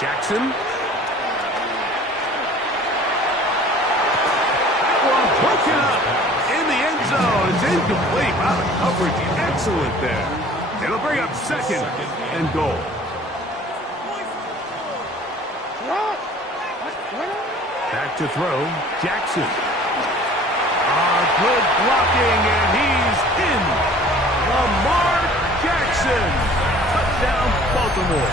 Jackson. Well, broken up in the end zone. It's incomplete. Wow, the coverage excellent there. It'll bring up second and goal. Back to throw, Jackson. Good blocking, and he's in. Lamar Jackson. Touchdown, Baltimore.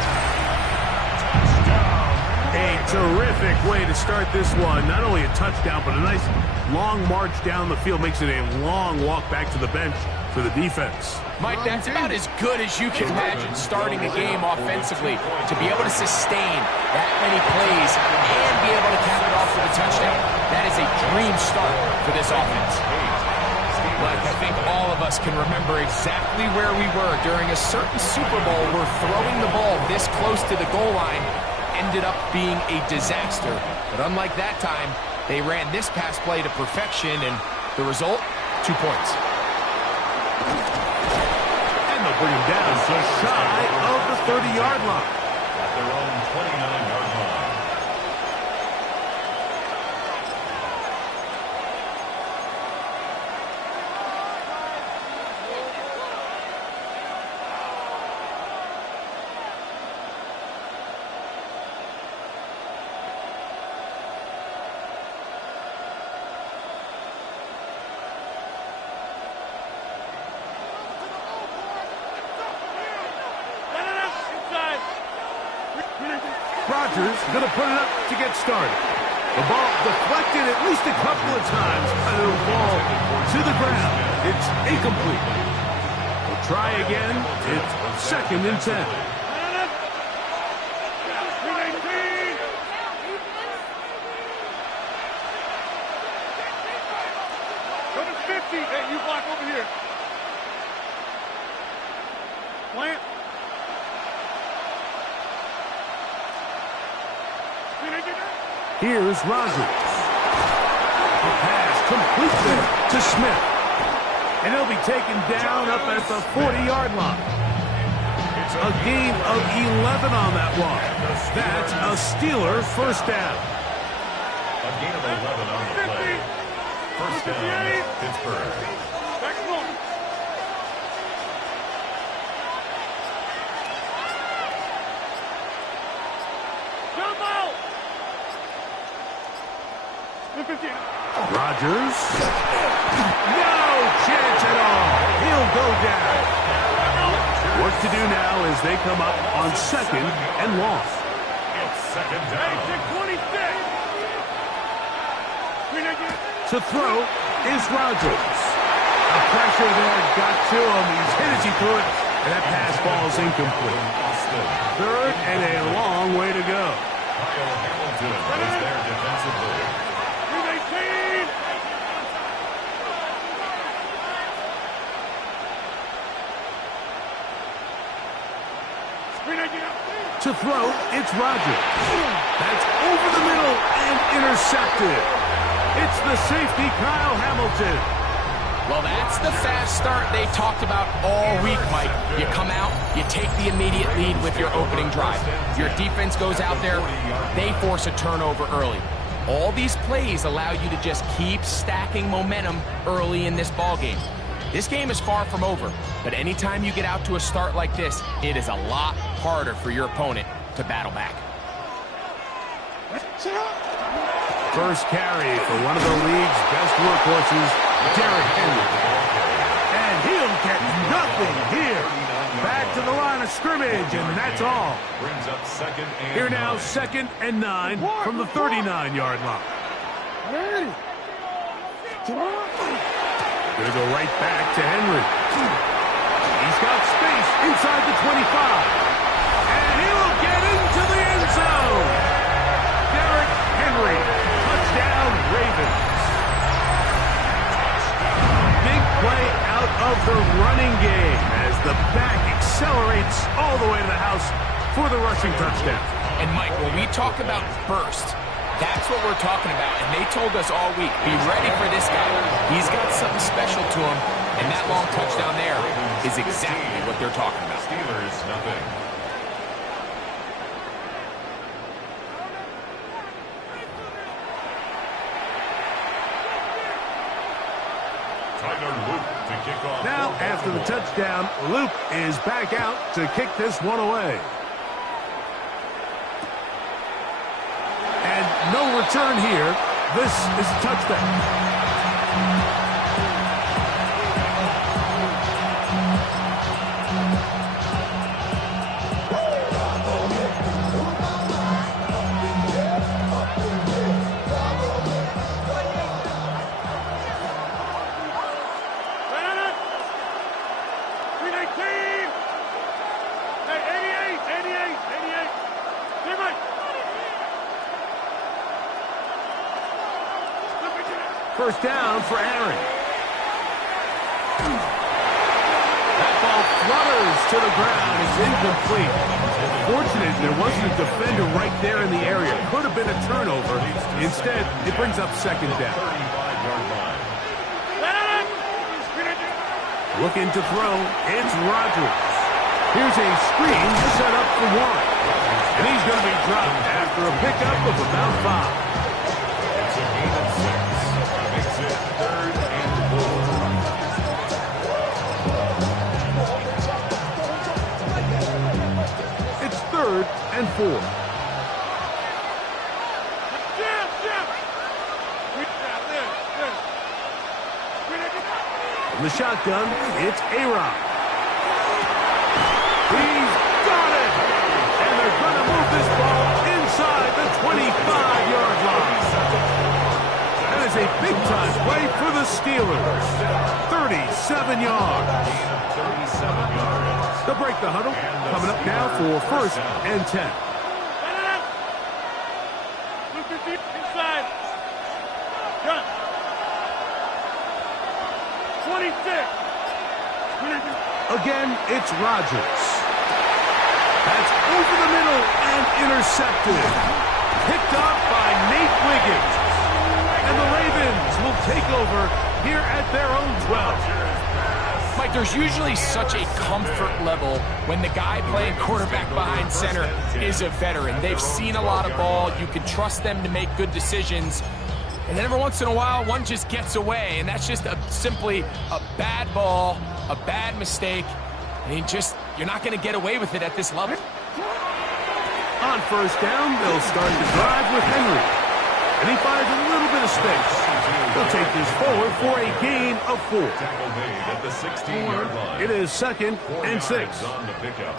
A terrific way to start this one. Not only a touchdown, but a nice long march down the field. Makes it a long walk back to the bench for the defense. Mike, that's about as good as you can imagine starting a game offensively. To be able to sustain that many plays and be able to cap it off with a touchdown. That is a dream start for this offense. Mike, I think all of us can remember exactly where we were during a certain Super Bowl where throwing the ball this close to the goal line ended up being a disaster. But unlike that time, they ran this pass play to perfection, and the result, 2 points. And they'll bring him down just shy of the 30-yard line. At their own 29-yard line. Rodgers going to put it up to get started. The ball deflected at least a couple of times, and it'll fall to the ground. It's incomplete. We'll try again. It's second and 10. Number 50. Hey, you block over here. Plant. Here's Rodgers. The pass complete there to Smith. And he'll be taken down up at the 40-yard line. A gain of 11 on that one. That's a Steeler first down. A gain of 11 on the play. First down, Pittsburgh. Back one. Rodgers. No chance at all. He'll go down. Work to do now as they come up on second and long. It's second down. To throw is Rodgers. The pressure there got to him. He's hit as he threw it, and that pass ball's incomplete. Third and a long way to go. Kyle Hamilton was there defensively. To throw, it's Rodgers. That's over the middle and intercepted. It's the safety, Kyle Hamilton. Well, that's the fast start they talked about all week, Mike. You come out, you take the immediate lead with your opening drive. Your defense goes out there, they force a turnover early. All these plays allow you to just keep stacking momentum early in this ballgame. This game is far from over, but anytime you get out to a start like this, it is a lot harder for your opponent to battle back. First carry for one of the league's best workhorses, Derrick Henry. And he'll get nothing here. Back to the line of scrimmage, and that's all. Brings up second and Here now, second and 9 from the 39-yard line. Going to go right back to Henry. He's got space inside the 25. And he'll get into the end zone. Derrick Henry, touchdown Ravens. Big play out of the running game as the back accelerates all the way to the house for the rushing touchdown. And Mike, when we talk about burst, that's what we're talking about, and they told us all week, be ready for this guy. He's got something special to him, and that long touchdown there is exactly what they're talking about. Steelers, nothing. after the touchdown, Luke is back out to kick this one away. And no return here. This is a touchdown. First down for Aaron. That ball flutters to the ground. It's incomplete. Fortunate there wasn't a defender right there in the area. Could have been a turnover. Instead, it brings up second down. Looking to throw. It's Rodgers. Here's a screen set up for one. And he's going to be dropped after a pickup of about 5. It's a gain of 6. Makes it 3rd and 4. It's 3rd and 4. From the shotgun, it's A-Rod. He's got it! And they're going to move this ball inside the 25-yard line. That is a big-time play for the Steelers. 37 yards. 37 yards. They'll break the huddle. Coming up now for 1st and 10. Inside. Gun. 26. Again, it's Rodgers. That's over the middle and intercepted. Picked up by Nate Wiggins. And the Ravens will take over here at their own 12. Mike, there's usually such a comfort level when the guy playing quarterback behind center is a veteran. They've seen a lot of ball. You can trust them to make good decisions. And then every once in a while, one just gets away. And that's just simply a bad ball, a bad mistake. And you're not going to get away with it at this level. On first down, they'll start the drive with Henry. And he finds a little bit of space. They'll take this forward for a gain of 4. Tackle made at the 16-yard line. It is 2nd and 6. On the pickup.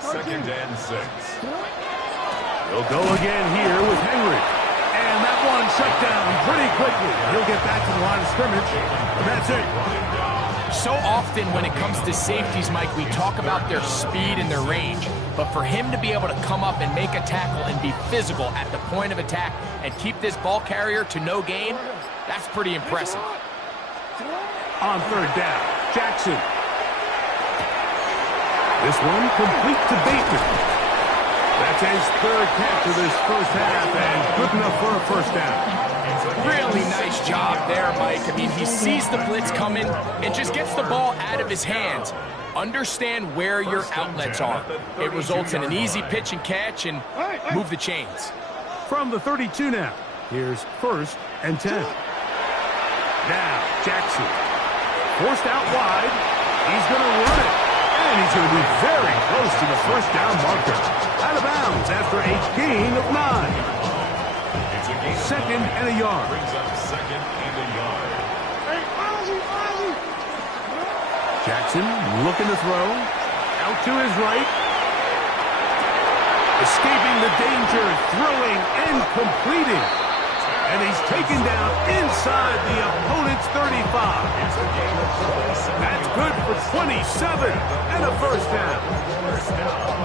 2nd and 6. They'll go again here with Henry. And that one shut down pretty quickly. He'll get back to the line of scrimmage. And that's it. So often when it comes to safeties, Mike, we talk about their speed and their range. But for him to be able to come up and make a tackle and be physical at the point of attack and keep this ball carrier to no gain, that's pretty impressive. On 3rd down, Jackson. This one complete to Bateman. That's his 3rd catch of this first half and good enough for a first down. Really nice job there, Mike. I mean, he sees the blitz coming and just gets the ball out of his hands. Understand where your outlets are. It results in an easy pitch and catch and move the chains. From the 32 now, here's 1st and 10. Now, Jackson. Forced out wide. He's going to run it. And he's going to be very close to the first down marker. Out of bounds after a gain of 9. 2nd and a yard. Brings up 2nd and a yard. Jackson looking to throw. Out to his right. Escaping the danger. Throwing and completing. And he's taken down inside the opponent's 35. That's good for 27 and a first down.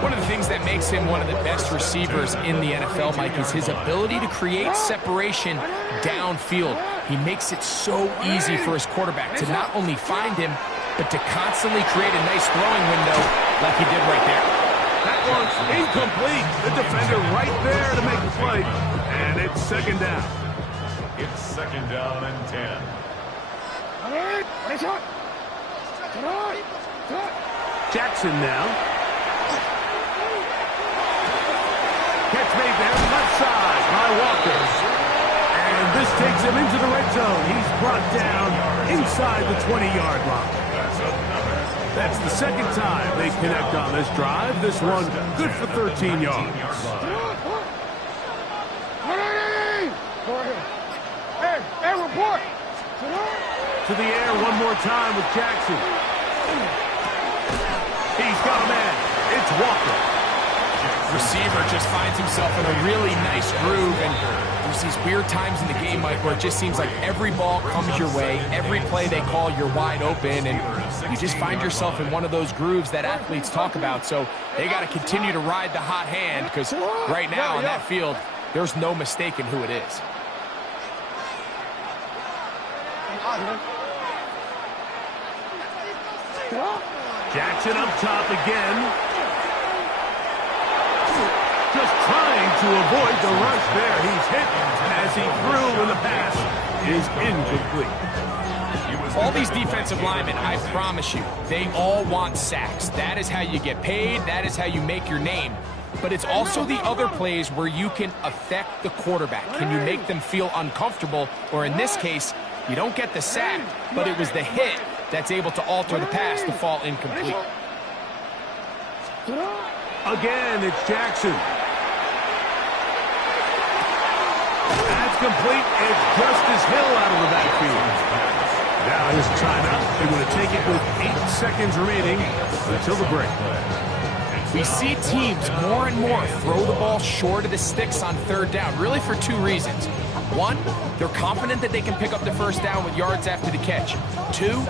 One of the things that makes him one of the best receivers in the NFL, Mike, is his ability to create separation downfield. He makes it so easy for his quarterback to not only find him, but to constantly create a nice throwing window like he did right there. That one's incomplete. The defender right there to make the play. And it's 2nd down. It's 2nd down and 10. Jackson now. Catch made there, left side by Walker. And this takes him into the red zone. He's brought down inside the 20-yard line. That's another That's the second time they connect on this drive. This one good for 13 yards. Hey, report! To the air one more time with Jackson. He's got a man. It's Walker. Receiver just finds himself in a really nice groove, and there's these weird times in the game, Mike, where it just seems like every ball comes your way, every play they call, you're wide open, and you just find yourself in one of those grooves that athletes talk about. So they got to continue to ride the hot hand, because right now on that field, there's no mistaking who it is. Jackson up top again. Just trying to avoid the rush there. He's hit as he threw, and the pass is incomplete. All these defensive linemen, I promise you, they all want sacks. That is how you get paid. That is how you make your name. But it's also the other plays where you can affect the quarterback. Can you make them feel uncomfortable? Or in this case, you don't get the sack, but it was the hit that's able to alter the pass to fall incomplete. Again, it's Jackson. That's complete. It's Justice Hill out of the backfield. Now his timeout. They're going to take it with 8 seconds remaining until the break. We see teams more and more throw the ball short of the sticks on third down, really for 2 reasons. 1, they're confident that they can pick up the first down with yards after the catch. 2,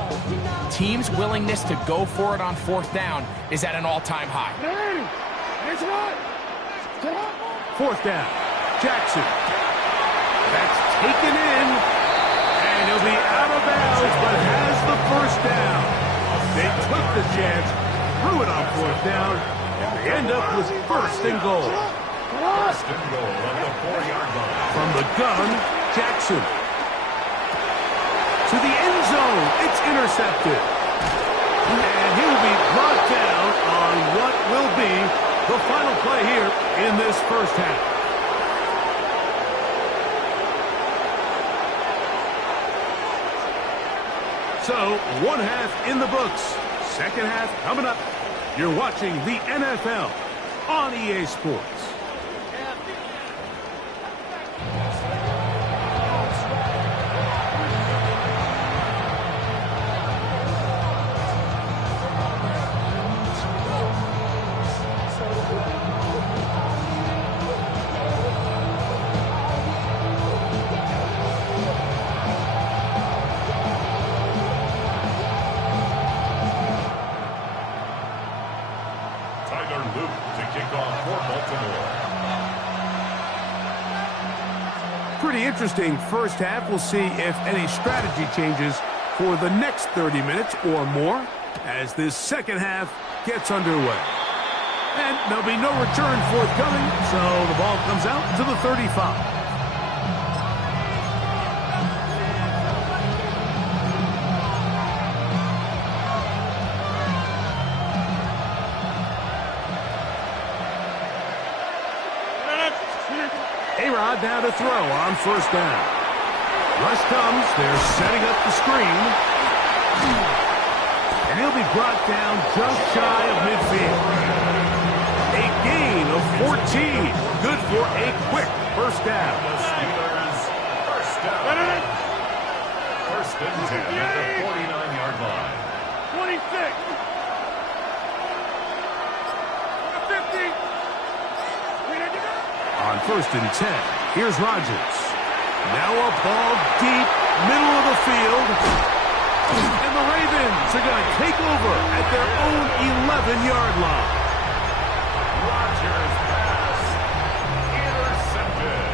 teams' willingness to go for it on fourth down is at an all-time high. Fourth down. Jackson. That's taken in, and he'll be out of bounds, but has the first down. They took the chance, threw it on fourth down, and they end up with first and goal. First and goal at the 4-yard line. From the gun, Jackson. To the end zone, it's intercepted. And he'll be brought down on what will be the final play here in this first half. So, one half in the books. Second half coming up. You're watching the NFL on EA Sports. Pretty interesting first half. We'll see if any strategy changes for the next 30 minutes or more as this second half gets underway. And there'll be no return forthcoming, so the ball comes out to the 35. Now to throw on first down. Rush comes. They're setting up the screen. And he'll be brought down just shy of midfield. A gain of 14. Good for a quick first down. The Steelers first down. First and 10 at the 49-yard line. 26. 50. On first and 10. Here's Rodgers. Now a ball deep, middle of the field. And the Ravens are going to take over at their own 11-yard line. Rodgers pass intercepted.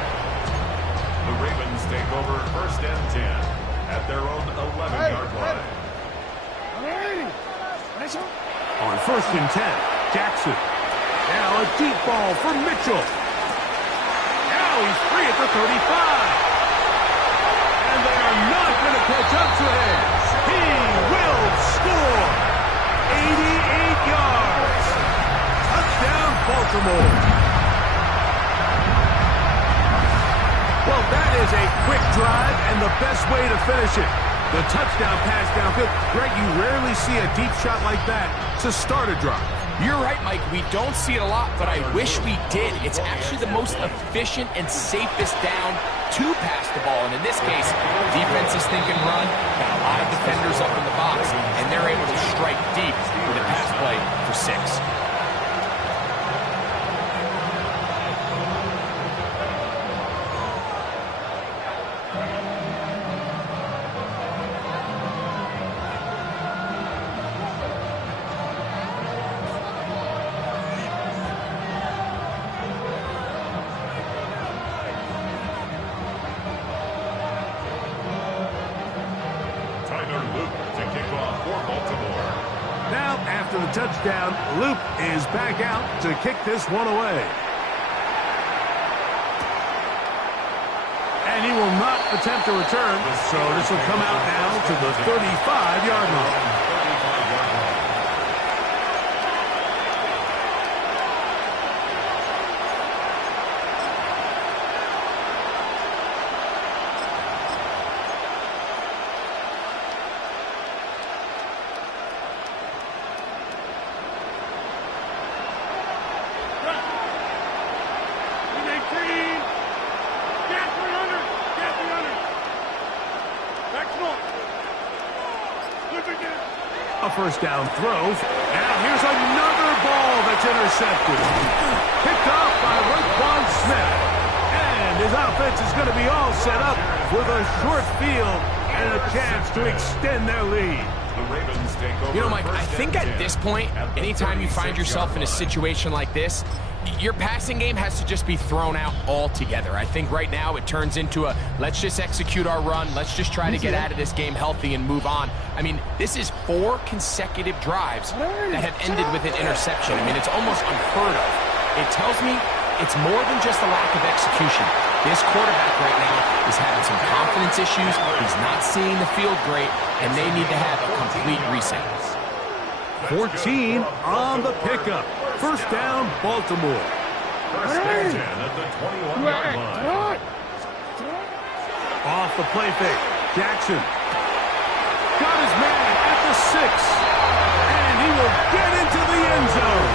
The Ravens take over first and 10 at their own 11-yard line. On first and 10, Jackson. Now a deep ball for Mitchell. He's free at the 35. And they are not going to catch up to him. He will score. 88 yards. Touchdown, Baltimore. Well, that is a quick drive and the best way to finish it. The touchdown pass downfield. Greg, you rarely see a deep shot like that to start a drive. You're right, Mike. We don't see it a lot, but I wish we did. It's actually the most efficient and safest down to pass the ball. And in this case, defense is thinking run, got a lot of defenders up in the box, and they're able to strike deep with a pass play for 6. After the touchdown, Luke is back out to kick this one away. And he will not attempt to return, so this will come out now to the 35-yard line. A first down throw. Now here's another ball that's intercepted. Picked off by Roquan Smith. And his offense is going to be all set up with a short field and a chance to extend their lead. You know, Mike, I think at this point, anytime you find yourself in a situation like this, your passing game has to just be thrown out altogether. I think right now it turns into a let's just execute our run, let's just try to get out of this game healthy and move on. I mean, this is 4 consecutive drives that have ended with an interception. I mean, it's almost unheard of. It tells me it's more than just a lack of execution. This quarterback right now is having some confidence issues. He's not seeing the field great, and they need to have a complete reset. 14 on the pickup. First down, Baltimore. First and 10 at the 21-yard line. Off the play fake. Jackson. Got his man at the 6. And he will get into the end zone.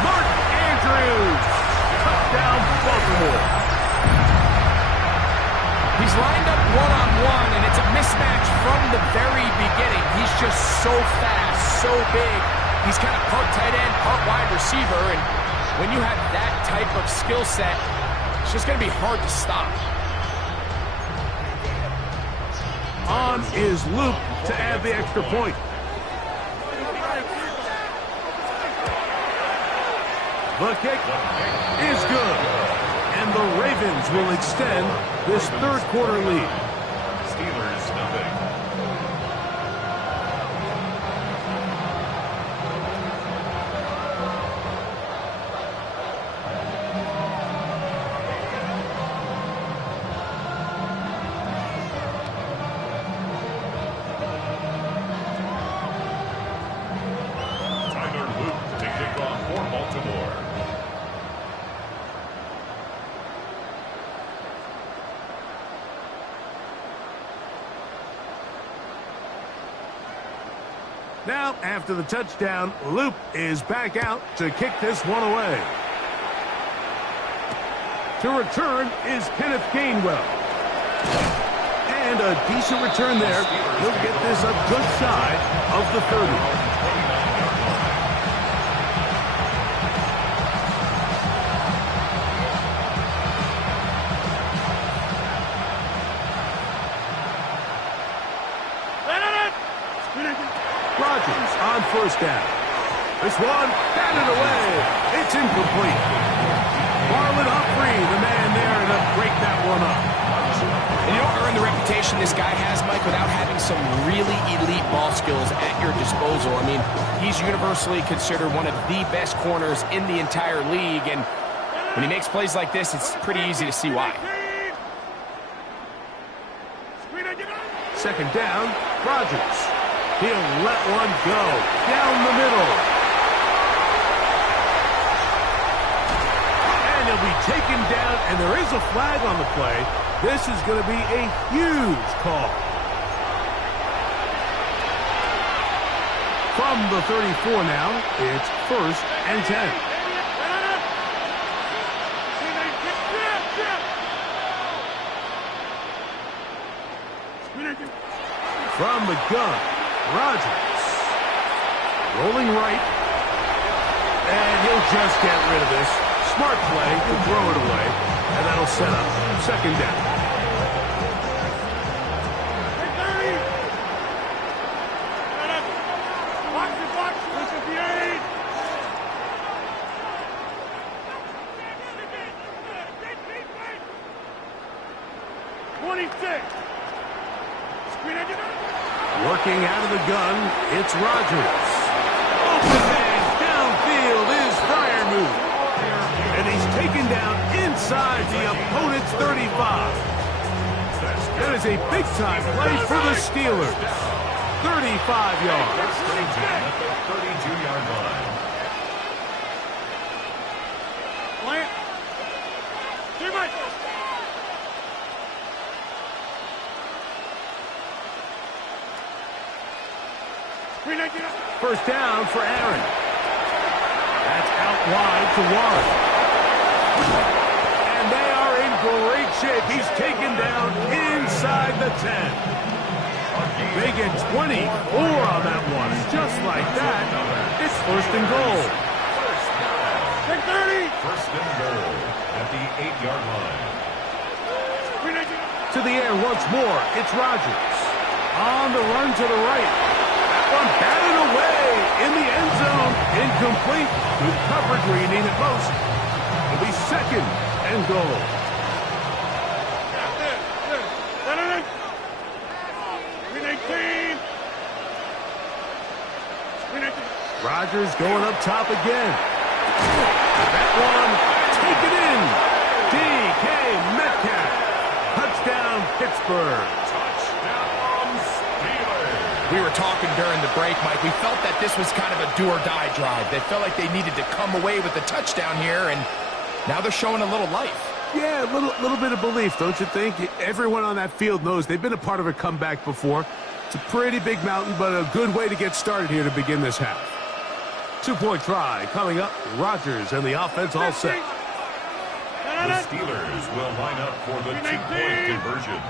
Mark Andrews. Touchdown, Baltimore. He's lined up one-on-one, and it's a mismatch from the very beginning. He's just so fast, so big. He's kind of part tight end, part wide receiver, and when you have that type of skill set, it's just going to be hard to stop. On is Luke to add the extra point. The kick is good, and the Ravens will extend this third quarter lead. Steelers nothing. Now, after the touchdown, Luke is back out to kick this one away. To return is Kenneth Gainwell. And a decent return there. He'll get this up just shy of the 30. On first down. This one batted away. It's incomplete. Marlon Humphrey, the man there to break that one up. And you don't earn the reputation this guy has, Mike, without having some really elite ball skills at your disposal. I mean, he's universally considered one of the best corners in the entire league, and when he makes plays like this, it's pretty easy to see why. Second down, Rodgers. He'll let one go down the middle. And he'll be taken down, and there is a flag on the play. This is going to be a huge call. From the 34 now, it's 1st and 10. From the gun, Rodgers. Rolling right. And he'll just get rid of this. Smart play to throw it away. And that'll set up 2nd down. Working out of the gun, it's Rodgers. Open man downfield is Freiermuth. And he's taken down inside the opponent's 35. That is a big-time play for the Steelers. 35 yards. 32-yard line. Plant. First down for Aaron. That's out wide to Warren. And they are in great shape. He's taken down inside the 10. They get 24 on that one. Just like that, it's 1st and goal. First and goal at the 8-yard line. To the air once more, it's Rodgers. On the run to the right. That one batted away in the end zone. Incomplete. Good coverage where you need it most. It'll be 2nd and goal. Rodgers going up top again. That one taken in. DK Metcalf. Touchdown, Pittsburgh. Touchdown, Steelers. We were talking during the break, Mike. We felt that this was kind of a do-or-die drive. They felt like they needed to come away with the touchdown here, and now they're showing a little life. Yeah, a little bit of belief, don't you think? Everyone on that field knows they've been a part of a comeback before. It's a pretty big mountain, but a good way to get started here to begin this half. 2-point try coming up. Rodgers and the offense all set. The Steelers will line up for the 2-point conversion.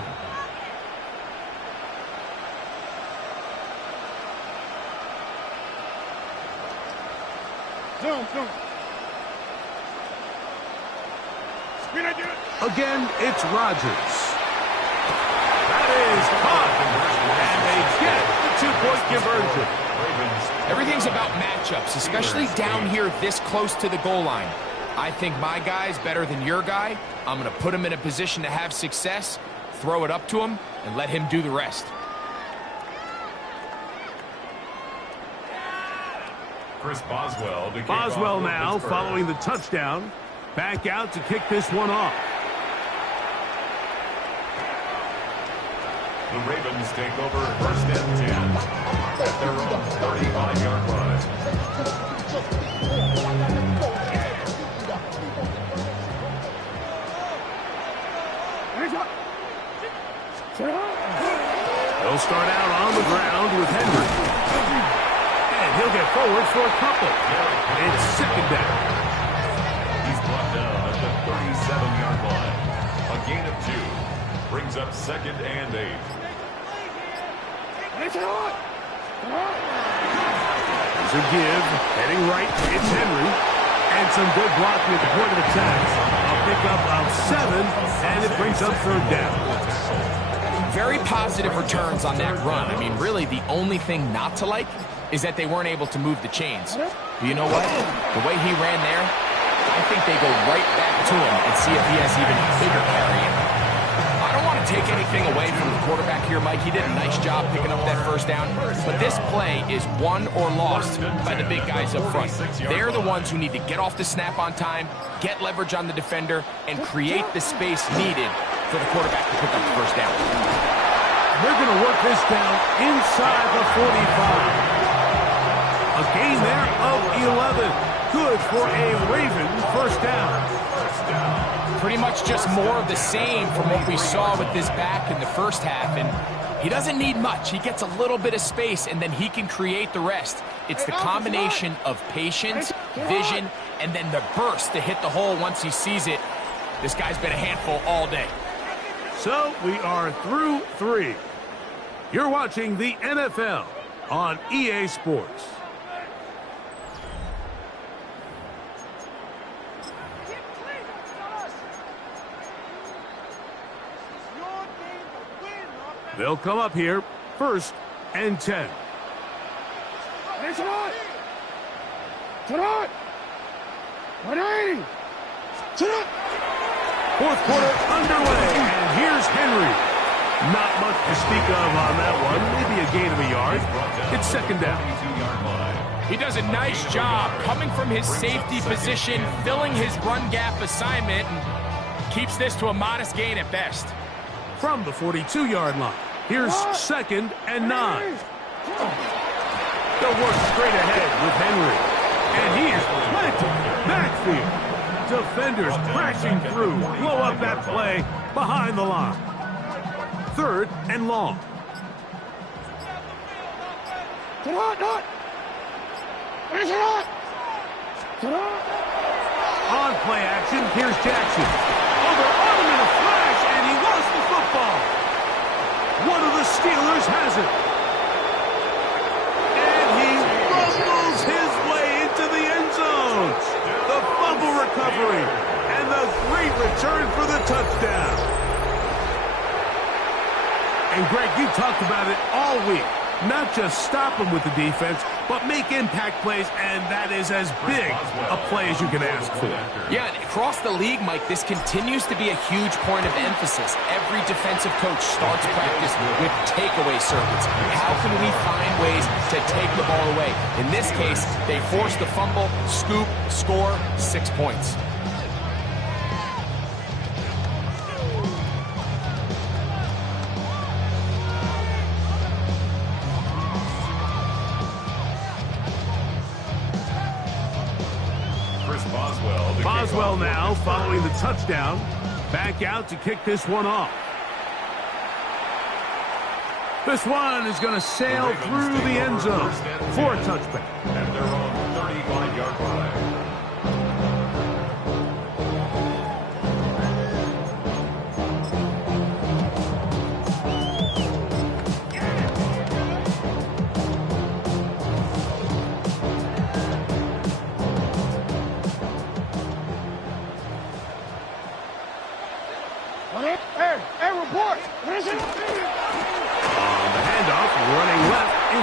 Again, it's Rodgers. That is caught. And they get the 2-point conversion. Everything's about matchups, especially down here this close to the goal line. I think my guy's better than your guy. I'm going to put him in a position to have success, throw it up to him, and let him do the rest. Chris Boswell to kick Boswell off now Pittsburgh. following the touchdown. Back out to kick this one off. The Ravens take over 1st and 10 at their own 35-yard line. They'll start out on the ground with Henry. And he'll get forward for a couple. It's 2nd down. He's brought down at the 37-yard line. A gain of 2 brings up 2nd and 8. There's a give. Heading right, it's Henry. And some good blocking at the point of attack. A pickup of 7, and it brings up 3rd down. Very positive returns on that run. I mean, really, the only thing not to like is that they weren't able to move the chains. But you know what? The way he ran there, I think they go right back to him and see if he has even bigger carry in him. I don't want to take anything away from the quarterback here, Mike. He did a nice job picking up that 1st down. But this play is won or lost by the big guys up front. They're the ones who need to get off the snap on time, get leverage on the defender, and create the space needed for the quarterback to pick up the 1st down. They're going to work this down inside the 45. A gain there of 11. Good for a Raven 1st down. pretty much just more of the same from what we saw with this back in the first half. And he doesn't need much. He gets a little bit of space, and then he can create the rest. It's the combination of patience, vision, and then the burst to hit the hole once he sees it. This guy's been a handful all day. So we are through 3. You're watching the NFL on EA Sports. They'll come up here, 1st and 10. Fourth quarter underway, and here's Henry. Not much to speak of on that one, maybe a gain of a yard. It's 2nd down. He does a nice job coming from his safety position, filling his run gap assignment, and keeps this to a modest gain at best. From the 42-yard line, here's 2nd and 9. They'll work straight ahead with Henry, and he is planted backfield. Defenders crashing through, blow up that play behind the line. 3rd and long. On play action, here's Jackson. Oh, they're on him in a flash, and he lost the football. One of the Steelers has it. And he fumbles his way into the end zone. The fumble recovery, and the great return for the touchdown. And Greg, you talked about it all week. Not just stop them with the defense, but make impact plays, and that is as big a play as you can ask for. Yeah, and across the league, Mike, this continues to be a huge point of emphasis. Every defensive coach starts practice with takeaway circuits. How can we find ways to take the ball away? In this case, they force the fumble, scoop, score, 6 points. Boswell now following the touchdown. Back out to kick this one off. This one is going to sail through the end zone for a touchback. And they're on 35-yard line.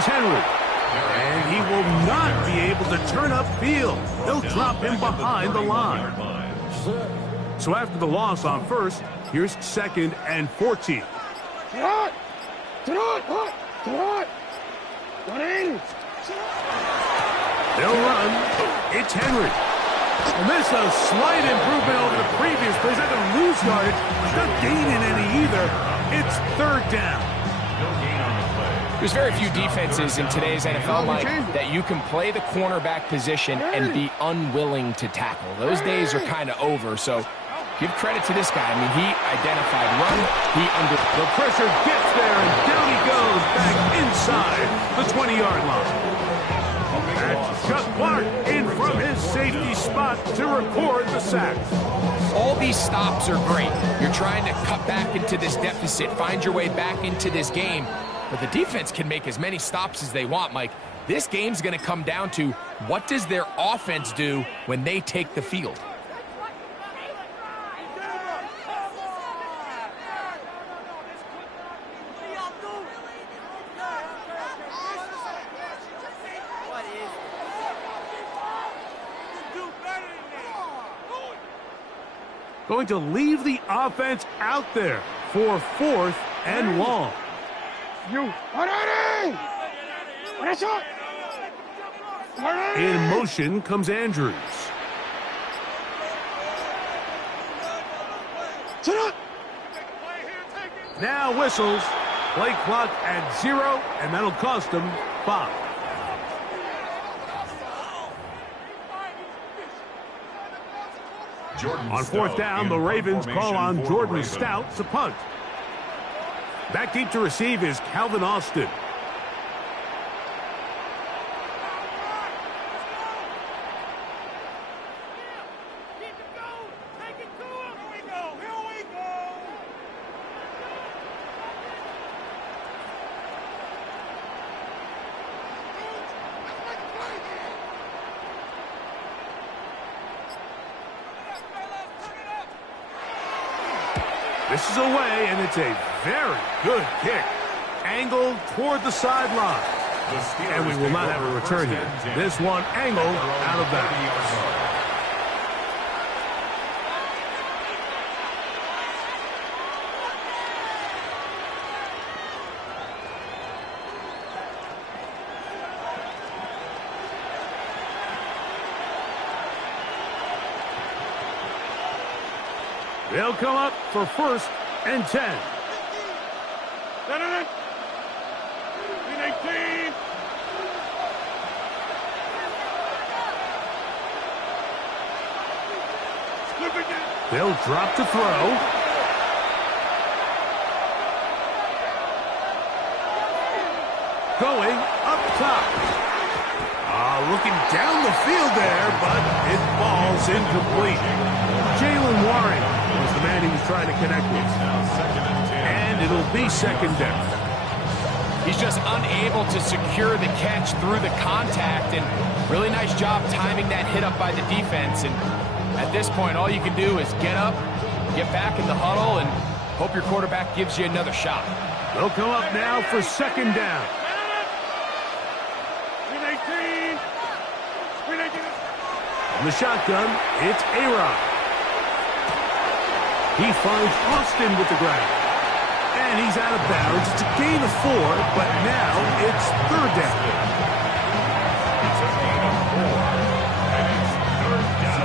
And he will not be able to turn upfield. They'll drop him behind the line. So after the loss on 1st, here's 2nd and 14. They'll run. It's Henry. And this is a slight improvement over the previous plays. They're going to lose yardage. Not gaining any either. It's 3rd down. There's very few defenses in today's NFL, Mike, that you can play the cornerback position and be unwilling to tackle. Those days are kind of over, so give credit to this guy. I mean, he identified run, the pressure gets there, and down he goes back inside the 20-yard line. That's Chuck Clark in from his safety spot to record the sack. All these stops are great. You're trying to cut back into this deficit, find your way back into this game. But the defense can make as many stops as they want, Mike. This game's going to come down to what does their offense do when they take the field. Going to leave the offense out there for 4th and long. In motion comes Andrews. Now whistles. Play clock at 0, and that'll cost them 5. On fourth down, the Ravens call on Jordan Stout to punt. Back deep to receive is Calvin Austin. This is away, and it's a very good kick. Angled toward the sideline. And we will not have a return here. This one angled out of bounds. They'll come up for first and 10. 18. They'll drop to throw. Going up top. Looking down the field there, but it falls incomplete. Jalen Warren was the man he was trying to connect with. And it'll be second down. He's just unable to secure the catch through the contact, and really nice job timing that hit up by the defense. And at this point, all you can do is get up, get back in the huddle, and hope your quarterback gives you another shot. They'll come up now for second down. 18. On the shotgun, it's A-Rod. He finds Austin with the grab. And he's out of bounds. It's a gain of 4, but now it's third down. It's a gain of 4, and it's third down.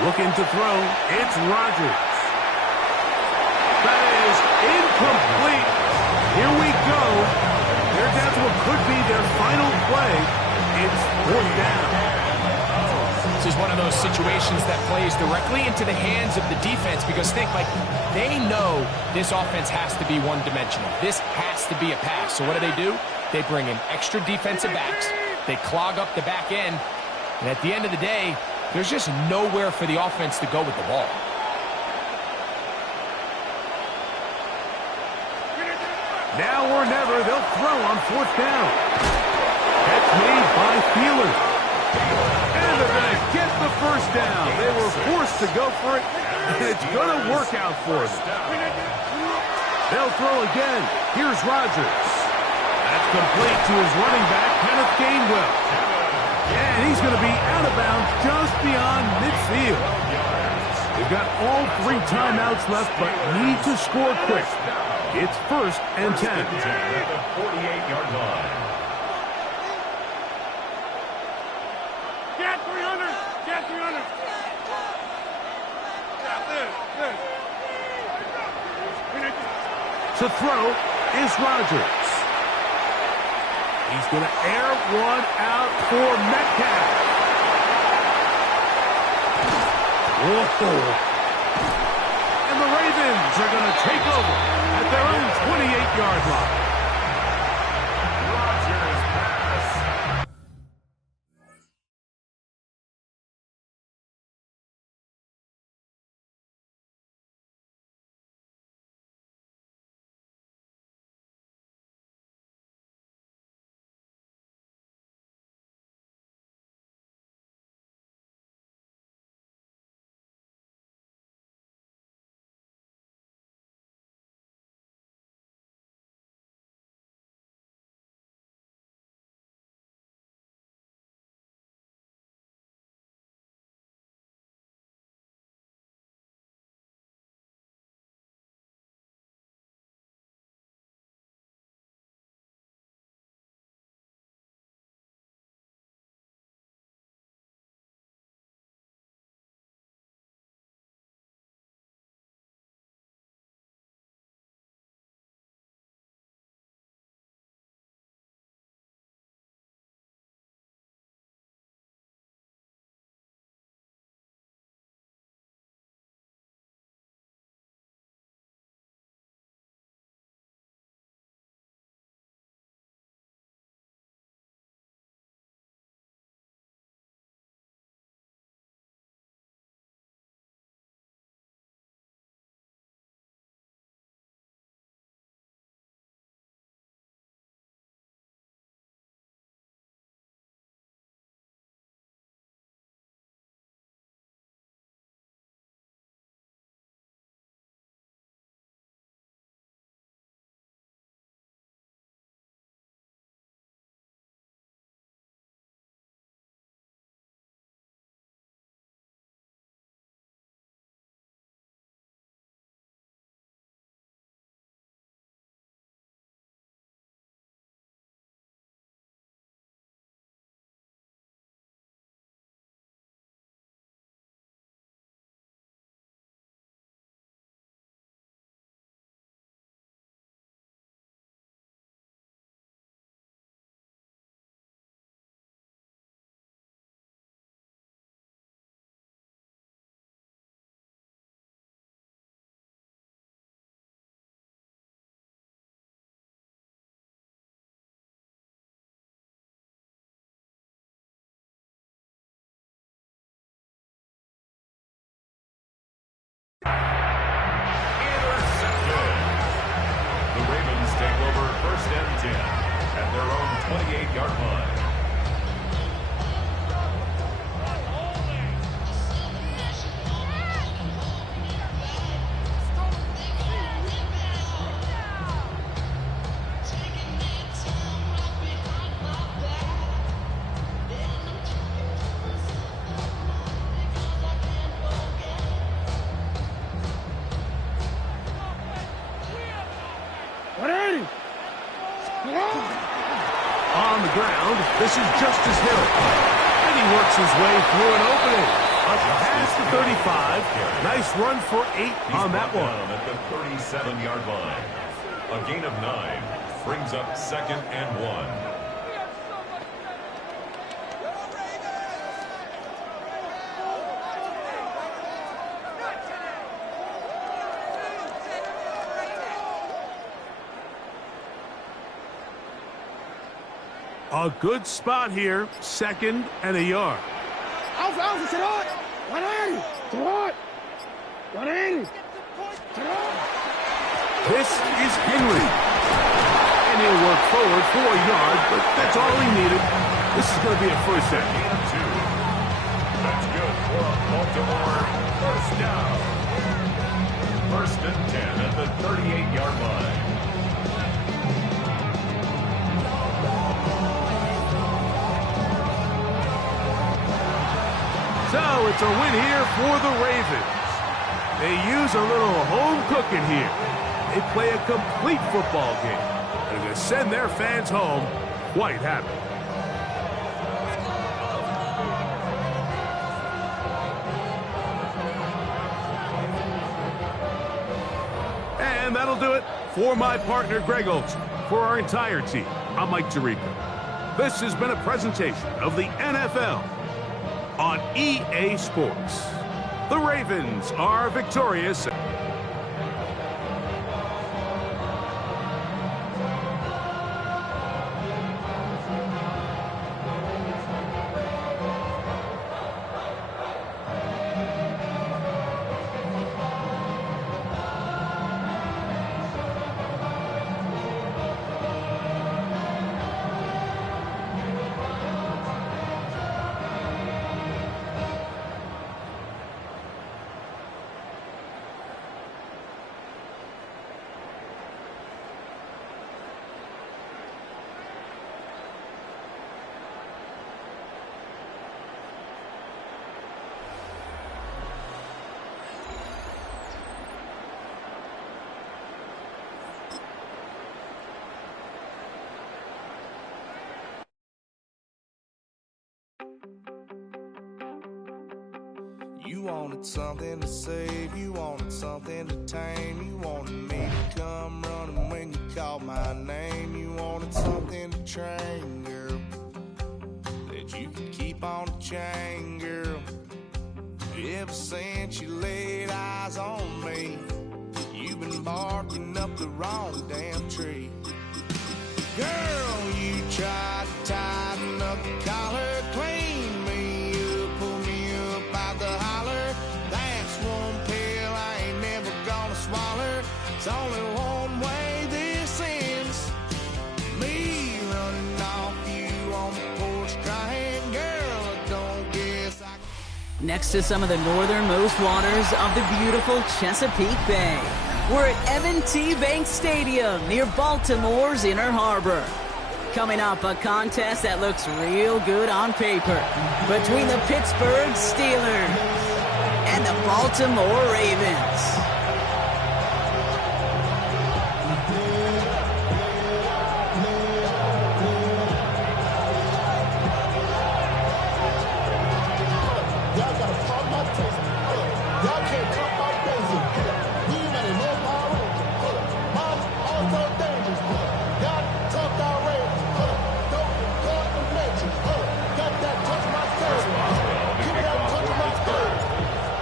Looking to throw, it's Rodgers. That is incomplete. Here we go. They're down to what could be their final play. It's fourth down. This is one of those situations that plays directly into the hands of the defense, because think, like, they know this offense has to be one-dimensional. This has to be a pass. So what do? They bring in extra defensive backs. They clog up the back end. And at the end of the day, there's just nowhere for the offense to go with the ball. Now or never, they'll throw on fourth down. Catch made by Thielen. And they're going to get the first down. They were forced to go for it, and it's going to work out for them. They'll throw again. Here's Rodgers. That's complete to his running back, Kenneth Gainwell. And he's going to be out of bounds just beyond midfield. They've got all 3 timeouts left, but need to score quick. It's first and 10. At the 48-yard line. Get 300. Get 300. To throw is Rodgers. He's going to air one out for Metcalf. Whoa. And the Ravens are going to take over at their own 28-yard line. first and 10 at their own 28-yard line. On the ground, this is Justice Hill. And he works his way through an opening. Up past the 35. Nice run for 8 on that one. At the 37-yard line. A gain of 9 brings up second and 1. A good spot here, second and a yard. This is Henry. And he'll work forward for a yard, but that's all he needed. This is going to be a first down. Gain of 2. That's good for a Baltimore first down. First and 10 at the 38-yard line. So it's a win here for the Ravens. They use a little home cooking here. They play a complete football game. They're going to send their fans home quite happy. And that'll do it for my partner, Greg Olson. For our entire team, I'm Mike Tirico. This has been a presentation of the NFL on EA Sports. The Ravens are victorious. You wanted something to save, you wanted something to tame, you wanted me to come running when you called my name, you wanted something to train, girl, that you could keep on the chain, girl. Ever since you laid eyes on me, you've been barking up the wrong damn tree. Girl, you tried to tighten up the collar, clean me up, pull me up out the holler. That's one pill I ain't never gonna swallow. It's only one way this ends. Me running off you on the porch crying, girl, I don't guess I... Next to some of the northernmost waters of the beautiful Chesapeake Bay, we're at M&T Bank Stadium near Baltimore's Inner Harbor. Coming up, a contest that looks real good on paper between the Pittsburgh Steelers and the Baltimore Ravens.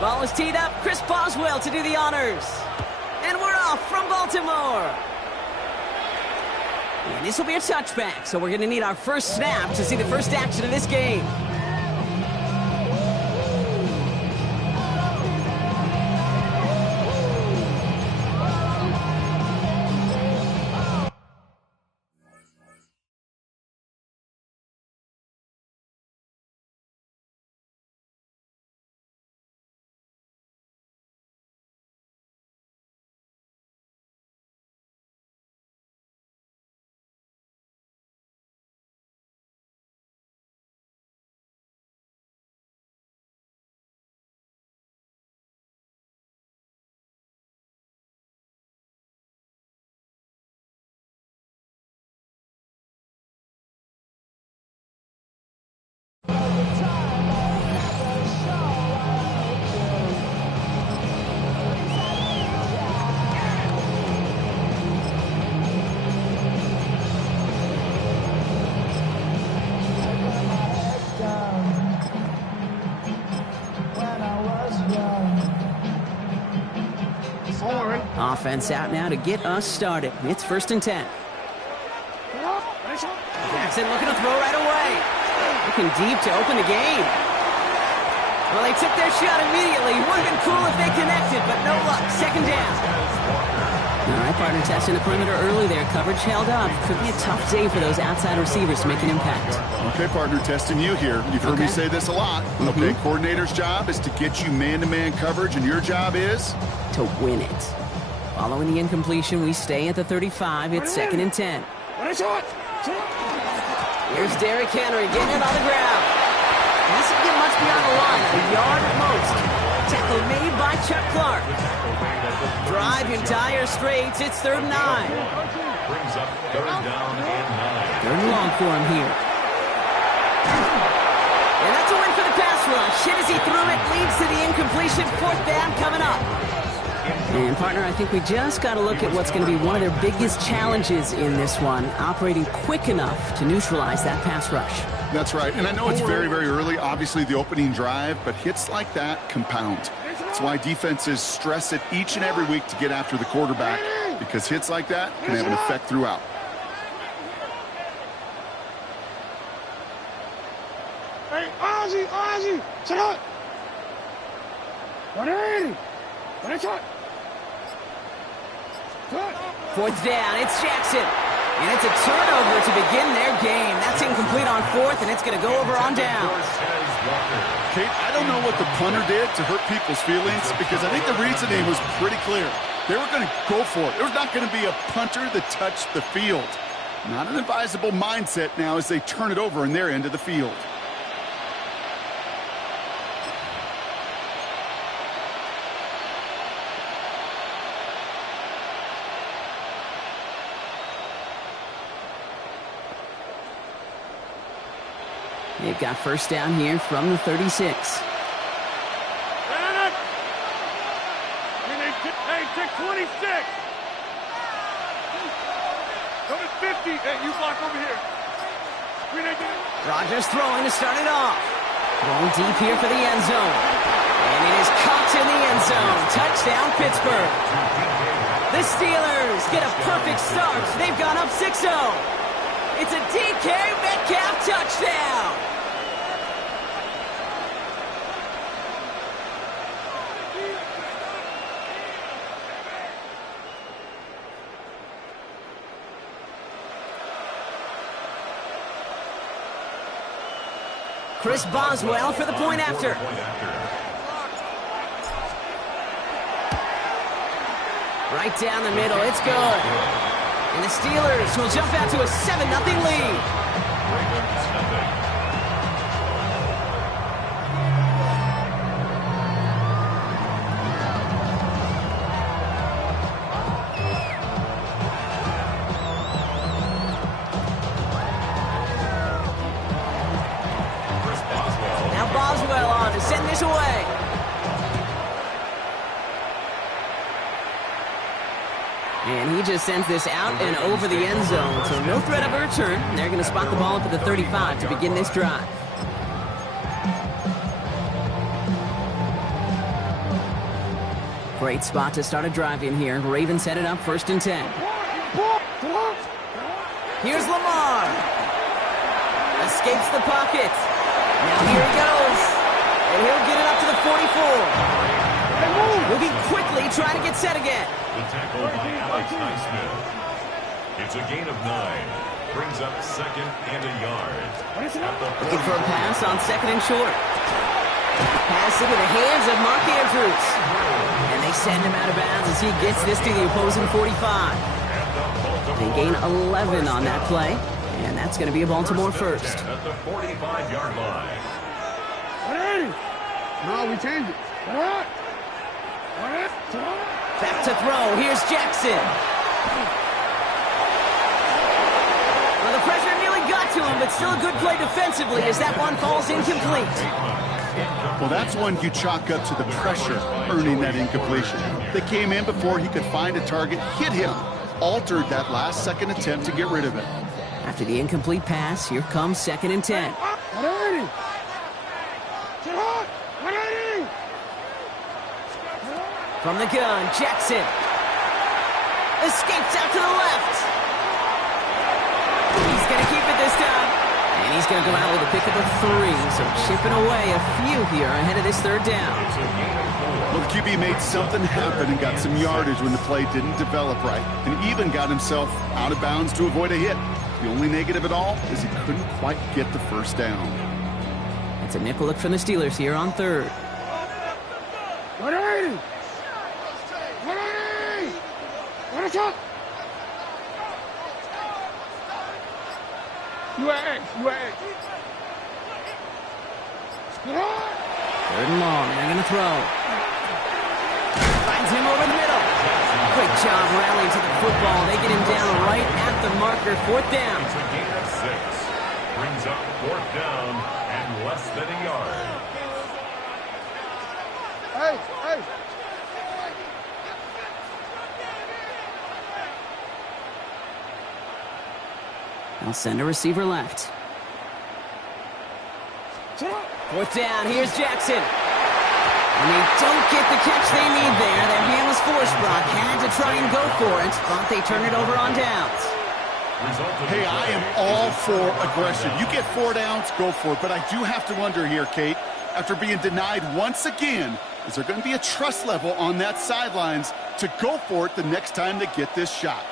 Ball is teed up. Chris Boswell to do the honors. And we're off from Baltimore. And this will be a touchback, so we're going to need our first snap to see the first action of this game. offense out now to get us started. It's 1st and 10. Jackson looking to throw right away. Looking deep to open the game. Well, they took their shot immediately. Would have been cool if they connected, but no luck. 2nd down. All right, partner, testing the perimeter early there. Coverage held up. Could be a tough day for those outside receivers to make an impact. Okay, partner, testing you here. You've heard me say this a lot. Okay, coordinator's job is to get you man-to-man coverage, and your job is? To win it. Following the incompletion, we stay at the 35. It's 2nd and 10. Here's Derrick Henry getting it on the ground. Doesn't get much beyond the line, a yard at most. Tackle made by Chuck Clark. Drive in dire straits. It's 3rd and 9. Brings up 3rd down and 9. 3rd and long for him here. And that's a win for the pass rush. Hit as he threw it, leads to the incompletion. 4th down coming up. And, partner, I think we just got to look at what's going to be one of their biggest challenges in this one, operating quick enough to neutralize that pass rush. That's right. And I know it's very, very early, obviously the opening drive, but hits like that compound. That's why defenses stress it each and every week to get after the quarterback, because hits like that can have an effect throughout. Hey, Ozzy, shut up. 180. 4th down, it's Jackson. And it's a turnover to begin their game. That's incomplete on 4th, and it's going to go over on down. Kate, I don't know what the punter did to hurt people's feelings, because I think the reasoning was pretty clear. They were going to go for it. There's not going to be a punter that touched the field. Not an advisable mindset now as they turn it over in their end of the field. They've got 1st down here from the 36. Hey, take 26. Go to 50. Hey, you block over here. Rodgers throwing to start it off. Going deep here for the end zone. And it is caught in the end zone. Touchdown, Pittsburgh. The Steelers get a perfect start. They've gone up 6-0. It's a DK Metcalf touchdown. Chris Boswell for the point after. Right down the middle, it's good. And the Steelers will jump out to a 7-0 lead. Now Boswell on to send this away. And he just sends this out and over the end zone, so no threat of a return. They're going to spot the ball up at the 35 to begin this drive. Great spot to start a drive in here. Ravens set it up 1st and 10. Here's Lamar. Escapes the pocket. Now here he goes. And he'll get it up to the 44. Moving quickly, trying to get set again. The tackle by Alex Highsmith. It's a gain of 9. Brings up 2nd and a yard. Looking for a pass on 2nd and short. Pass into the hands of Mark Andrews. And they send him out of bounds as he gets this to the opposing 45. They gain 11 on that play. And that's going to be a Baltimore first. At the 45-yard line. No, we changed it. Back to throw. Here's Jackson. Well, the pressure nearly got to him, but still a good play defensively as that one falls incomplete. Well, that's one you chalk up to the pressure earning that incompletion. They came in before he could find a target, hit him, altered that last-second attempt to get rid of it. After the incomplete pass, here comes 2nd and 10. From the gun, Jackson. Escapes out to the left. He's going to keep it this time. And he's going to go out with a pick of the 3. So chipping away a few here ahead of this third down. Well, the QB made something happen and got some yardage when the play didn't develop right, and even got himself out of bounds to avoid a hit. The only negative at all is he couldn't quite get the first down. It's a nickel look from the Steelers here on third. 180! 180! What is up? UAX. Third and long, and they're going to throw. Finds him over the middle. Great job rallying to the football. They get him down right at the marker. Fourth down. It's a gain of 6. Brings up fourth down and less than a yard. Hey! They'll send a receiver left. Fourth down, here's Jackson. And they don't get the catch they need there. Their hand was forced. Brock had to try and go for it, but they turn it over on downs. Hey, I am all for aggression. You get 4 downs, go for it. But I do have to wonder here, Kate, after being denied once again, is there going to be a trust level on that sidelines to go for it the next time they get this shot?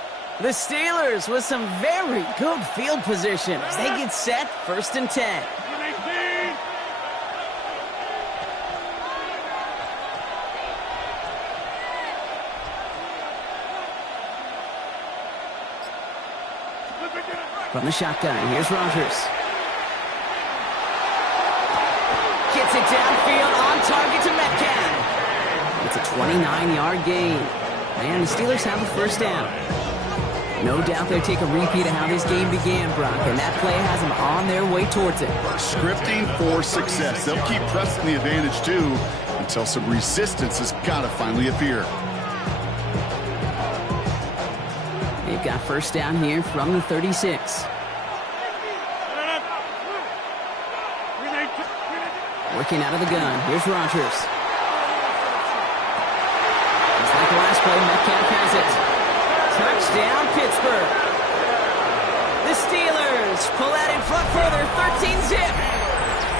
The Steelers with some very good field position as they get set, 1st and 10. From the shotgun, here's Rodgers. Gets it downfield, on target to Metcalf. It's a 29-yard gain. And the Steelers have a first down. No doubt they'll take a repeat of how this game began, Brock, and that play has them on their way towards it. Scripting for success. They'll keep pressing the advantage, too, until some resistance has got to finally appear. They've got first down here from the 36. Working out of the gun. Here's Rodgers. Just like the last play, Metcalf has it. Touchdown, Pittsburgh. The Steelers pull out in front further, 13-zip.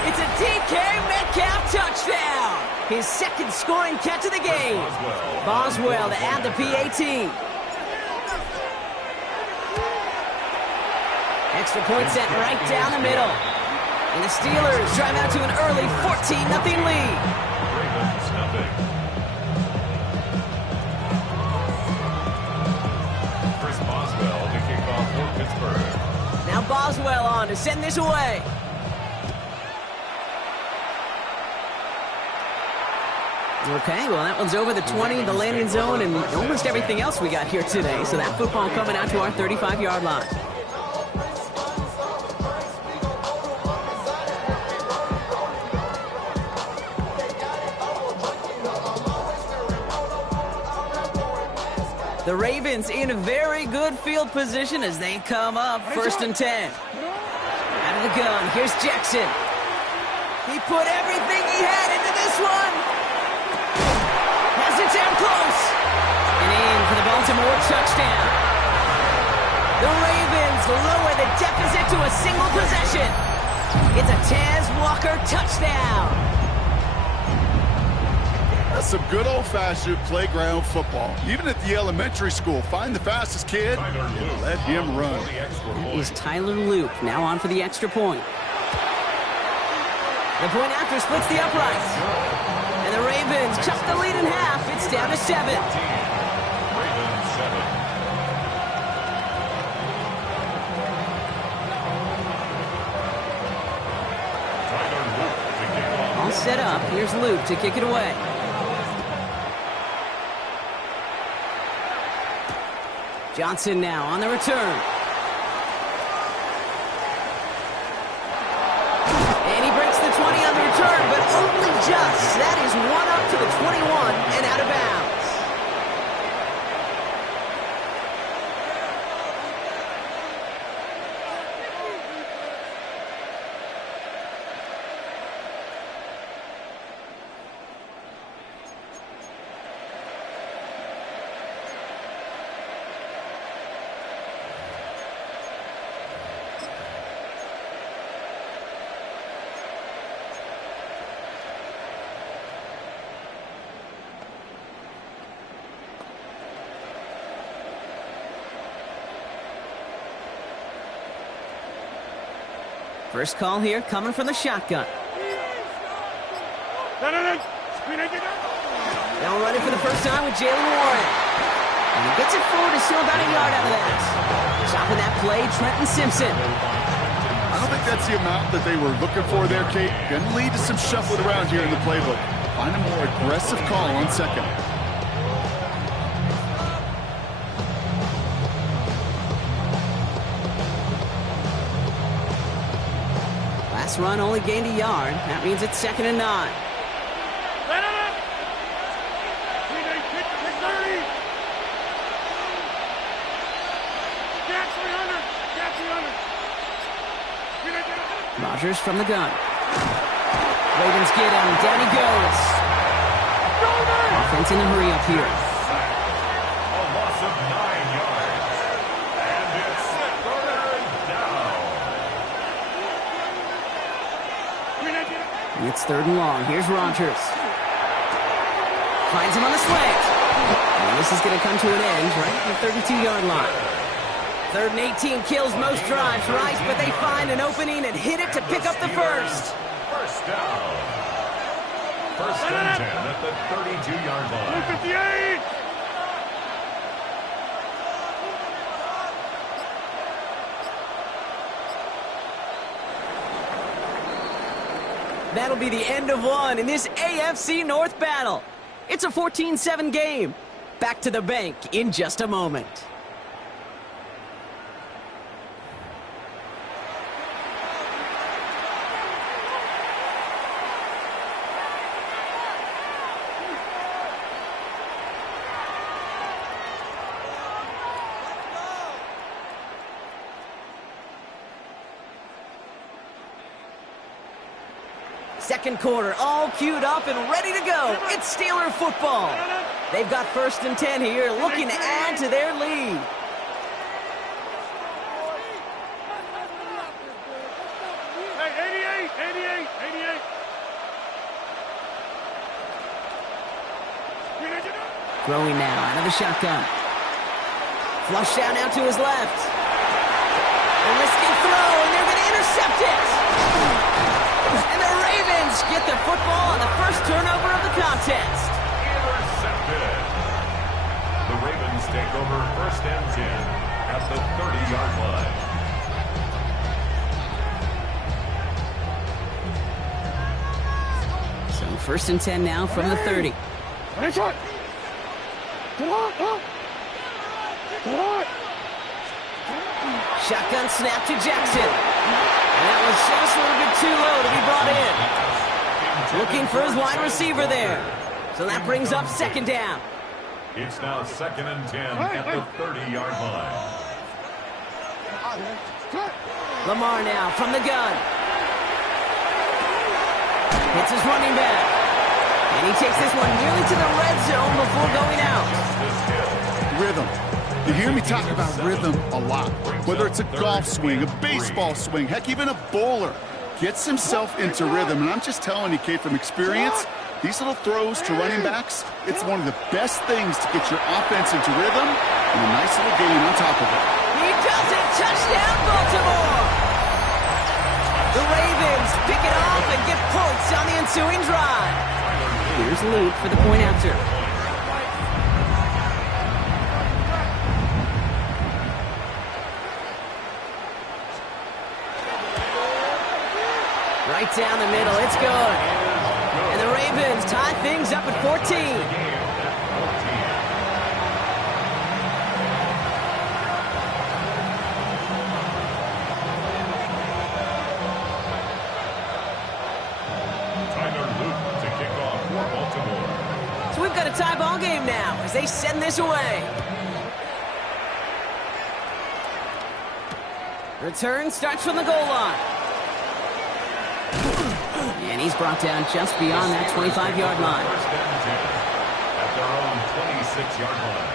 It's a DK Metcalf touchdown. His second scoring catch of the game. Boswell to add the PAT. Extra point set right down the middle. And the Steelers drive out to an early 14-0 lead. Ravens nothing. Chris Boswell to kick off for Pittsburgh. Now Boswell on to send this away. Okay, well, that one's over the 20, the landing zone, and almost everything else we got here today. So that football coming out to our 35-yard line. The Ravens in a very good field position as they come up, 1st and 10. Out of the gun, here's Jackson. He put everything he had into this one. Has it down close. And in for the Baltimore touchdown. The Ravens lower the deficit to a single possession. It's a Taz Walker touchdown. That's some good old-fashioned playground football. Even at the elementary school, find the fastest kid and let him run. That is Tyler Luke, now on for the extra point. The point after splits the uprights. And the Ravens chop the lead in half. It's down to 7. Ravens 7. All set up. Here's Luke to kick it away. Johnson now on the return. And he breaks the 20 on the return, but only just. That is one up to the 21 and out of bounds. First call here coming from the shotgun. They'll run it for the first time with Jalen Warren. And he gets it forward to steal about a yard out of that. Stopping that play, Trenton Simpson. I don't think that's the amount that they were looking for there, Kate. Going to lead to some shuffling around here in the playbook. Find a more aggressive call on second. Last run only gained a yard. That means it's 2nd and 9. Rodgers from the gun. Ravens get him. Down he goes. Offense in a hurry up here. A loss of 9 yards. And it's 3rd down. It's 3rd and long. Here's Rodgers. Finds him on the slant. And this is going to come to an end right at the 32-yard line. 3rd and 18 kills most drives, right? But they find an opening and hit it to pick up the first. First down. 1st and 10 at the 32-yard line. 58! That'll be the end of one in this AFC North battle. It's a 14-7 game. Back to the bank in just a moment. Second quarter, all queued up and ready to go. It's Steeler football. They've got 1st and 10 here, looking to add to their lead. Hey, 88. Throwing now out of the shotgun. Flush down out to his left. A risky throw, and they're going to intercept it. And the Ravens get the football on the first turnover of the contest. Intercepted. The Ravens take over 1st and 10 at the 30-yard line. So 1st and 10 now from the 30. Shotgun snap to Jackson. And that was just a little bit too low to be brought in. Looking for his wide receiver there. So that brings up 2nd down. It's now 2nd and 10 at the 30-yard line. Lamar now from the gun. Hits his running back. And he takes this one nearly to the red zone before going out. Rhythm. You hear me talk about rhythm a lot. Whether it's a golf swing, a baseball swing, heck, even a bowler gets himself into rhythm. And I'm just telling you, Kate, from experience, these little throws to running backs, it's one of the best things to get your offense into rhythm and a nice little gain on top of it. He does it! Touchdown, Baltimore! The Ravens pick it off and get points on the ensuing drive. Here's Luke for the point after. Right down the middle, it's good. And the Ravens tie things up at 14. So we've got a tie ball game now as they send this away. Return starts from the goal line. And he's brought down just beyond that 25-yard line. At their own 26-yard line.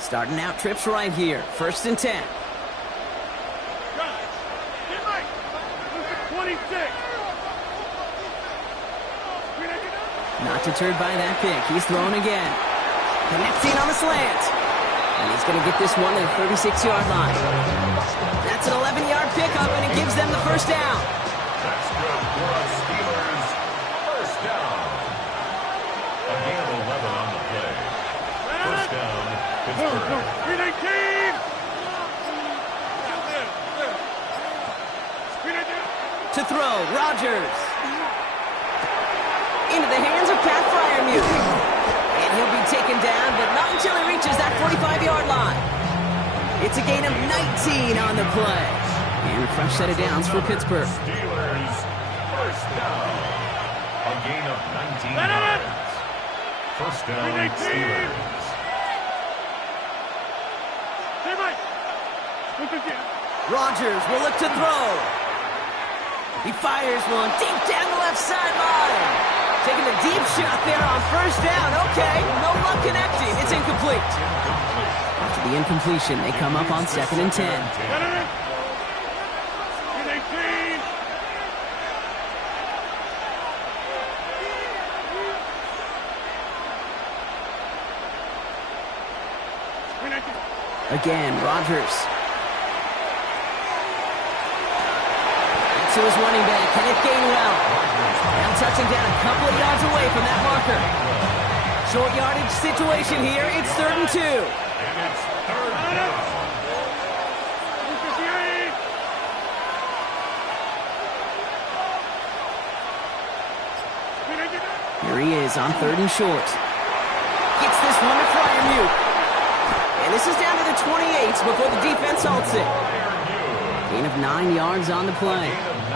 Starting out trips right here. 1st and 10. 26. Not deterred by that pick. He's throwing again. Connecting on the slant. And he's going to get this one to the 36-yard line. That's an 11-yard pickup, and it gives them the first down. That's good for the Steelers. First down. A gain of 11 on the play. First down, Pittsburgh. 319! To throw, Rodgers. Into the hands of Pat Fryermuth. And he'll be taken down, but not until he reaches that 45-yard line. It's a gain of 19 on the play. And a fresh set of downs for Pittsburgh. Steelers, first down. A gain of 19 yards. First down, Steelers. Rodgers will look to throw. He fires one deep down the left sideline. Taking a deep shot there on first down. Okay, no luck connecting. It's incomplete. After the incompletion, they come up on 2nd and 10. Again, Rodgers. To his running back, Kenneth Gainwell. Now touching down a couple of yards away from that marker. Short yardage situation here. It's 3rd and 2. And it's third down. Here he is on 3rd and short. Gets this one to Fryermuth. And this is down to the 28 before the defense halts it. Gain of 9 yards on the play.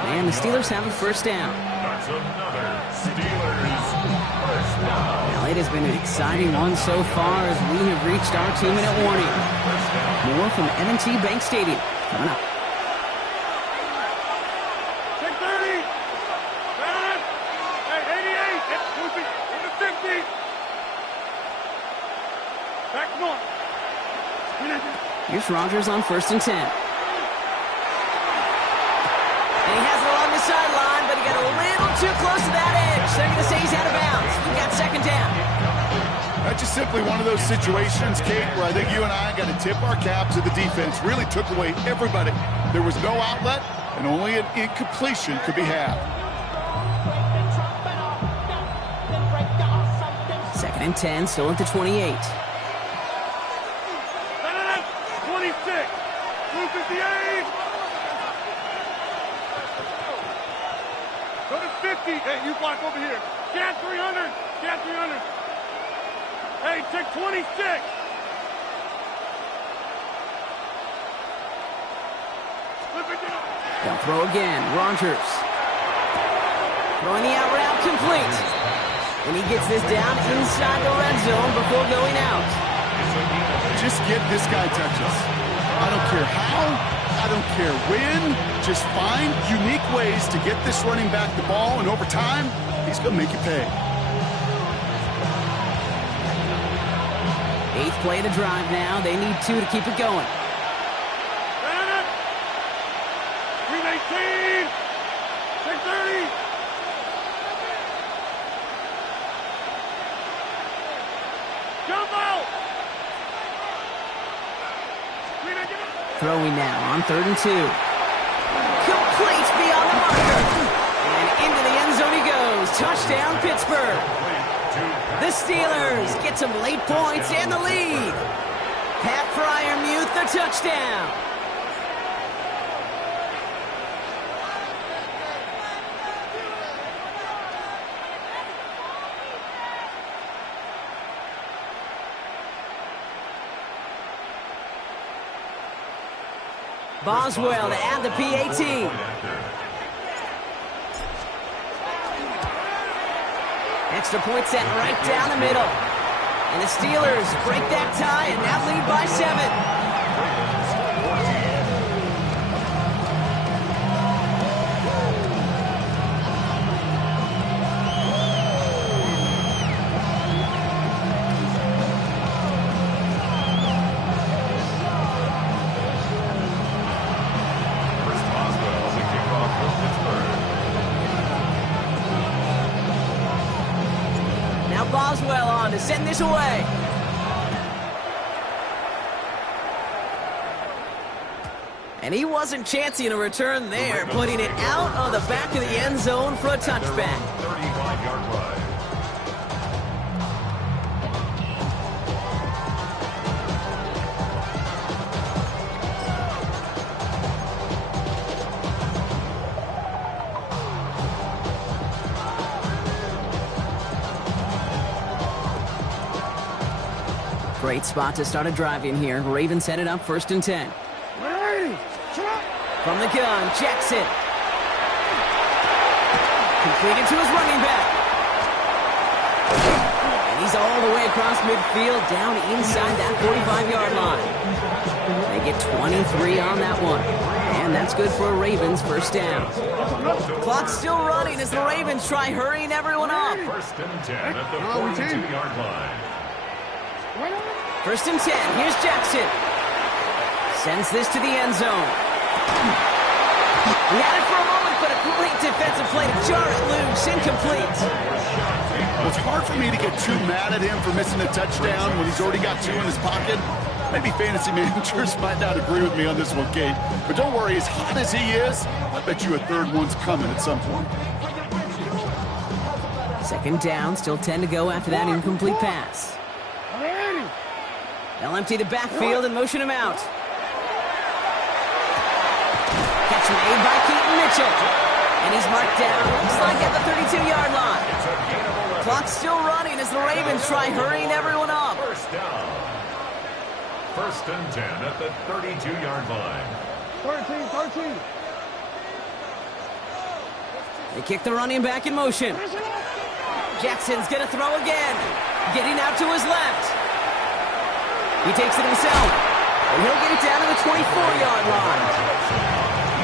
And the Steelers have a first down. That's another Steelers first down. Now, it has been an exciting one so far as we have reached our 2-minute warning. More from M&T Bank Stadium coming up. Here's Rodgers on 1st and 10. And he has it along the sideline, but he got a little too close to that edge. They're going to say he's out of bounds. We've got 2nd down. That's just simply one of those situations, Kate, where I think you and I got to tip our caps to the defense. Really took away everybody. There was no outlet, and only an incompletion could be had. 2nd and 10, still at the 28. 58! Go to 50. Hey, you block over here. Scan 300. Scan 300. Hey, check 26. Flip it down. They'll throw again. Rodgers. Throwing the out route complete. And he gets this down inside the red zone before going out. Just get this guy touches. I don't care how, I don't care when, just find unique ways to get this running back the ball, and over time, he's going to make you pay. 8th play of the drive now. They need 2 to keep it going. 319! 630! Jump out! Throwing now on 3rd and 2. Complete beyond the marker. And into the end zone he goes. Touchdown, Pittsburgh. The Steelers get some late points and the lead. Pat Fryermuth, the touchdown. Boswell to add the PAT. Extra point set right down the middle. And the Steelers break that tie and now lead by 7. Boswell on to send this away. And he wasn't chancing a return there, putting it out on the back of the end zone for a touchback. 35-yard run. Great spot to start a drive in here. Ravens headed up 1st and 10. From the gun, Jackson. Completed to his running back. And he's all the way across midfield, down inside that 45-yard line. They get 23 on that one. And that's good for a Ravens 1st down. Clock's still running as the Ravens try hurrying everyone up. 1st and 10 at the 42-yard line. 1st and 10, here's Jackson. Sends this to the end zone. He had it for a moment, but a great defensive play to jar it loose. Incomplete. Well, it's hard for me to get too mad at him for missing a touchdown when he's already got 2 in his pocket. Maybe fantasy managers might not agree with me on this one, Kate. But don't worry, as hot as he is, I bet you a 3rd one's coming at some point. 2nd down, still 10 to go after that incomplete pass. They'll empty the backfield and motion him out. Catch made by Keaton Mitchell. And he's marked down, looks like at the 32-yard line. Clock's still running as the Ravens try hurrying everyone up. 1st down. 1st and 10 at the 32-yard line. 13. They kick the running back in motion. Jackson's going to throw again. Getting out to his left. He takes it himself, and he'll get it down to the 24-yard line.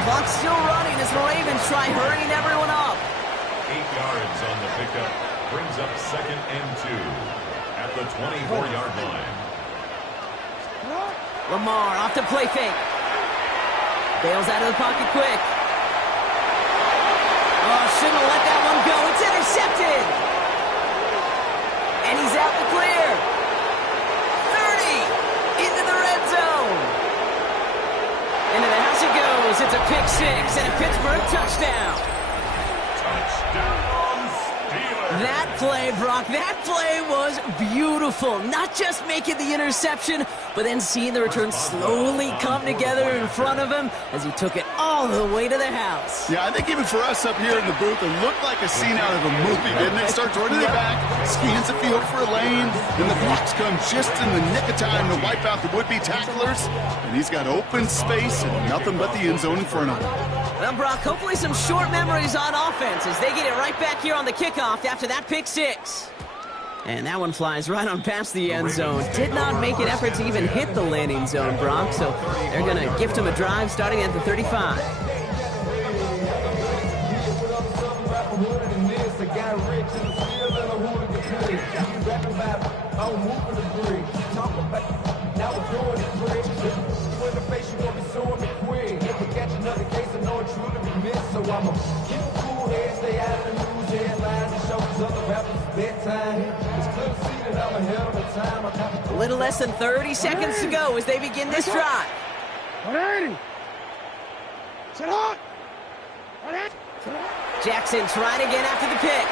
Clock's still running as the Ravens try hurrying everyone up. 8 yards on the pickup, brings up 2nd and 2 at the 24-yard line. Lamar off the play fake. Bails out of the pocket quick. Oh, shouldn't have let that one go. It's intercepted. And he's out the clear. Into the red zone. Into the house it goes. It's a pick 6 and a Pittsburgh touchdown. Touchdown, Steelers. That play, Brock, that play was beautiful. Not just making the interception, but then seeing the return slowly come together in front of him as he took it all the way to the house. Yeah, I think even for us up here in the booth, it looked like a scene out of a movie, didn't it? Starts running it back, scans the field for a lane, then the blocks come just in the nick of time to wipe out the would-be tacklers, and he's got open space and nothing but the end zone in front of him. Well, Brock, hopefully some short memories on offense as they get it right back here on the kickoff after that pick 6. And that one flies right on past the end zone. Did not make an effort to even hit the landing zone, Brock, so they're going to gift him a drive starting at the 35. A little less than 30 seconds to go as they begin this drive. 180. Sit hot. Jackson trying again after the pick.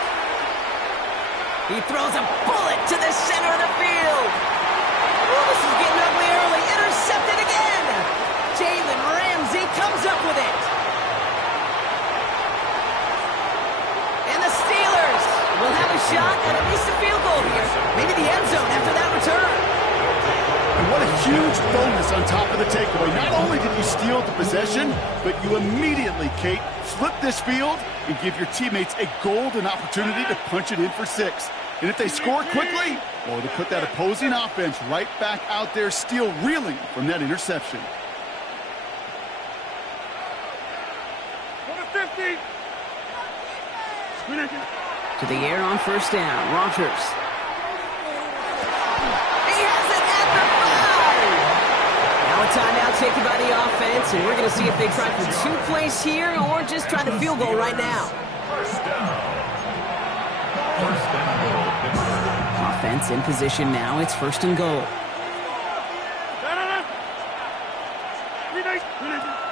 He throws a bullet to the center of the field. Oh, this is getting ugly early. Intercepted again. Jalen Ramsey comes up with it. And the Steelers will have a shot at least a field goal here. Maybe the end zone after that return. And what a huge bonus on top of the takeaway. Not only did you steal the possession, but you immediately, Kate, flip this field and give your teammates a golden opportunity to punch it in for 6. And if they score quickly, well, to put that opposing offense right back out there, still reeling from that interception. 50. To the air on 1st down. Rodgers. He has it at the 5. Now a timeout taken by the offense, and we're going to see if they try for 2 plays here or just try the field goal right now. First down. First and goal, Pittsburgh. Defense in position now. It's 1st and goal.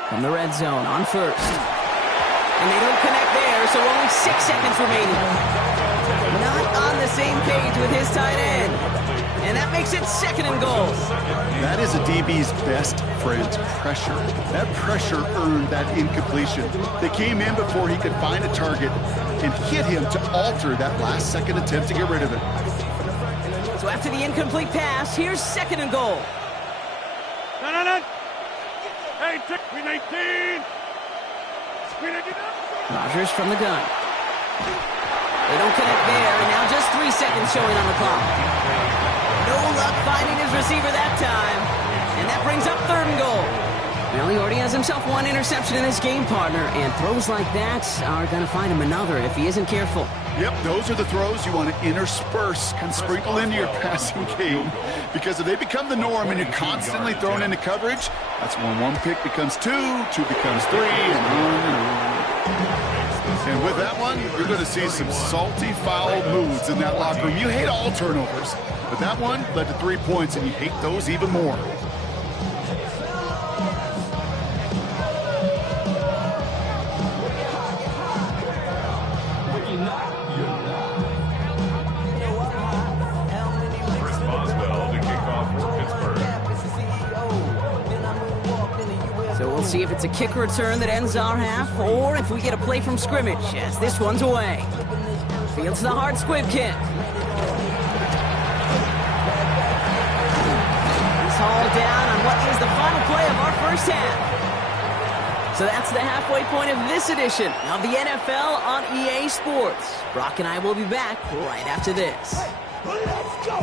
From the red zone on 1st. And they don't connect there, so only 6 seconds remaining. Not on the same page with his tight end. And that makes it 2nd and goal. That is a DB's best friend, pressure. That pressure earned that incompletion. They came in before he could find a target and hit him to alter that last-second attempt to get rid of it. So after the incomplete pass, here's 2nd and goal. Hey, 18. Rodgers from the gun. They don't connect there, and now just 3 seconds showing on the clock. No luck finding his receiver that time, and that brings up 3rd and goal. Well, he already has himself 1 interception in this game, partner, and throws like that are going to find him another if he isn't careful. Yep, those are the throws you want to intersperse, kind of sprinkle into your passing game, because if they become the norm and you're constantly thrown into coverage, that's when 1 pick becomes 2, 2 becomes 3, and on and on. And with that one, you're going to see some salty, foul moods in that locker room. You hate all turnovers, but that one led to 3 points, and you hate those even more. See if it's a kick return that ends our half, or if we get a play from scrimmage, as this one's away. Fields the hard squib kick. He's hauled down on what is the final play of our first half. So that's the halfway point of this edition of the NFL on EA Sports. Brock and I will be back right after this. Let's go!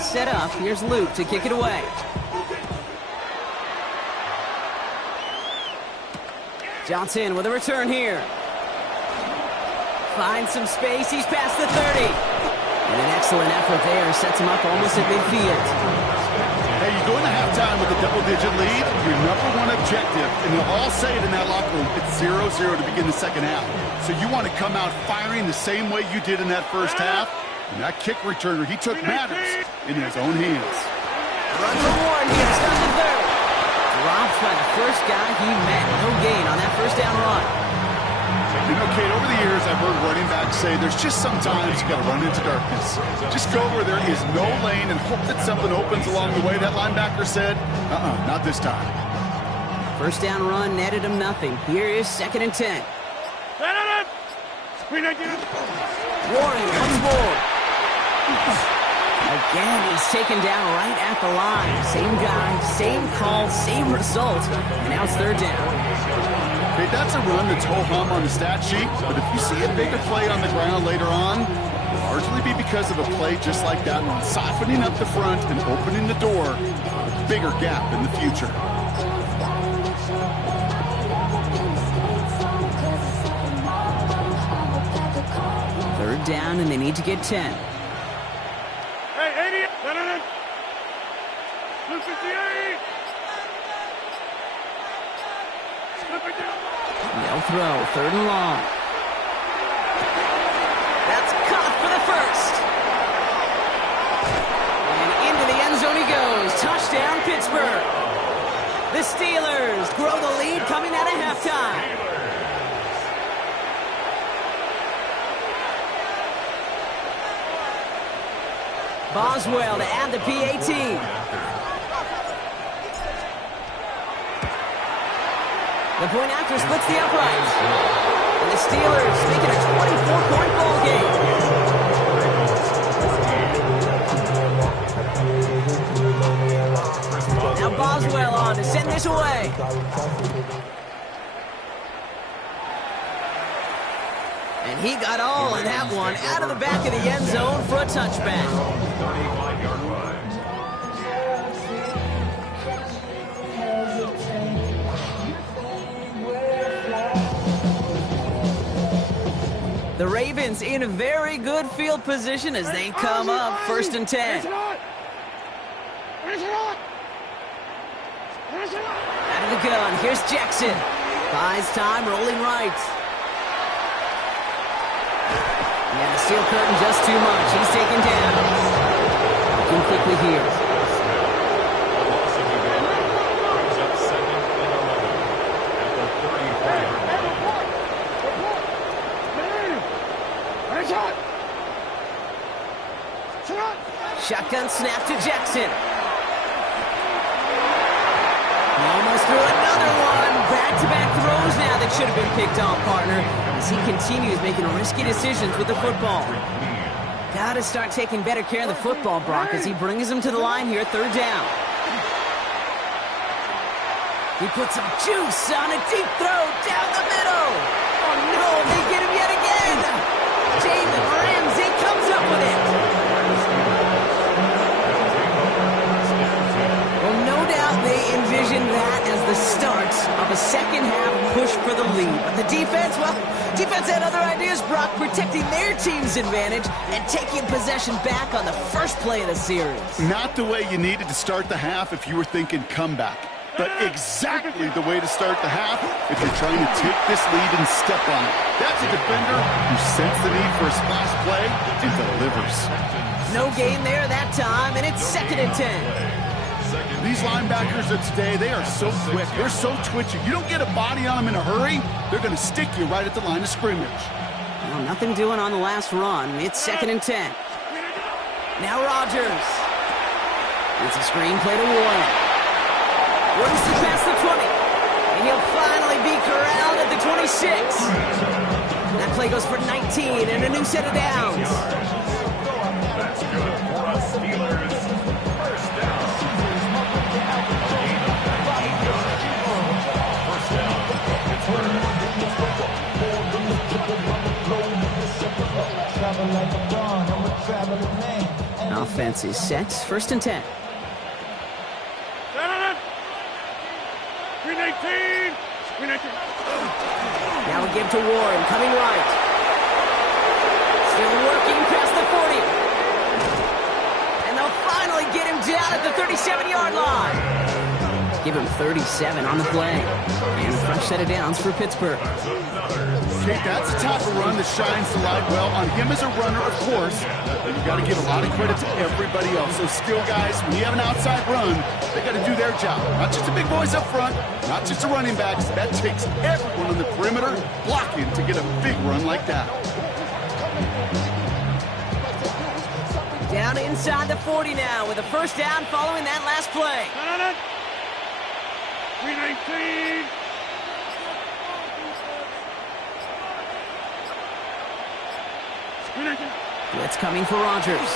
Set up. Here's Luke to kick it away. Johnson with a return here. Finds some space. He's past the 30. And an excellent effort there sets him up almost at midfield. Hey, you go into halftime with a double-digit lead, your #1 objective, and they'll all say it in that locker room, it's 0-0 to begin the second half. So you want to come out firing the same way you did in that first half. And that kick returner, he took matters in his own hands. Run for 1 here, start the 3rd. Dropped by the first guy he met. No gain on that first down run. You know, Kate, over the years, I've heard running backs say there's just sometimes you got to run into darkness. Just go where there is no lane and hope that something opens along the way. That linebacker said, not this time. First down run netted him nothing. Here is 2nd and 10. Warren once more. Again, he's taken down right at the line. Same guy, same call, same result. And now it's 3rd down. Okay, that's a run that's ho-hum on the stat sheet, but if you see a bigger play on the ground later on, it'll largely be because of a play just like that one, softening up the front and opening the door for a bigger gap in the future. Third down, and they need to get 10. Hey, 80! 258! They'll throw, 3rd and long. That's caught for the first. And into the end zone he goes. Touchdown, Pittsburgh. The Steelers grow the lead coming out of halftime. Boswell to add the PAT. The point after splits the uprights. And the Steelers make it a 24-point ball game. Now Boswell on to send this away. And He got all of that one out of the back of the end zone for a touchback. 35-yard line. The Ravens in a very good field position as they come up 1st and 10. Out of the gun, here's Jackson. Buys time, rolling right. Yeah, the steel curtain just too much. He's taken down. Looking quickly here. Shotgun snap to Jackson. He almost threw another one. Back-to-back throws now that should have been picked off, partner, as he continues making risky decisions with the football. Got to start taking better care of the football, Brock, as he brings him to the line here, 3rd down. He puts some juice on a deep throw down the middle. Oh, no, they get him yet again. Jalen Ramsey comes up with it. Well, no doubt they envisioned that as the start of a second-half push for the lead. But the defense, well, defense had other ideas, Brock, protecting their team's advantage and taking possession back on the first play of the series. Not the way you needed to start the half if you were thinking comeback, but exactly the way to start the half if you're trying to take this lead and step on it. That's a defender who sensed the need for a splash play and delivers. No gain there that time, and it's 2nd and 10. These linebackers of today, they are so quick. They're so twitchy. You don't get a body on them in a hurry, they're going to stick you right at the line of scrimmage. Well, nothing doing on the last run. It's 2nd and 10. Now Rodgers. It's a screenplay to Warren. Runs to past the 20. And he'll finally be corralled at the 26. That play goes for 19 and a new set of downs. That's good for us Steelers. First down. First down. Offense is set. 1st and 10. 319. Now we give to Warren, coming right. Still working past the 40. And they'll finally get him down at the 37-yard line. Give him 37 on the play. And a fresh set of downs for Pittsburgh. Okay, that's the type of run that shines the light well on him as a runner, of course. But you've got to give a lot of credit to everybody else. Those skill guys, when you have an outside run, they got to do their job. Not just the big boys up front, not just the running backs. That takes everyone on the perimeter blocking to get a big run like that. Down inside the 40 now with a 1st down following that last play. 319. Blitz coming for Rodgers.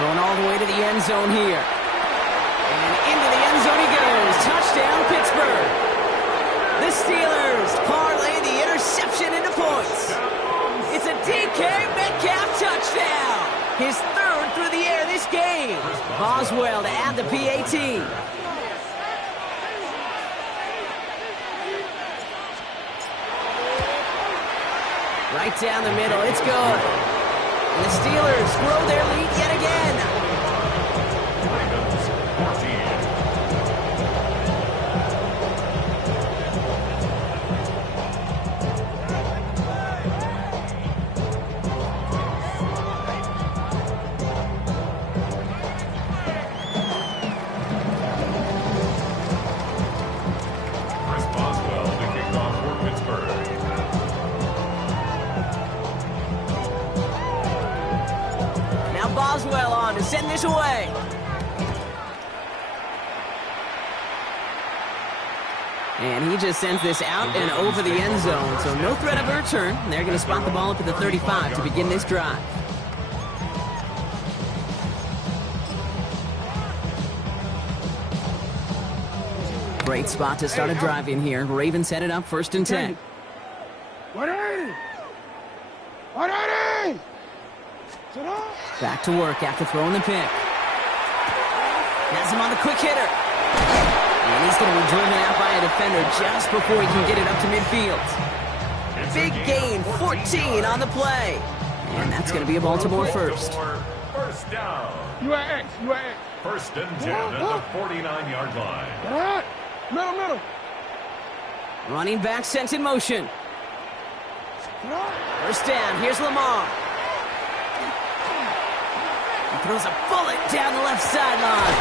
Going all the way to the end zone here. And into the end zone he goes. Touchdown, Pittsburgh. The Steelers parlay the interception into points. It's a DK Metcalf touchdown. His 3rd through the air this game. Boswell to add the PAT. Right down the middle. It's good. And the Steelers grow their lead yet again. Ravens 14. Chris Boswell to kick off for Pittsburgh. Boswell on to send this away. And he just sends this out and over the end zone, so no threat of a return. They're going to spot the ball up at the 35 to begin this drive. Great spot to start a drive in here. Ravens set it up 1st and 10. Back to work after throwing the pick. Has him on the quick hitter. And he's going to be driven out by a defender just before he can get it up to midfield. Big gain, 14 on the play. And that's going to be a Baltimore first. First down. You at X. You at X. First and 10 at the 49-yard line. All right. Middle. Running back sent in motion. First down. Here's Lamar. He throws a bullet down the left sideline.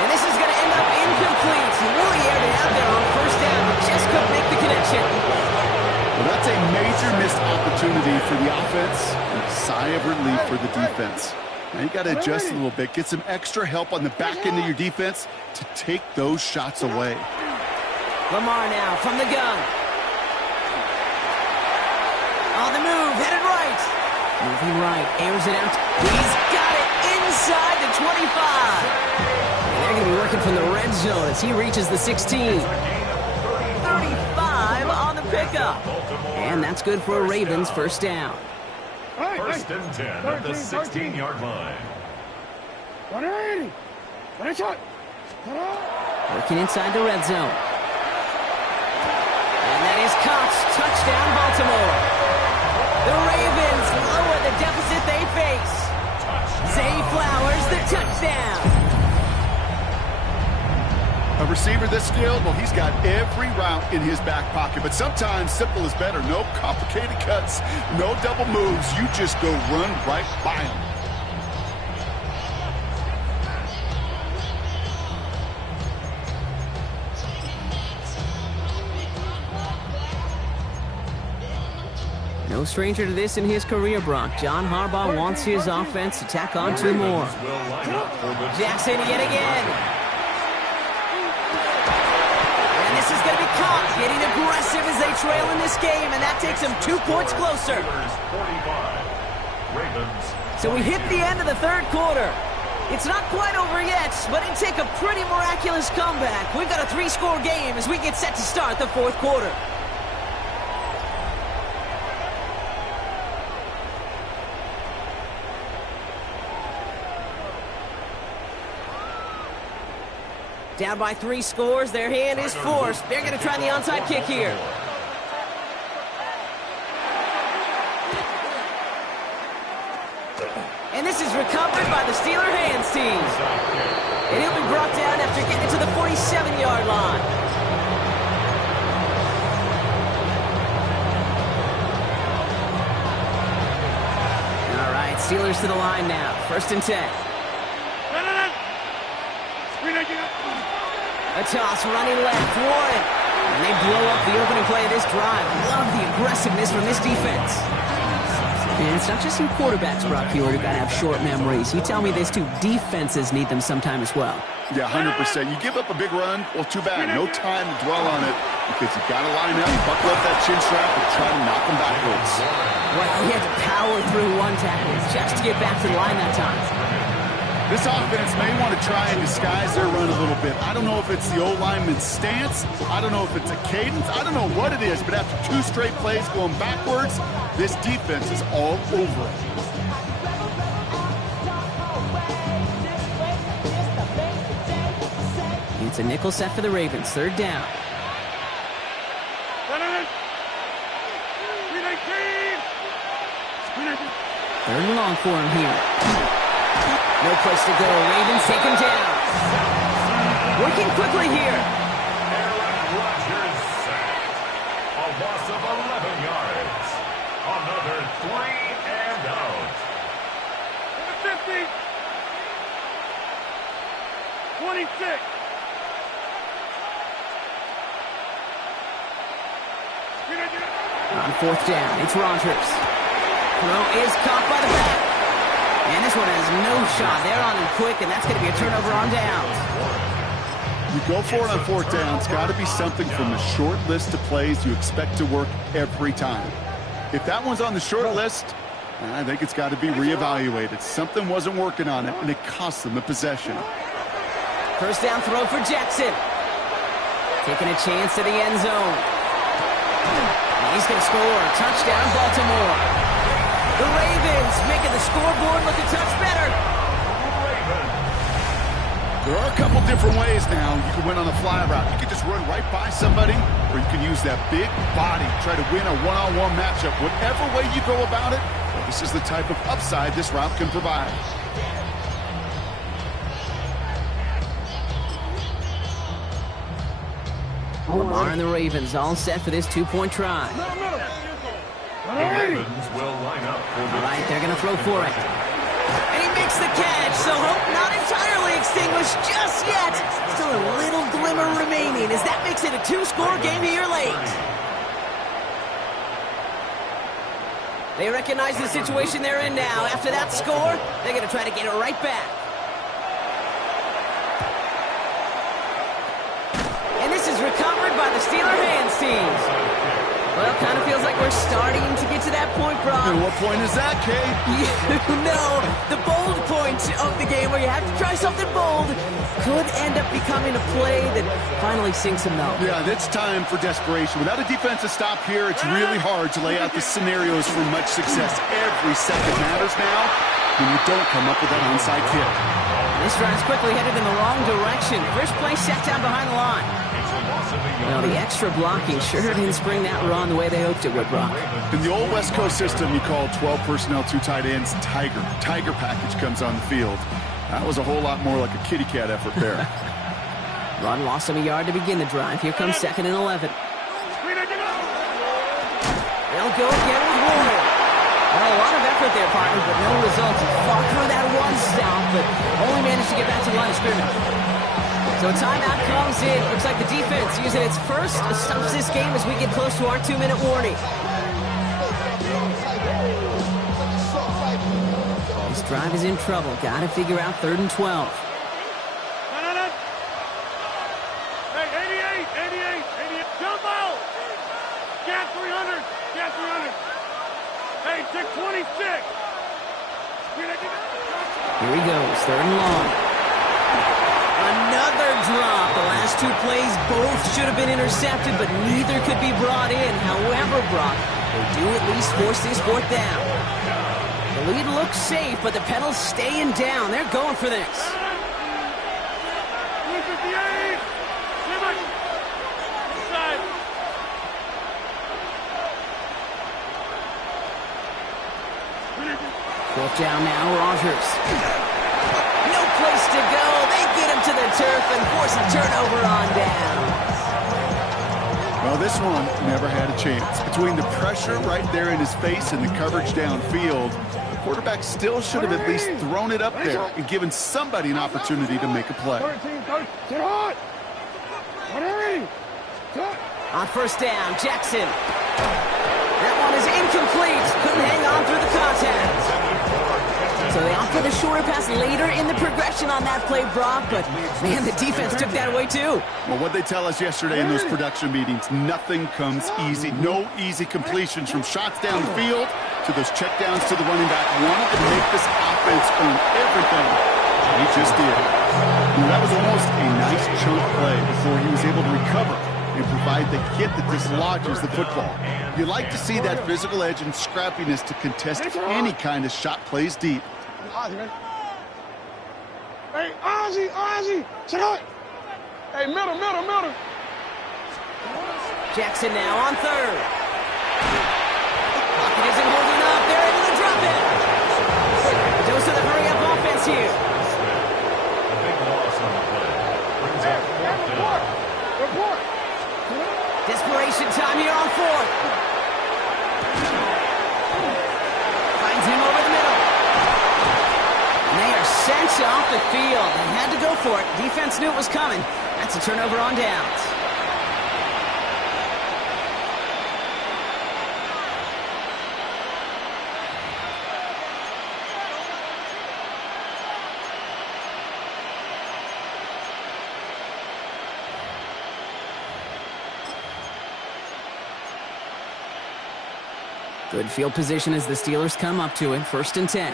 And this is going to end up incomplete. He really aired it out there on first down, but just couldn't make the connection. Well, that's a major missed opportunity for the offense and a sigh of relief for the defense. Now you got to adjust a little bit, get some extra help on the back end of your defense to take those shots away. Lamar now from the gun. On the move, headed right. Moving right, airs it out. He's got it inside the 25. And they're going to be working from the red zone as he reaches the 16. 35 on the pickup. And that's good for a Ravens first down. First and 10 at the 16-yard line. Working inside the red zone. And that is caught. Touchdown, Baltimore. The Ravens lower the deficit they face. Zay Flowers, the touchdown. A receiver this skilled, well, he's got every route in his back pocket. But sometimes simple is better. No complicated cuts, no double moves. You just go run right by him. No stranger to this in his career, Brock. John Harbaugh wants his offense to tack on two more. Jackson yet again. And this is going to be caught. Getting aggressive as they trail in this game, and that takes them 2 points closer. So we hit the end of the third quarter. It's not quite over yet, but it'd take a pretty miraculous comeback. We've got a 3-score game as we get set to start the fourth quarter. Down by 3 scores, their hand is forced. They're going to try the onside kick here. And this is recovered by the Steeler hands team. And he'll be brought down after getting to the 47-yard line. All right, Steelers to the line now. First and 10. A toss running left, Warren. And they blow up the opening play of this drive. Love the aggressiveness from this defense. And it's not just your quarterbacks, Brock, you already got to have short memories. You tell me this too, defenses need them sometime as well. Yeah, 100%. You give up a big run, well, too bad. No time to dwell on it because you got to line up, buckle up that chin strap, and try to knock them backwards. Well, he had to power through one tackle just to get back to the line that time. This offense may want to try and disguise their run a little bit. I don't know if it's the old lineman's stance. I don't know if it's a cadence. I don't know what it is, but after 2 straight plays going backwards, this defense is all over it. It's a nickel set for the Ravens. Third down. Third and long for him here. No place to go. Ravens take him down. Working quickly here. Aaron Rodgers sacked. A loss of 11 yards. Another 3 and out. 50. 26. On fourth down, it's Rodgers. Throw is caught by the back. And this one has no shot. They're on him quick, and that's going to be a turnover on downs. You go for it on fourth down. It's got to be something from the short list of plays you expect to work every time. If that one's on the short list, I think it's got to be reevaluated. Something wasn't working on it, and it cost them the possession. First down throw for Jackson. Taking a chance to the end zone. And he's going to score. Touchdown, Baltimore. The Ravens making the scoreboard look a touch better. There are a couple different ways now. You can win on the fly route. You can just run right by somebody, or you can use that big body, try to win a one-on-one matchup. Whatever way you go about it, this is the type of upside this route can provide. Lamar and the Ravens all set for this two-point try. The Ravens will line up for the All right, they're going to throw for it. And he makes the catch, so hope not entirely extinguished just yet. Still a little glimmer remaining as that makes it a two-score game here late. They recognize the situation they're in now. After that score, they're going to try to get it right back. And this is recovered by the Steeler hands team. Well, kind of feels like we're starting to get to that point, Brock. And what point is that, Kate? You know, the bold point of the game where you have to try something bold could end up becoming a play that finally sinks them though. Yeah, it's time for desperation. Without a defensive stop here, it's really hard to lay out the scenarios for much success. Every second matters now when you don't come up with that onside kick. This drive's quickly headed in the wrong direction. First play set down behind the line. Well, the extra blocking sure didn't spring that run the way they hoped it would, Brock. In the old West Coast system, you call 12 personnel, 2 tight ends, Tiger. Tiger package comes on the field. That was a whole lot more like a kitty cat effort there. Run lost him a yard to begin the drive. Here comes 2nd and 11. They'll go again with Warren. Well, a lot of effort there, partner, but no results. Fought through that one stop, but only managed to get back to the line of scrimmage. So a timeout comes in. Looks like the defense using its first stops this game as we get close to our 2-minute warning. This drive is in trouble. Got to figure out 3rd and 12. Hey, 88. Jump out. Cat 300. Hey, take 26. Here he goes. 3rd and long. Another drop. The last 2 plays both should have been intercepted, but neither could be brought in. However, Brock, they do at least force this 4th down. The lead looks safe, but the pedal's staying down. They're going for this. 158. Inside. Fourth down now, Rodgers. No place to go. They get him to the turf and force a turnover on down. Well, this one never had a chance. Between the pressure right there in his face and the coverage downfield, the quarterback still should have at least thrown it up there and given somebody an opportunity to make a play. 13, get hot. On 1st down, Jackson. That one is incomplete. Couldn't hang on through the contact. So they opt for the shorter pass later in the progression on that play, Brock, but man, the defense took that away too. Well, what they tell us yesterday in those production meetings, nothing comes easy. No easy completions from shots downfield to those checkdowns to the running back. Wanted to make this offense earn everything. He just did. And that was almost a nice chunk play before he was able to recover and provide the hit that dislodges the football. You like to see that physical edge and scrappiness to contest any kind of shot plays deep. Hey, Ozzy, check out. Hey, middle. Jackson now on 3rd. Pocket isn't holding up. They're able to drop it. Dose of the hurry-up offense here. A big loss on the play. Brings up 4th down. Report. Desperation time here on 4th. Finds him over the middle. And they are sent off the field. They had to go for it. Defense knew it was coming. That's a turnover on downs. Good field position as the Steelers come up to it. 1st and 10.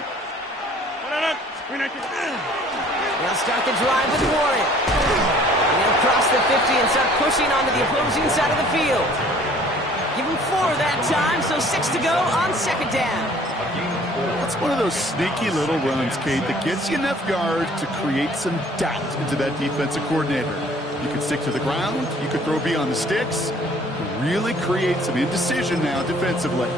They'll start the drive with Warren. And they'll cross the 50 and start pushing onto the opposing side of the field. Give him 4 that time, so 6 to go on second down. That's one of those sneaky little runs, Kate, that gets you enough yards to create some doubt into that defensive coordinator. You can stick to the ground, you could throw beyond the sticks, really create some indecision now defensively.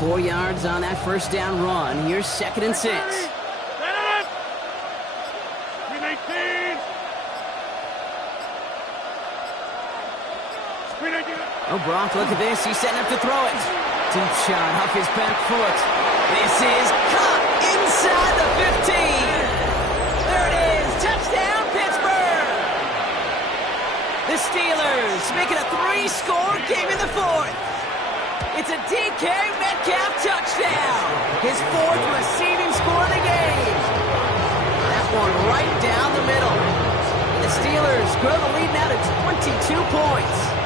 Four yards on that first down run. Here's 2nd and 6. Oh, Brock, look at this. He's setting up to throw it. Deep shot off his back foot. This is caught inside the 15. There it is. Touchdown, Pittsburgh. The Steelers make it a 3-score game in the 4th. It's a DK Metcalf touchdown. His 4th receiving score of the game. That one right down the middle. And the Steelers grow the lead now to 22 points.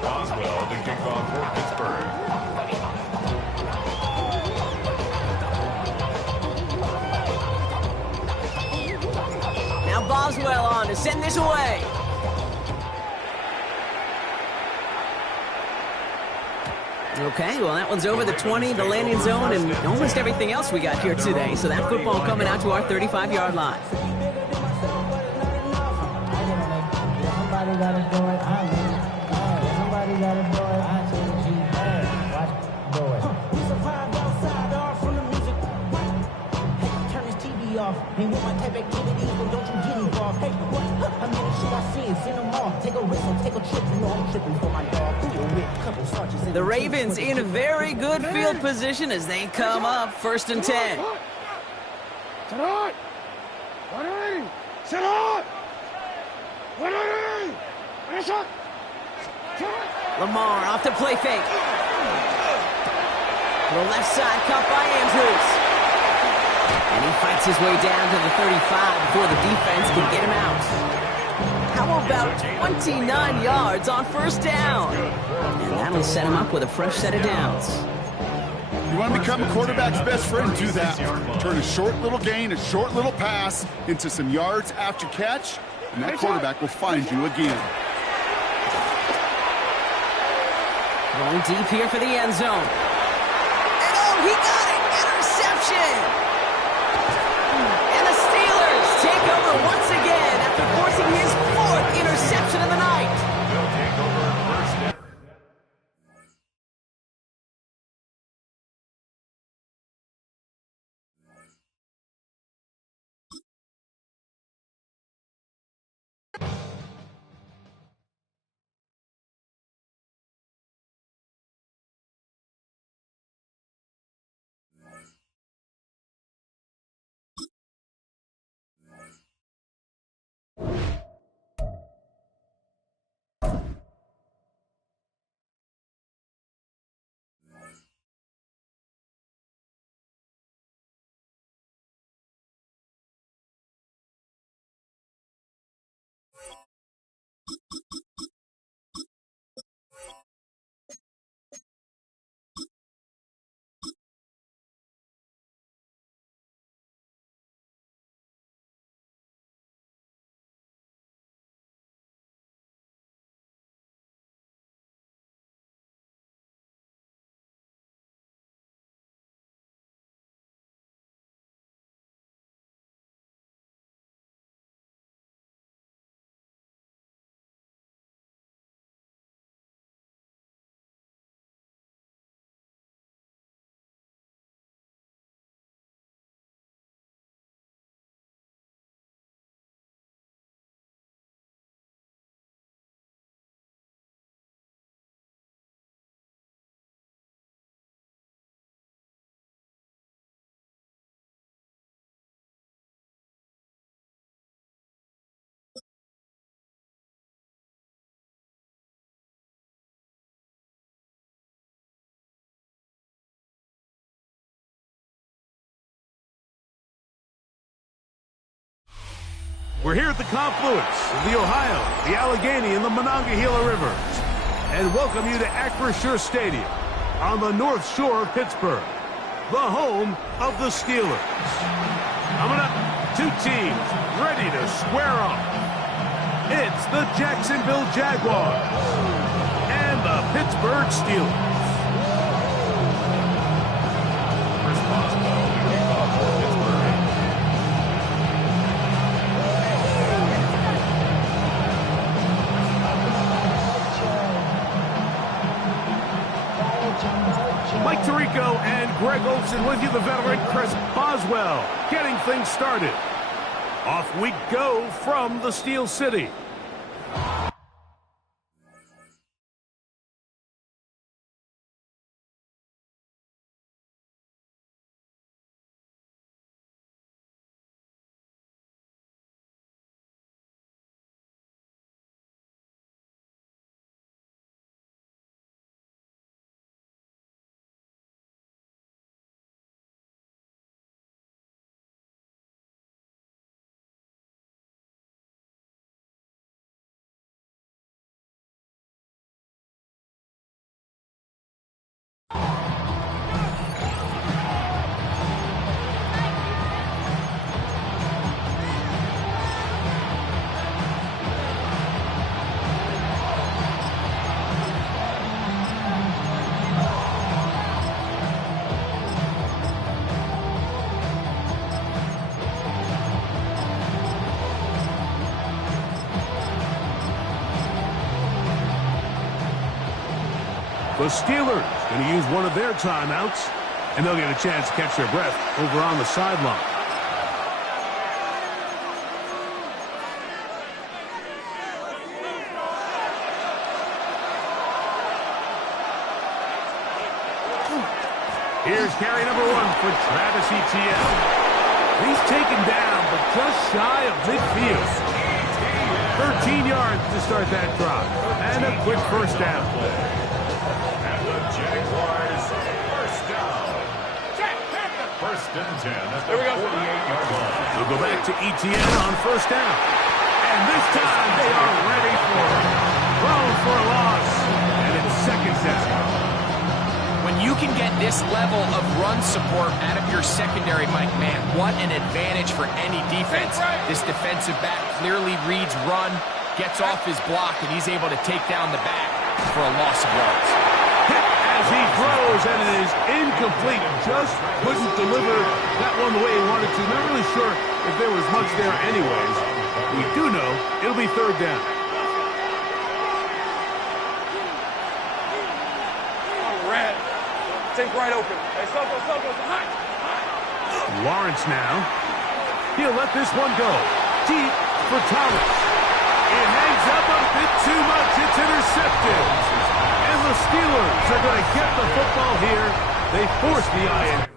Boswell to kick off for Pittsburgh. Now Boswell on to send this away. Okay, well, that one's over the 20, the landing zone, and almost everything else we got here today. So that football coming out to our 35-yard line. Somebody gotta do it. Somebody gotta do it. I take a G. Watch do it. We survived outside, all from the music. Hey, turn this TV off. Ain't with my type activities, but don't you get involved. Hey, what? I mean, the shit I seen them all. Take a risk and take a trip. You know I'm tripping for my dog. The Ravens in a very good field position as they come up 1st and 10. Lamar off the play fake. To the left side, caught by Andrews. And he fights his way down to the 35 before the defense can get him out. How about 29 yards on 1st down? And that'll set him up with a fresh set of downs. You want to become a quarterback's best friend? Do that. Turn a short little gain, a short little pass into some yards after catch, and that quarterback will find you again. Going deep here for the end zone. And oh, he got it! Interception! And the Steelers take over once again after forcing his 4th interception of the night. They'll take over first down. We're here at the confluence of the Ohio, the Allegheny, and the Monongahela Rivers, and welcome you to Acrisure Stadium on the North Shore of Pittsburgh, the home of the Steelers. Coming up, two teams ready to square off. It's the Jacksonville Jaguars and the Pittsburgh Steelers. Mike Tirico and Greg Olsen with you, the veteran Chris Boswell, getting things started. Off we go from the Steel City. The Steelers going to use one of their timeouts, and they'll get a chance to catch their breath over on the sideline. Here's carry number 1 for Travis Etienne. He's taken down, but just shy of midfield. 13 yards to start that drive, and a quick first down. Jaguars, first down. First and 10 at the 48-yard line. They'll go back to Etienne on first down. And this time they are ready for it. Thrown for a loss. And it's second down. When you can get this level of run support out of your secondary, Mike, man, what an advantage for any defense. This defensive back clearly reads run, gets off his block, and he's able to take down the back for a loss of yards. As he throws, and it is incomplete. Just couldn't deliver that one the way he wanted to. Not really sure if there was much there anyways. We do know it'll be third down. Red. Take right open. Hey, Soko, hot. Lawrence now. He'll let this one go. Deep for Thomas. It hangs up a bit too much. It's intercepted. And the Steelers are going to get the football here. They force the eye in.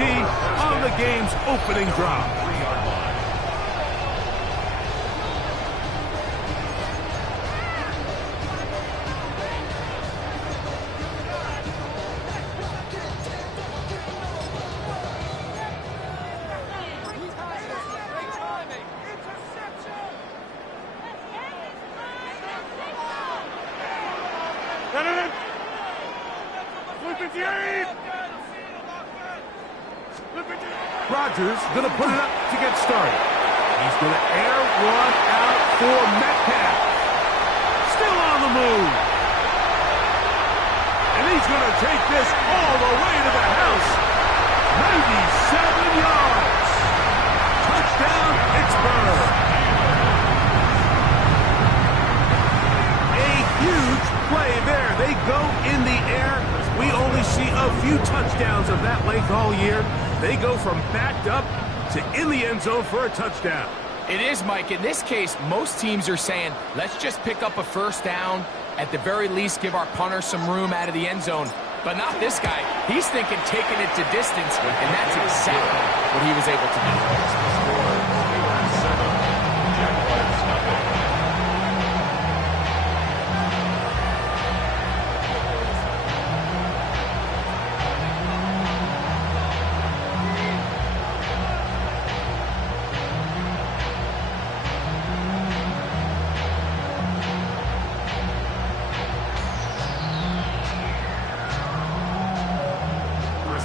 On the game's opening drive. 3-yard line. Rodgers going to put it up to get started. He's going to air one out for Metcalf. Still on the move. And he's going to take this all the way to the house. 97 yards. Touchdown, Pittsburgh. A huge play there. They go in the air. We only see a few few touchdowns of that length all year. They go from backed up to in the end zone for a touchdown. It is, Mike. In this case, most teams are saying, let's just pick up a first down. At the very least, give our punter some room out of the end zone. But not this guy. He's thinking taking it to distance, and that's exactly what he was able to do.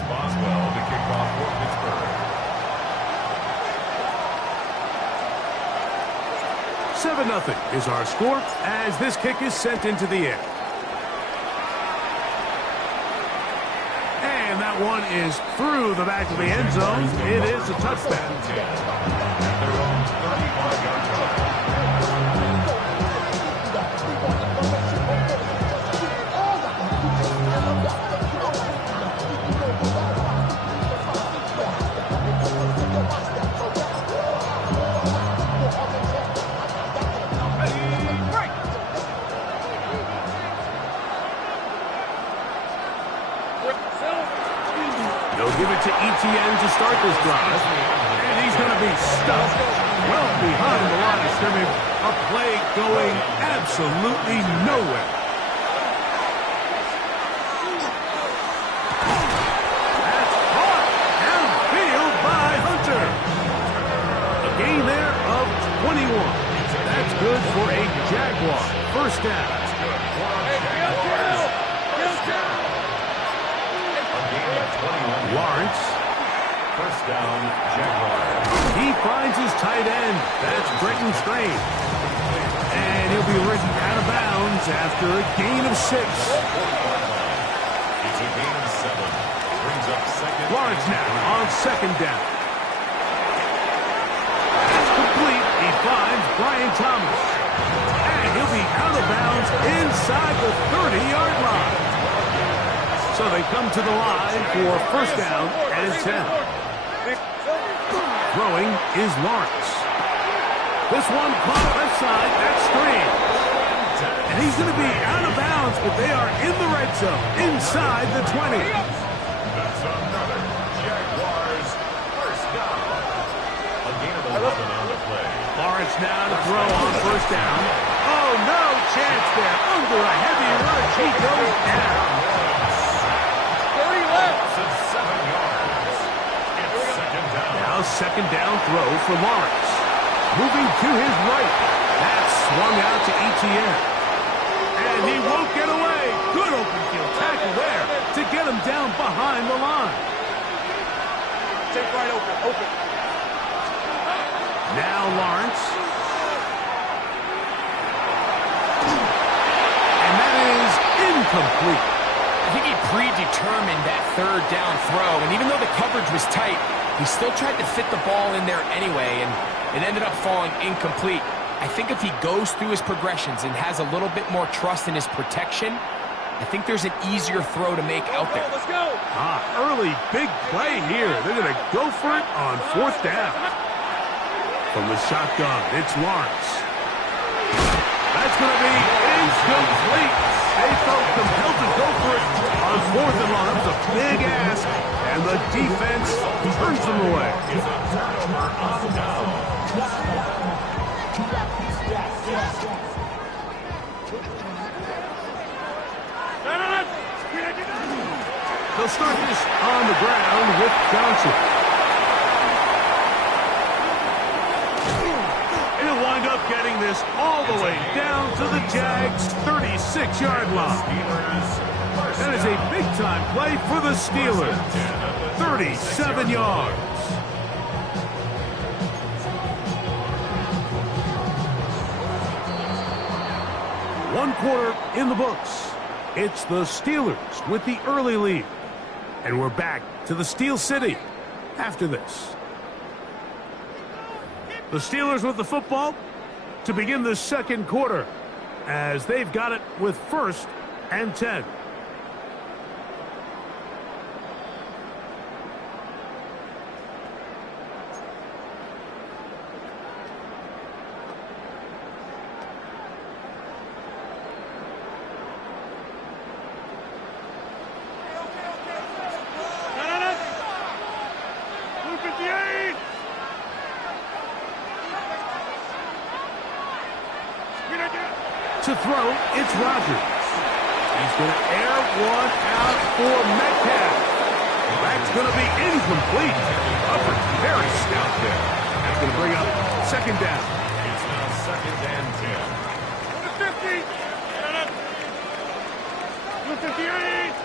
Boswell to kick off for Pittsburgh. 7-0 is our score as this kick is sent into the air. And that one is through the back of the end zone. It is a touchdown. At their own 35-yard line. They'll give it to Etienne to start this drive. And he's going to be stuck well behind the line of scrimmage. A play going absolutely nowhere. That's caught downfield by Hunter. A gain there of 21. That's good for a Jaguar first down. Lawrence. First down, Jaguars. He finds his tight end. That's Brenton Strange. And he'll be written out of bounds after a gain of 6. It's a gain of 7. Brings up second. Lawrence now on second down. That's complete. He finds Brian Thomas. And he'll be out of bounds inside the 30-yard line. So they come to the line for first down and 10. Throwing is Lawrence. This one caught left side. That's Strange. And he's going to be out of bounds, but they are in the red zone inside the 20. That's another Jaguars first down. A gain of 11 on the play. Lawrence now to throw on first down. Oh, no chance there. Under a heavy rush, he goes down. 7 yards. It's second down. Now second down throw for Lawrence. Moving to his right. That's swung out to Etienne. And he won't get away. Good open field tackle there to get him down behind the line. Take right open. Now Lawrence. And that is incomplete. I think he predetermined that third down throw, and even though the coverage was tight, he still tried to fit the ball in there anyway, and it ended up falling incomplete. I think if he goes through his progressions and has a little bit more trust in his protection, I think there's an easier throw to make out there. Let's go. Early big play here. They're going to go for it on fourth down. From the shotgun, it's Lawrence. That's going to be incomplete. They felt compelled to go for it on fourth and long. That was a big ask, and the defense turns them away. It's a turnover on down. They'll start this on the ground with Johnson. And he'll wind up getting this all the way down to the Jags' 36-yard line. That is a big-time play for the Steelers. 37 yards. One quarter in the books. It's the Steelers with the early lead. And we're back to the Steel City after this. The Steelers with the football to begin the second quarter as they've got it with first and 10. throw, it's Rodgers. He's going to air one out for Metcalf. That's going to be incomplete. Upper very stout there. That's going to bring up second down. It's now second and 10. 58.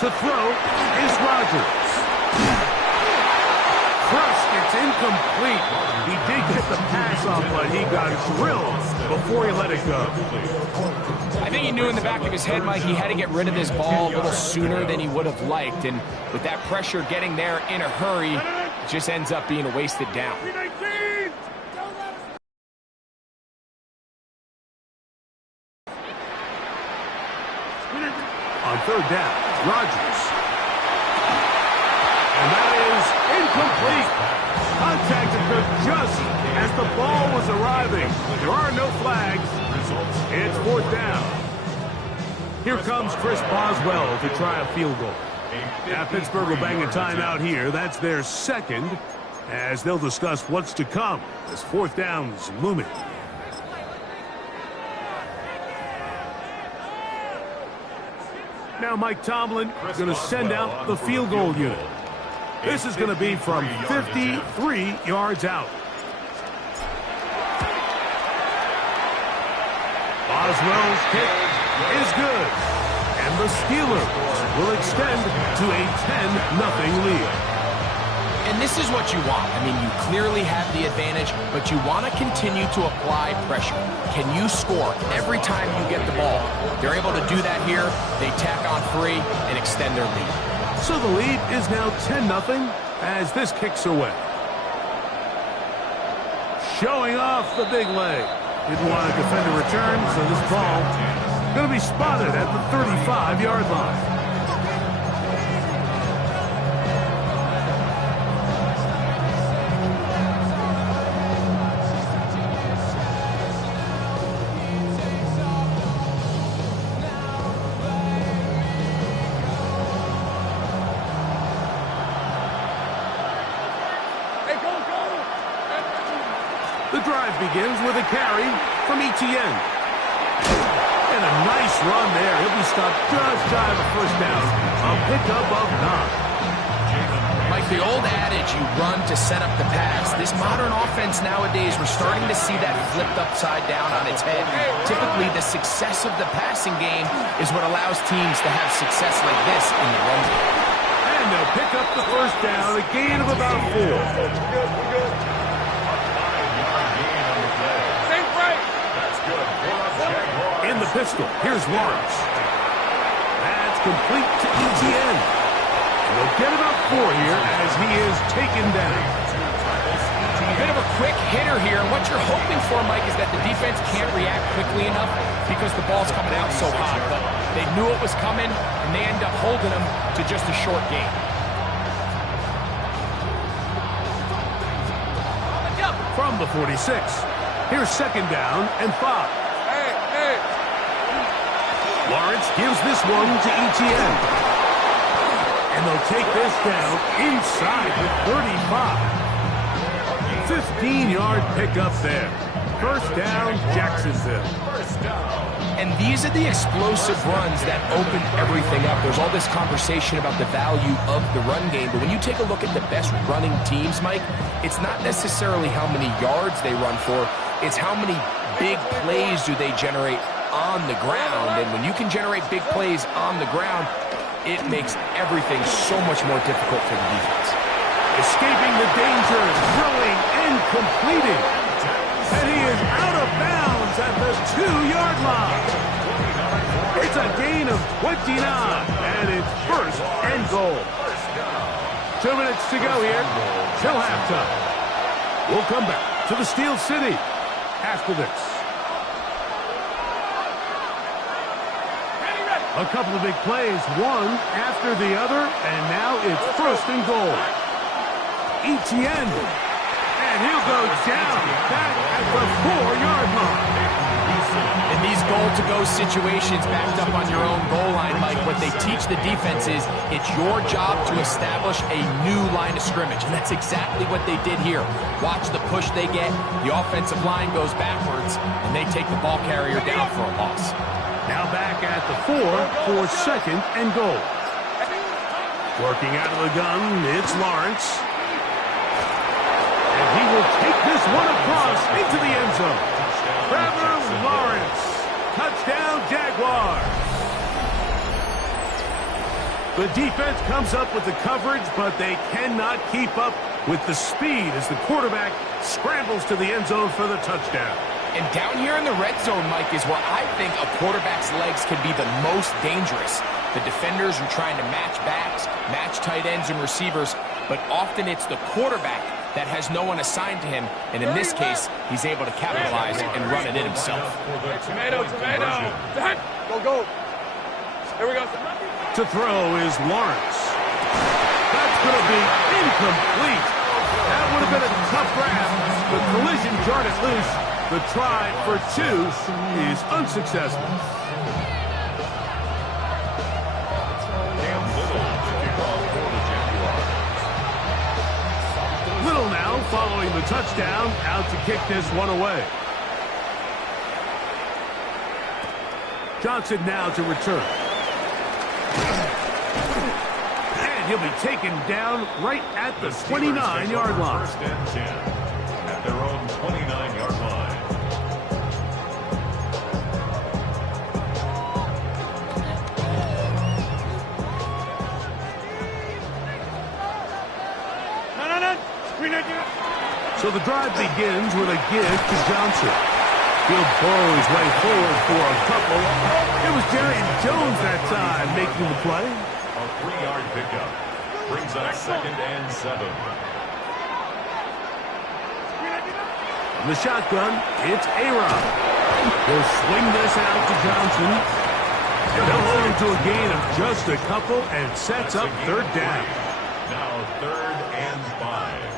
To throw is Rodgers. Crushed, it's incomplete. He did get the pass off, but he got drilled before he let it go. I think he knew in the back of his head, Mike, he had to get rid of this ball a little sooner than he would have liked. And with that pressure getting there in a hurry, it just ends up being a wasted down. On third down, Rodgers. And that is incomplete. Contact occurred just as the ball was arriving. There are no flags. It's fourth down. Here comes Chris Boswell to try a field goal. Now Pittsburgh will bang a timeout here. That's their second, as they'll discuss what's to come as fourth down's looming. Now Mike Tomlin is going to send out the field goal unit. This is going to be from 53 yards out. Boswell's kick is good. And the Steelers will extend to a 10-0 lead. And this is what you want. I mean, you clearly have the advantage, but you want to continue to apply pressure. Can you score every time you get the ball? They're able to do that here. They tack on 3 and extend their lead. So the lead is now 10-0 as this kicks away. Showing off the big leg. Didn't want to defend a return, so this ball going to be spotted at the 35-yard line. The drive begins with a carry from Etienne. And a nice run there. He'll be stopped just shy of a first down. A pickup of 9. Like the old adage, you run to set up the pass. This modern offense nowadays, we're starting to see that flipped upside down on its head. Typically, the success of the passing game is what allows teams to have success like this in the run game. And they'll pick up the first down, a gain of about 4. In the pistol, here's Lawrence. That's complete to Etienne. And they'll get about 4 here as he is taken down. A bit of a quick hitter here, and what you're hoping for, Mike, is that the defense can't react quickly enough because the ball's coming out so hot. But they knew it was coming, and they end up holding them to just a short gain. From the 46, here's second down and 5. Lawrence gives this one to Etienne. And they'll take this down inside the 35. 15-yard pickup there. First down, Jacksonville. And these are the explosive runs that open everything up. There's all this conversation about the value of the run game, but when you take a look at the best running teams, Mike, it's not necessarily how many yards they run for, it's how many big plays do they generate on the ground. And when you can generate big plays on the ground, it makes everything so much more difficult for the defense. Escaping the danger, throwing and completing. And he is out of bounds at the 2-yard line. It's a gain of 29, and it's first and goal. 2 minutes to go here till halftime. We'll come back to the Steel City after this. A couple of big plays, one after the other, and now it's first and goal. Etienne, and he'll go down back at the 4-yard line. And these goal-to-go situations backed up on your own goal line, Mike, what they teach the defense is it's your job to establish a new line of scrimmage, and that's exactly what they did here. Watch the push they get. The offensive line goes backwards, and they take the ball carrier down for a loss. Now back at the 4 for second and goal. Working out of the gun, it's Lawrence. And he will take this one across into the end zone. Trevor Lawrence. Touchdown, Jaguars. The defense comes up with the coverage, but they cannot keep up with the speed as the quarterback scrambles to the end zone for the touchdown. And down here in the red zone, Mike, is where I think a quarterback's legs can be the most dangerous. The defenders are trying to match backs, match tight ends and receivers, but often it's the quarterback that has no one assigned to him, and in this case, he's able to capitalize and run it in himself. Tomato. Go. Here we go. To throw is Lawrence. That's going to be incomplete. That would have been a tough grab. The collision jarred it loose. The try for 2 is unsuccessful. Little now following the touchdown, out to kick this one away. Johnson now to return. And he'll be taken down right at the 29-yard line. First and 10 at their own 29-yard line. So the drive begins with a give to Johnson. He'll burrow his way forward for a couple. It was Darian Jones that time making the play. A 3-yard pickup brings up 2nd and 7. On the shotgun, it's A-Rod. He'll swing this out to Johnson. And they'll hold him to a gain of just a couple and sets up 3rd down. Now 3rd and 5.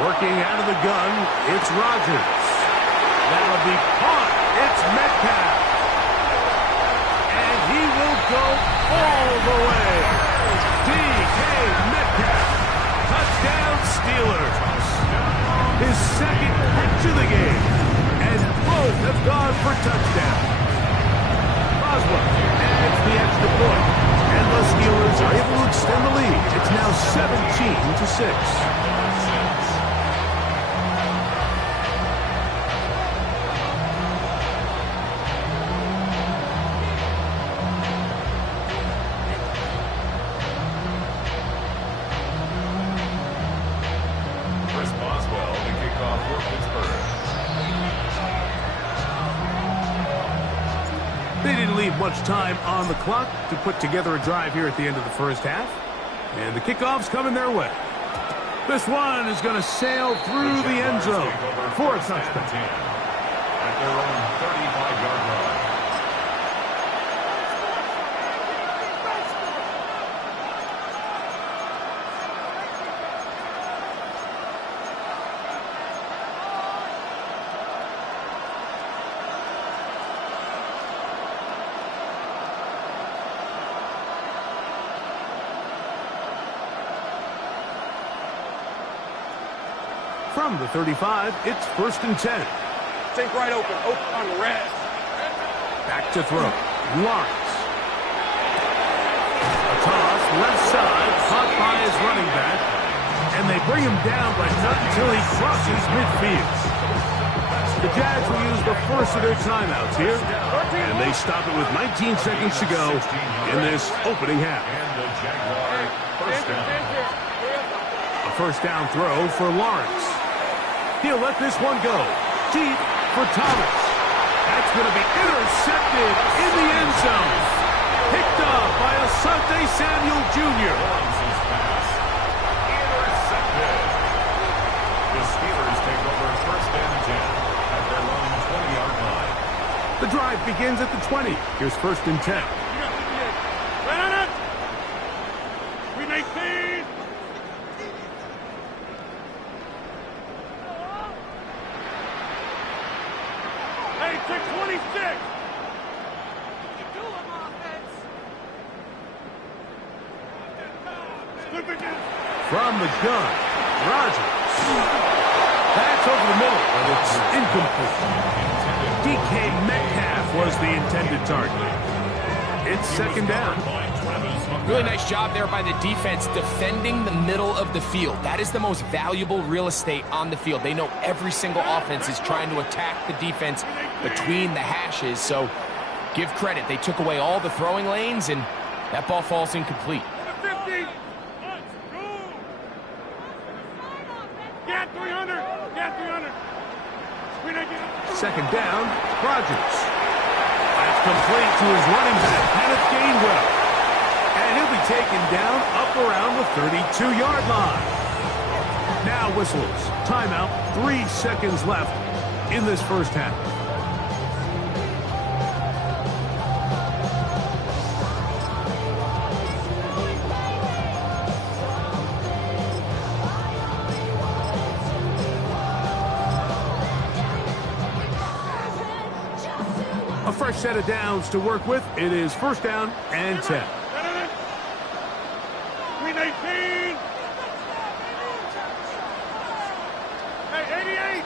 Working out of the gun, it's Rodgers. That'll be caught. It's Metcalf. And he will go all the way. D.K. Metcalf. Touchdown Steelers. His 2nd catch of the game. And both have gone for touchdown. Boswell adds the extra point. And the Steelers are able to extend the lead. It's now 17-6. They didn't leave much time on the clock to put together a drive here at the end of the first half. And the kickoff's coming their way. This one is going to sail through the end zone for a touchdown. At their own 35-yard line. From the 35, it's 1st and 10. Take right open on the red. Back to throw. Lawrence. A toss, left side, caught by his running back. And they bring him down, but not until he crosses midfield. The Jags will use the first of their timeouts here. And they stop it with 19 seconds to go in this opening half. And the Jaguar first down. A first down throw for Lawrence. He'll let this one go. Deep for Thomas. That's going to be intercepted in the end zone. Picked up by Asante Samuel Jr. Lawrence's pass intercepted. The Steelers take over 1st and 10 at their own 20-yard line. The drive begins at the 20. Here's 1st and 10. We make speed. Hey, check 26. From the gun, Rogers. That's over the middle, but it's incomplete. DK Metcalf was the intended target. It's 2nd down. Really nice job there by the defense defending the middle of the field. That is the most valuable real estate on the field. They know every single offense is trying to attack the defense between the hashes, so give credit. They took away all the throwing lanes, and that ball falls incomplete. 50. Get 300. Get 300. 2nd down, Rogers. That's complete to his running back, Kenneth Gainwell. And he'll be taken down up around the 32-yard line. Now whistles. Timeout. 3 seconds left in this 1st half. A fresh set of downs to work with. It is 1st down and 10. 18. Hey, 88.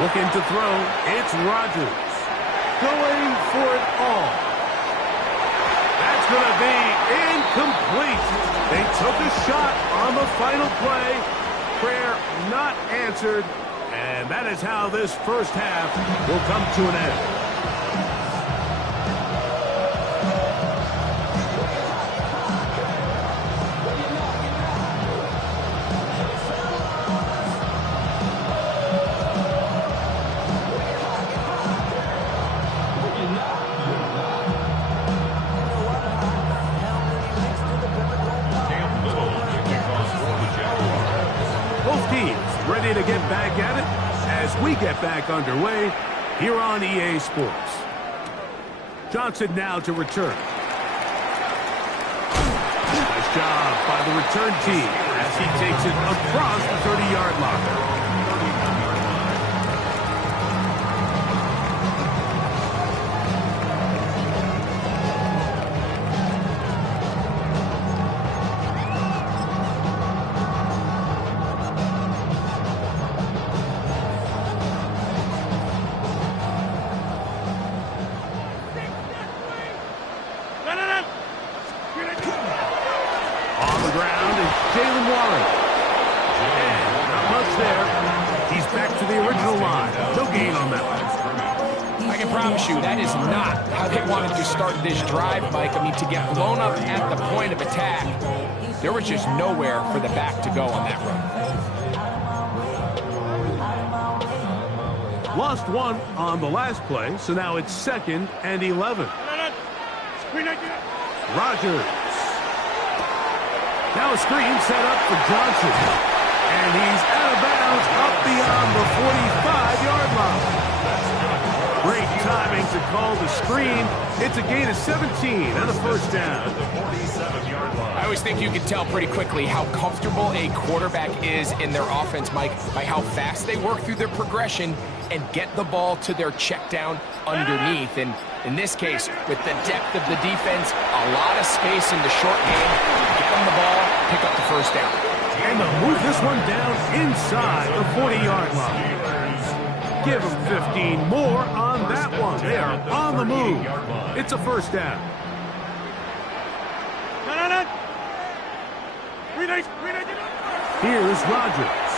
Looking to throw. It's Rogers. Going for it all. That's going to be incomplete. They took a shot on the final play. Prayer not answered. And that is how this 1st half will come to an end. Ready to get back at it as we get back underway here on EA Sports. Johnson now to return. Nice job by the return team as he takes it across the 30-yard line. This drive, Mike, I mean, to get blown up at the point of attack, there was just nowhere for the back to go on that run. Lost one on the last play, so now it's 2nd and 11. Rogers. Now a screen set up for Johnson. And he's out of bounds up beyond the 45-yard line. Great timing to call the screen. It's a gain of 17 and a 1st down. I always think you can tell pretty quickly how comfortable a quarterback is in their offense, Mike, by how fast they work through their progression and get the ball to their check down underneath. And in this case, with the depth of the defense, a lot of space in the short game, get them the ball, pick up the 1st down. And they'll move this one down inside the 40-yard line. Give them 15 more on that one. They are on the move. It's a 1st down. Here's Rogers.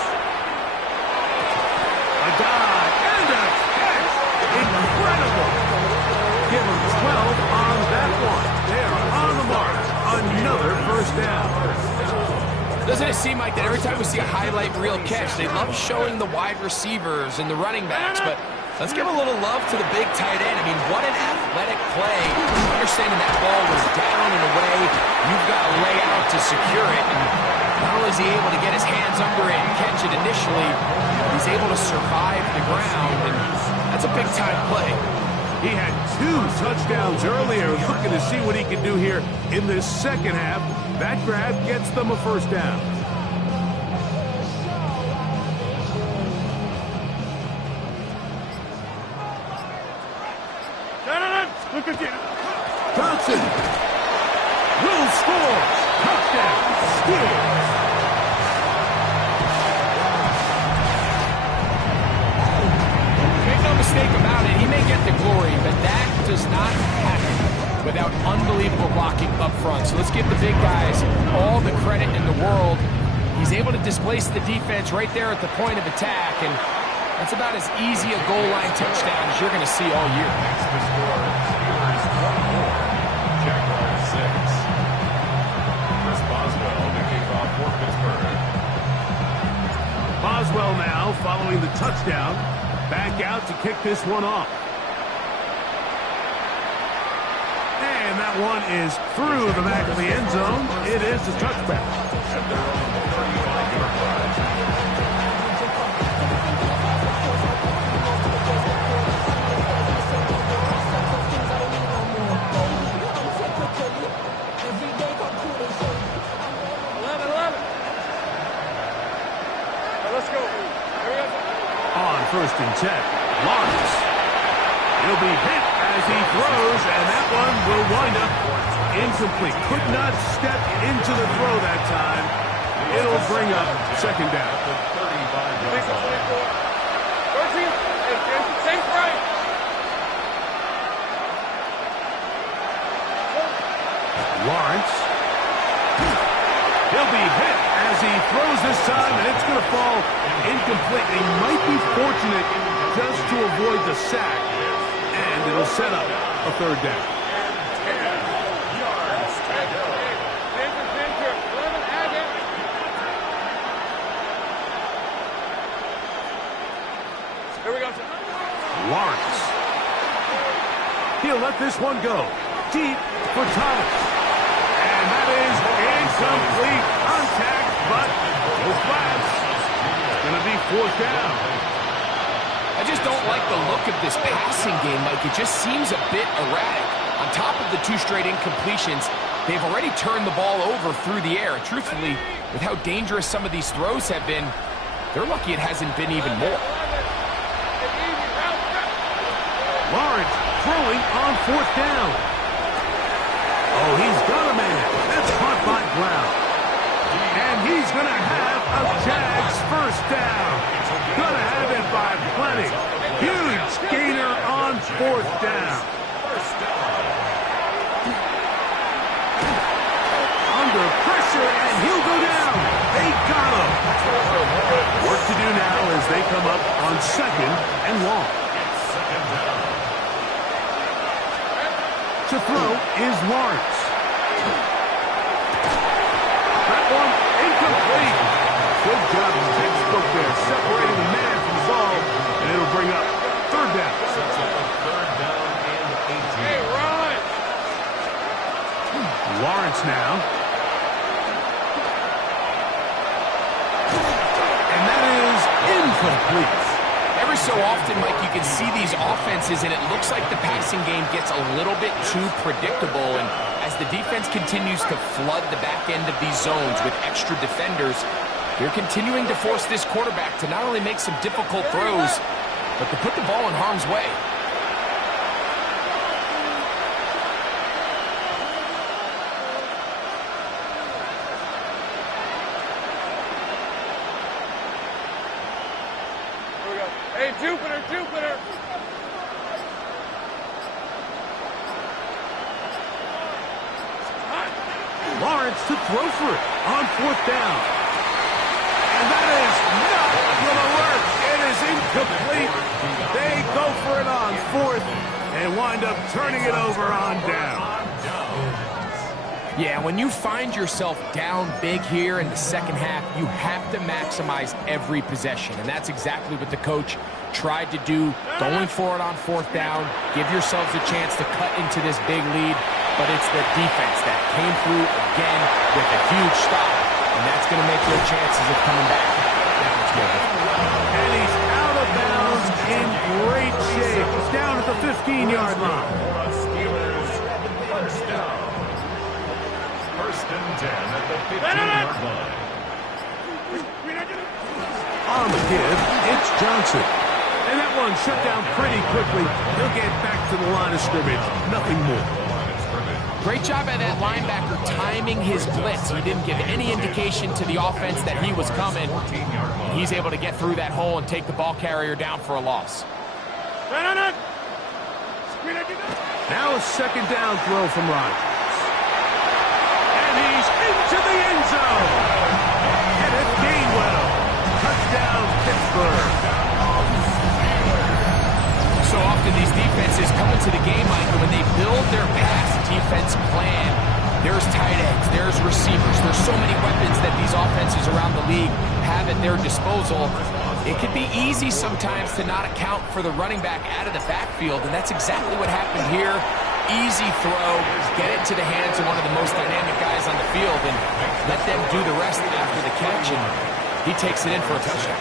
A dive and a catch. Incredible. Give them 12 on that one. They are on the mark. Another 1st down. Doesn't it seem like that every time we see a highlight reel catch, they love showing the wide receivers and the running backs, but let's give a little love to the big tight end. I mean, what an athletic play. Understanding that ball was down and away, you've got to lay out to secure it. And not only is he able to get his hands under it and catch it initially, he's he's able to survive the ground, and that's a big-time play. He had 2 touchdowns earlier, looking to see what he can do here in this second half. That grab gets them a first down. Johnson will score. Touchdown. Steelers. Make no mistake about it, he may get the glory, but that does not happen without unbelievable blocking up front. So let's give the big guys all the credit in the world. He's able to displace the defense right there at the point of attack, and that's about as easy a goal line touchdown as you're going to see all year. Next to score, Steelers 1 more. Jaguars 6. Chris Boswell to kick off for Pittsburgh. Boswell now following the touchdown. Back out to kick this one off. And that one is through the back of the end zone. It is a touchback. At their own 35-yard line. Let's go. Hurry up. On 1st and 10, Lawrence. He'll be hit as he throws, and that one will wind up incomplete. Could not step into the throw that time. It'll bring up second down. 35-yard line. 13. Safe right. Lawrence. He'll be hit as he throws this time, and it's going to fall incomplete. They might be fortunate just to avoid the sack, and it'll set up a third down. Here we go. Lawrence. He'll let this one go. Deep for Thomas. And that is incomplete. Contact, but no flags. It's going to be 4th down. I just don't like the look of this passing game, Mike. It just seems a bit erratic. On top of the 2 straight incompletions, they've already turned the ball over through the air. Truthfully, with how dangerous some of these throws have been, they're lucky it hasn't been even more. Lawrence throwing on 4th down. Oh, he's got a man. That's caught by Brown. And he's going to have a Jags first down. Going to have it by plenty. Huge gainer on 4th down. Under pressure, and he'll go down. They got him. Work to do now as they come up on 2nd and long. To throw is Lawrence. That one incomplete. Good job, textbook there, separating the man from the ball, and it'll bring up 3rd down. Sets up a 3rd down and 18. Hey, run! Lawrence now. And that is incomplete. Every so often, Mike, you can see these offenses, and it looks like the passing game gets a little bit too predictable. And as the defense continues to flood the back end of these zones with extra defenders, they're continuing to force this quarterback to not only make some difficult throws, but to put the ball in harm's way. Hey, Jupiter! Lawrence to throw for it on 4th down. And that is not going to work. It is incomplete. They go for it on 4th and wind up turning it over on down. Yeah, when you find yourself down big here in the second half, you have to maximize every possession. And that's exactly what the coach tried to do, going for it on 4th down. Give yourselves a chance to cut into this big lead. But it's the defense that came through again with a huge stop. And that's going to make their chances of coming back that much bigger. And he's 15-yard line. Steelers, first down. First and 10 at the 15-yard line. On the give, it's Johnson. And that one shut down pretty quickly. He'll get back to the line of scrimmage. Nothing more. Great job by that linebacker timing his blitz. He didn't give any indication to the offense that he was coming. He's able to get through that hole and take the ball carrier down for a loss. Now a second down throw from Rodgers. And he's into the end zone. Kenneth Gainwell. Touchdown, Pittsburgh. So often these defenses come into the game, Michael, when they build their pass defense plan, there's tight ends, there's receivers, there's so many weapons that these offenses around the league have at their disposal. It could be easy sometimes to not account for the running back out of the backfield, and that's exactly what happened here. Easy throw, get it to the hands of one of the most dynamic guys on the field, and let them do the rest after the catch, and he takes it in for a touchdown.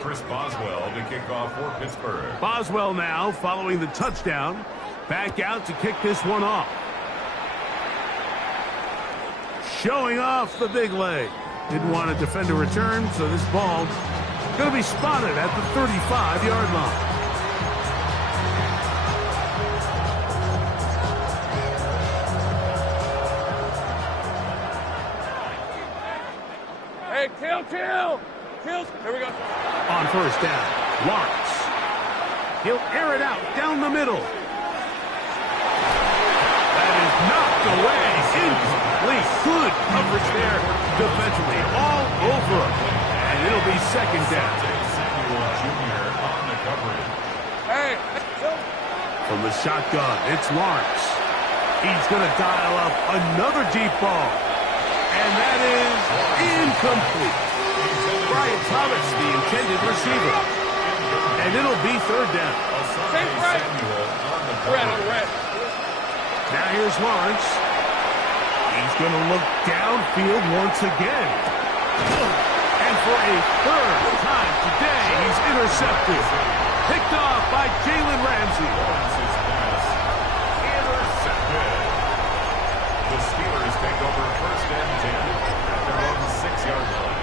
Chris Boswell to kick off for Pittsburgh. Boswell now following the touchdown. Back out to kick this one off. Showing off the big leg. Didn't want to defend a return, so this ball going to be spotted at the 35-yard line. Hey, kill. Here we go. On first down, Lawrence. He'll air it out down the middle. That is knocked away. Incomplete. Good coverage there defensively. All over him. And it'll be second down. Jr. on the coverage. Hey. From the shotgun, it's Lawrence. He's going to dial up another deep ball. And that is incomplete. Brian Thomas, the intended receiver. And it'll be third down. Safe right. Red. Now here's Lawrence. He's going to look downfield once again. And for a third time today, he's intercepted. Picked off by Jalen Ramsey. Intercepted. The Steelers take over first and 10 at their own 6-yard line.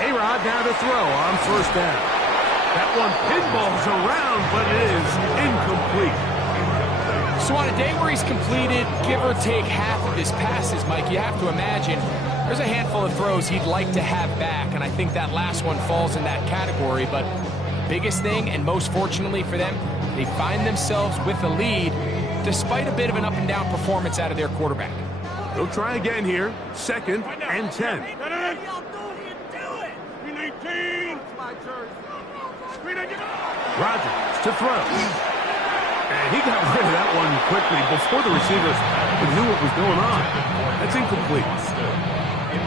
A-Rod now to throw on first down. That one pinballs around, but it is incomplete. So on a day where he's completed, give or take half of his passes, Mike, you have to imagine there's a handful of throws he'd like to have back, and I think that last one falls in that category. But biggest thing, and most fortunately for them, they find themselves with a lead despite a bit of an up-and-down performance out of their quarterback. They'll try again here. Second and 10. Rodgers to throw. And he got rid of that one quickly before the receivers knew what was going on. That's incomplete.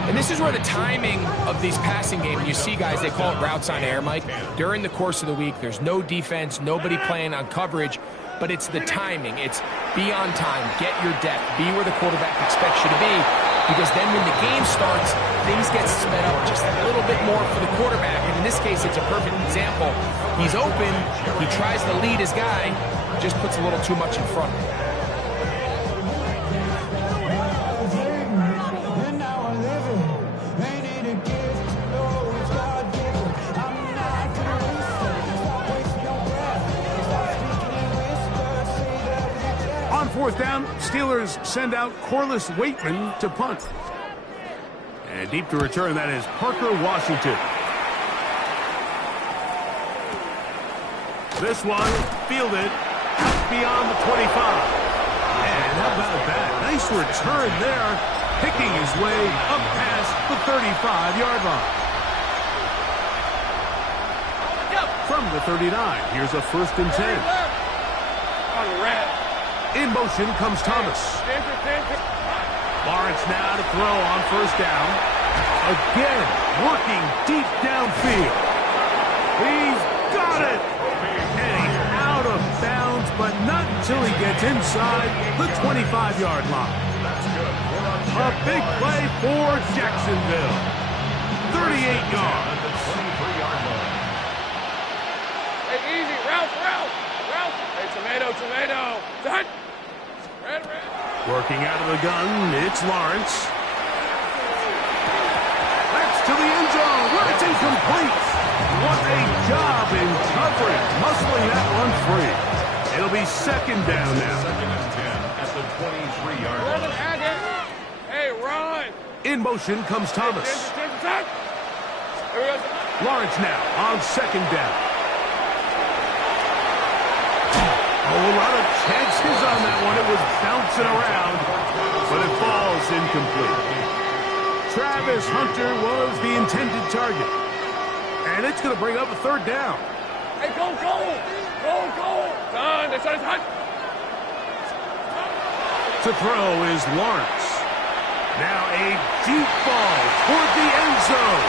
And this is where the timing of these passing games, you see guys, they call it routes on air, Mike. During the course of the week, there's no defense, nobody playing on coverage, but it's the timing. It's be on time, get your depth, be where the quarterback expects you to be, because then when the game starts, things get sped up just a little bit more for the quarterback. And in this case, it's a perfect example. He's open, he tries to lead his guy, just puts a little too much in front of him. On fourth down, Steelers send out Corliss Waitman to punt. And deep to return, that is Parker Washington. This one fielded out beyond the 25. And how about that? Nice return there, picking his way up past the 35-yard line. From the 39, here's a first and 10. On red. In motion comes Thomas. Lawrence now to throw on first down. Again, working deep downfield. He's got it. And he's out of bounds, but not until he gets inside the 25-yard line. A big play for Jacksonville. 38 yards. Hey, easy. Ralph. Hey, tomato. Done. Red. Working out of the gun, it's Lawrence. That's to the end zone, where it's incomplete. What a job in coverage, muscling that one free. It'll be second down now. Second and 10 at the 23-yard line. Hey, run. In motion comes Thomas. Here we go. Lawrence now on second down. Oh, a lot of chances on that one. It was bouncing around, but it falls incomplete. Travis Hunter was the intended target. And it's going to bring up a third down. Hey, go. Done. It's hot. To throw is Lawrence. Now a deep ball toward the end zone.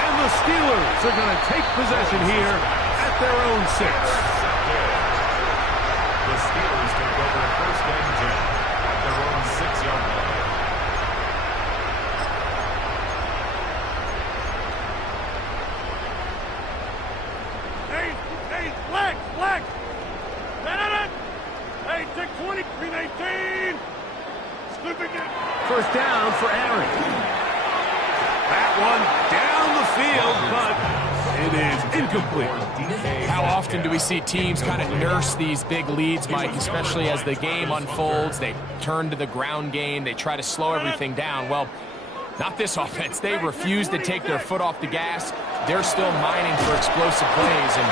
And the Steelers are going to take possession here at their own 6. The Steelers take over first and 10 at their own 6-yard line. Hey, flag. Hey, take 20, 319. First down for Aaron. That one down the field, but it is incomplete. How often do we see teams kind of nurse these big leads, Mike, especially as the game unfolds? They turn to the ground game. They try to slow everything down. Well, not this offense. They refuse to take their foot off the gas. They're still mining for explosive plays, and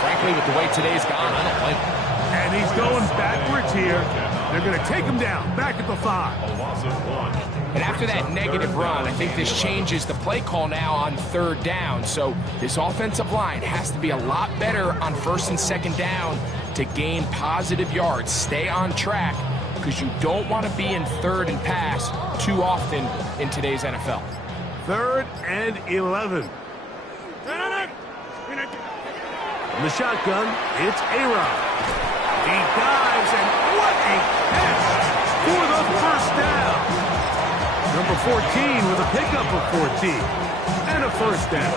frankly, with the way today's gone, I don't blame them. And he's going backwards here. They're going to take him down, back at the 5. A loss of 1. And after that negative run, I think this changes the play call now on third down. So this offensive line has to be a lot better on first and second down to gain positive yards. Stay on track, because you don't want to be in third and pass too often in today's NFL. 3rd and 11. From the shotgun, it's A-Rod. He dives, and what a catch for the first down. Number 14 with a pickup of 14 and a first down.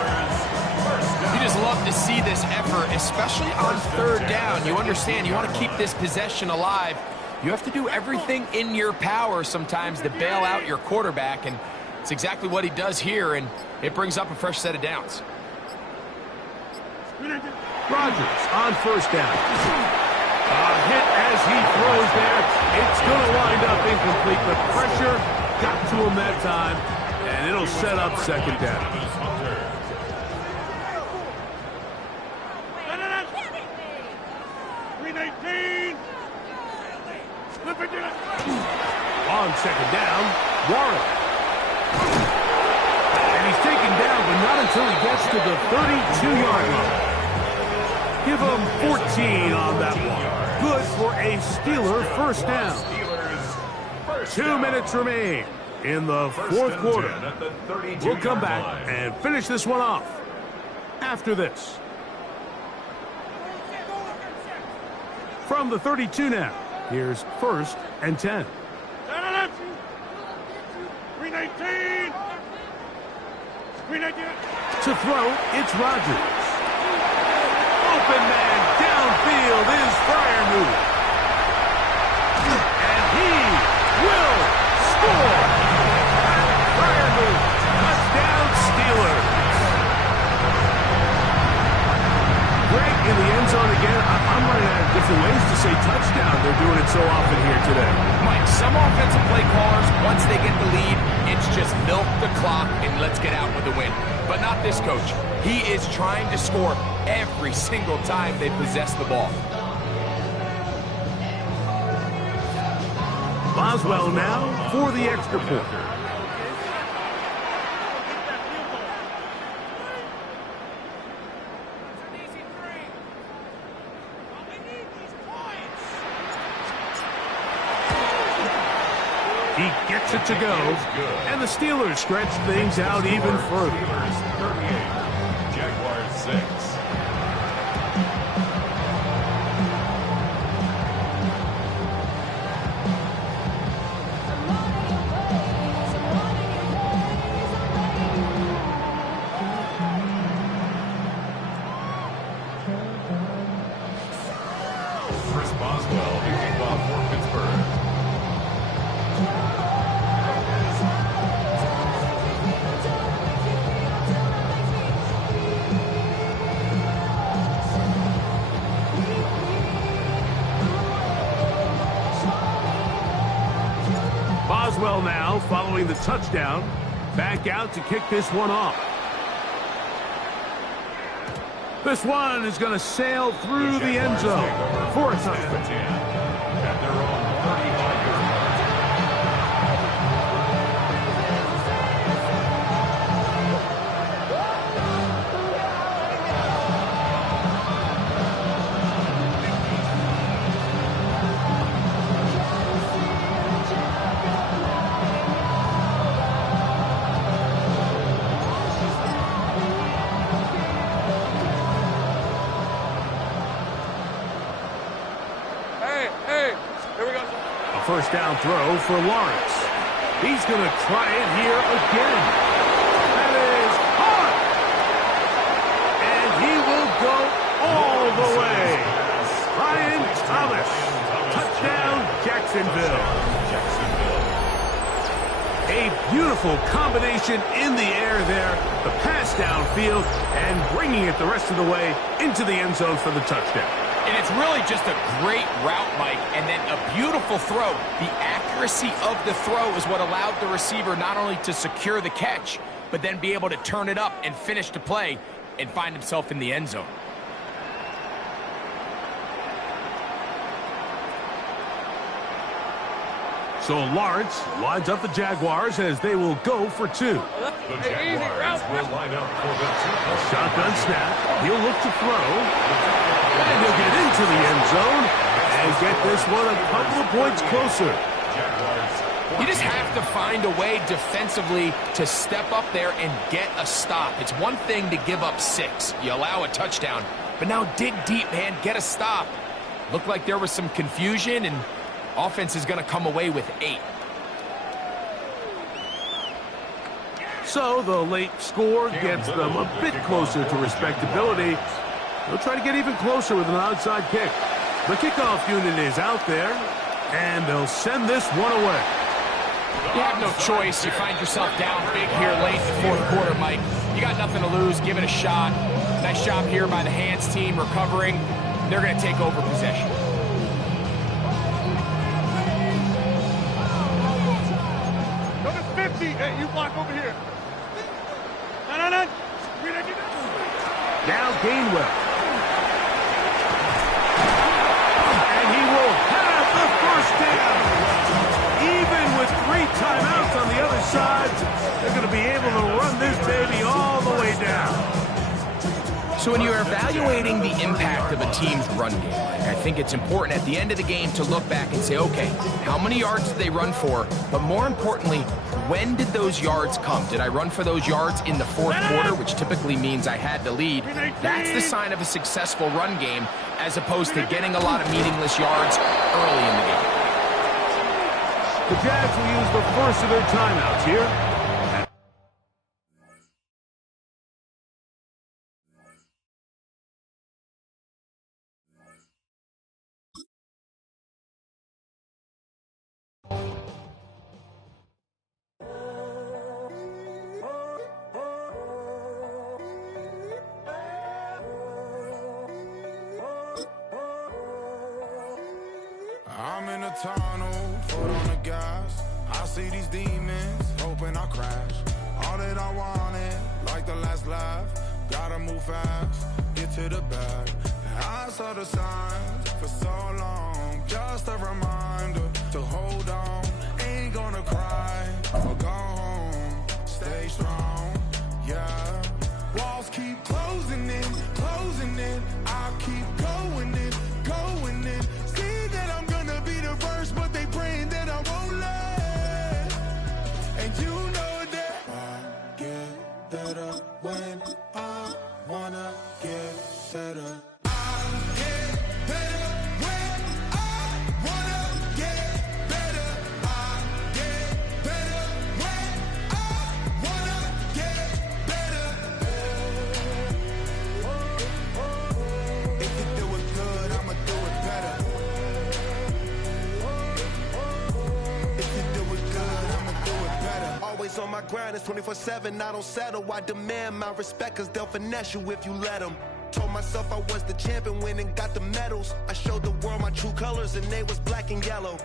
You just love to see this effort, especially on third down. You understand, you want to keep this possession alive. You have to do everything in your power sometimes to bail out your quarterback, and it's exactly what he does here, and it brings up a fresh set of downs. Rodgers on first down. A hit as he throws there. It's going to wind up incomplete. The pressure got to him that time, and it'll set up second down. On second down, Warren. And he's taken down, but not until he gets to the 32-yard line. Give him 14 on that one. Good for a Steeler first down. 2 minutes remain in the fourth quarter. We'll come back and finish this one off after this. From the 32 now, here's 1st and 10. 319. To throw, it's Rodgers. Open man downfield is Freiermuth. And he will score. Freiermuth, touchdown Steelers. Greg in the end zone again. I'm running out of different ways to say touchdown. They're doing it so often here today. Mike, some offensive play callers, once they get the lead, it's just milk the clock and let's get out with the win. But not this coach. He is trying to score every single time they possess the ball. Boswell now for the extra point. He gets it to go, and the Steelers stretch things out even further. Steelers 38, Jaguars 6. Chris Boswell, the kickoff for Pittsburgh. Boswell now, following the touchdown, back out to kick this one off. This one is going to sail through the end zone for a touchdown. At their own 35-yard line. Hey, here we go. A first down throw for Lawrence. He's going to try it here again. That is hard. And he will go all the way. Ryan Thomas. Touchdown, Jacksonville. A beautiful combination in the air there. The pass downfield and bringing it the rest of the way into the end zone for the touchdown. And it's really just a great route, Mike, and then a beautiful throw. The accuracy of the throw is what allowed the receiver not only to secure the catch, but then be able to turn it up and finish the play and find himself in the end zone. So Lawrence lines up the Jaguars as they will go for two. The Jaguars will line up for the two. Shotgun snap. He'll look to throw. And he'll get into the end zone and get this one a couple of points closer. You just have to find a way defensively to step up there and get a stop. It's one thing to give up 6. You allow a touchdown. But now dig deep, man. Get a stop. Looked like there was some confusion, and offense is going to come away with 8. So the late score gets them a bit closer to respectability. They'll try to get even closer with an outside kick. The kickoff unit is out there, and they'll send this one away. You have no choice. You find yourself down big here late in the fourth quarter, Mike. You got nothing to lose. Give it a shot. Nice job here by the hands team recovering. They're going to take over possession. Number 50. Hey, you block over here. No. Now Gainwell. And he will have the first down. Even with 3 timeouts on the other side, they're going to be able to run this baby all the way down. So when you're evaluating the impact of a team's run game, I think it's important at the end of the game to look back and say, okay, how many yards did they run for? But more importantly, when did those yards come? Did I run for those yards in the fourth quarter, which typically means I had the lead? That's the sign of a successful run game, as opposed to getting a lot of meaningless yards early in the game. The Jags will use the first of their timeouts here. I'm in a tunnel, foot on the gas. I see these demons, hoping I crash. All that I wanted, like the last laugh. Gotta move fast, get to the bag. I saw the signs for so long. Just a reminder to hold on. Ain't gonna cry or go home. Stay strong, yeah. Walls keep closing in, closing in. I keep going in, going in. See that I'm gonna be the first, but they praying that I won't let. always on my grind, it's 24/7, I don't settle. I demand my respect, cause they'll finesse you if you let them. Told myself I was the champion, went and got the medals. I showed the world my true colors and they was black and yellow.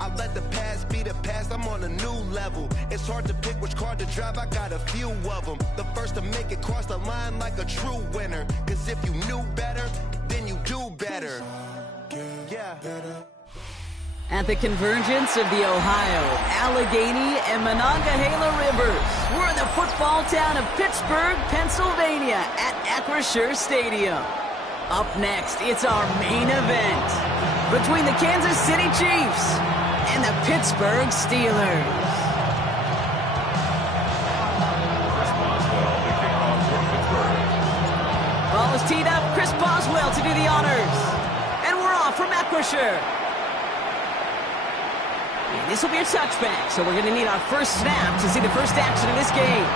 I let the past be the past, I'm on a new level. It's hard to pick which car to drive, I got a few of them. The first to make it cross the line like a true winner. Cause if you knew better, then you do better. Yeah. At the convergence of the Ohio, Allegheny, and Monongahela rivers, we're in the football town of Pittsburgh, Pennsylvania at Acrisure Stadium. Up next, it's our main event between the Kansas City Chiefs and the Pittsburgh Steelers. Ball is teed up, Chris Boswell to do the honors. And we're off from Acrisure. And this will be a touchback, so we're going to need our first snap to see the first action of this game.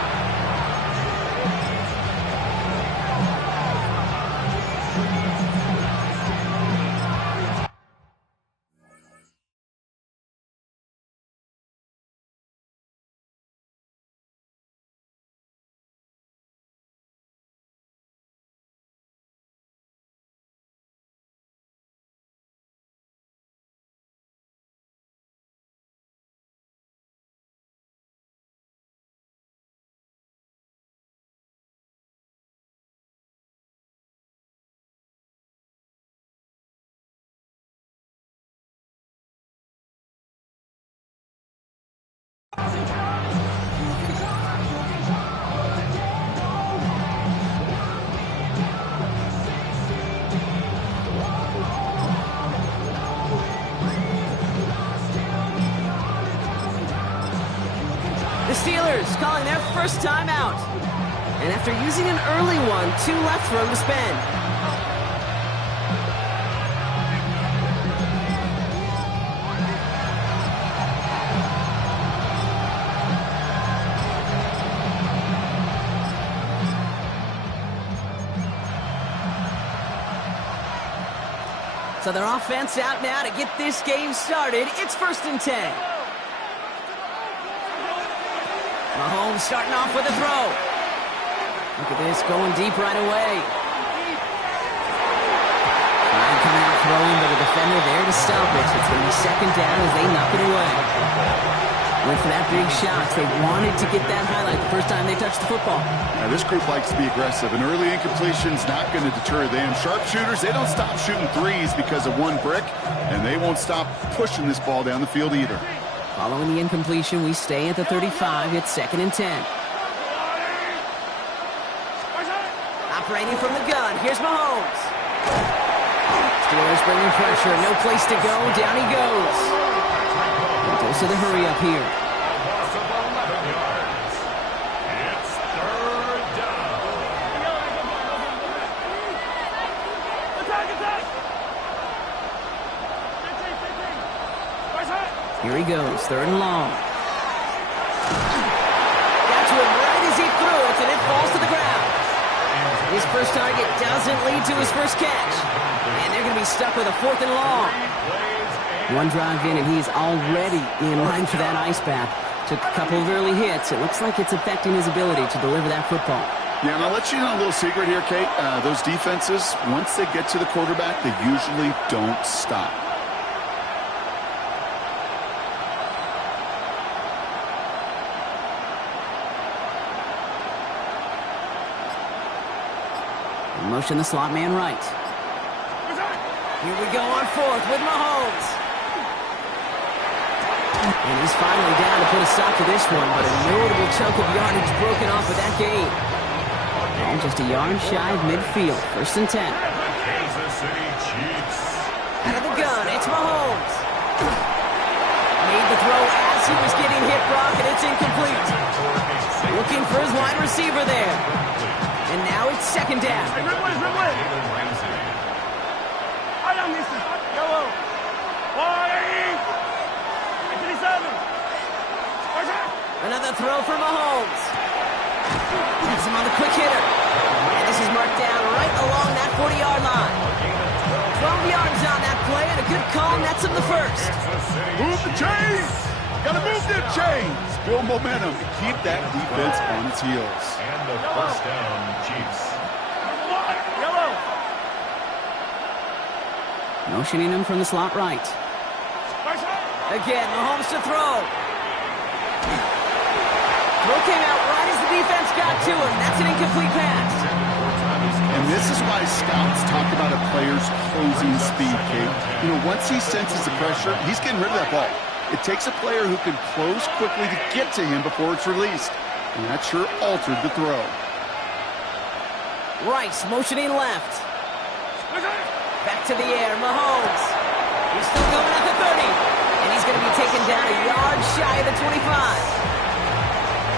The Steelers calling their first time out. And after using an early one, 2 left for him to spend. So their offense out now to get this game started. It's 1st and 10. Mahomes starting off with a throw. Look at this, going deep right away. Ryan coming out throwing, but a defender there to stop it. It's going to be 2nd down as they knock it away. Went for that big shot. They wanted to get that highlight the first time they touched the football. Now, this group likes to be aggressive. An early incompletion's not going to deter them. Sharpshooters, they don't stop shooting threes because of one brick, and they won't stop pushing this ball down the field either. Following the incompletion, we stay at the 35. It's 2nd and 10. Operating from the gun, here's Mahomes. Steelers bringing pressure, no place to go, down he goes. And goes to the hurry up here. It's 3rd down. Here he goes, 3rd and long. Got to him right as he threw it, and it falls to the ground. His first target doesn't lead to his first catch. And they're going to be stuck with a 4th and long. One drive in, and he's already in line for that ice bath. Took a couple of early hits. It looks like it's affecting his ability to deliver that football. Yeah, and I'll let you know a little secret here, Kate. Those defenses, once they get to the quarterback, they usually don't stop. Motion the slot man right. Here we go on 4th with Mahomes. And he's finally down to put a stop to this one, but a notable chunk of yardage broken off with that gain. Ball just a yard shy of midfield. 1st and 10. Kansas City Chiefs. Out of the gun, it's Mahomes. Made the throw as he was getting hit, Brock, and it's incomplete. Looking for his wide receiver there. And now it's 2nd down. Another throw for Mahomes. Gets him on the quick hitter. And this is marked down right along that 40-yard line. 12 yards on that play, and a good call nets him the first. Move the chains. Got to move them chains. Build momentum and keep that defense on its heels. And the first down, Chiefs. Yellow. Motioning him from the slot right. Again, Mahomes to throw. Throw came out right as the defense got to him. That's an incomplete pass. And this is why scouts talk about a player's closing speed, Kate. You know, once he senses the pressure, he's getting rid of that ball. It takes a player who can close quickly to get to him before it's released. And that sure altered the throw. Rice motioning left. Back to the air, Mahomes. He's still going at the 30. And he's going to be taken down a yard shy of the 25.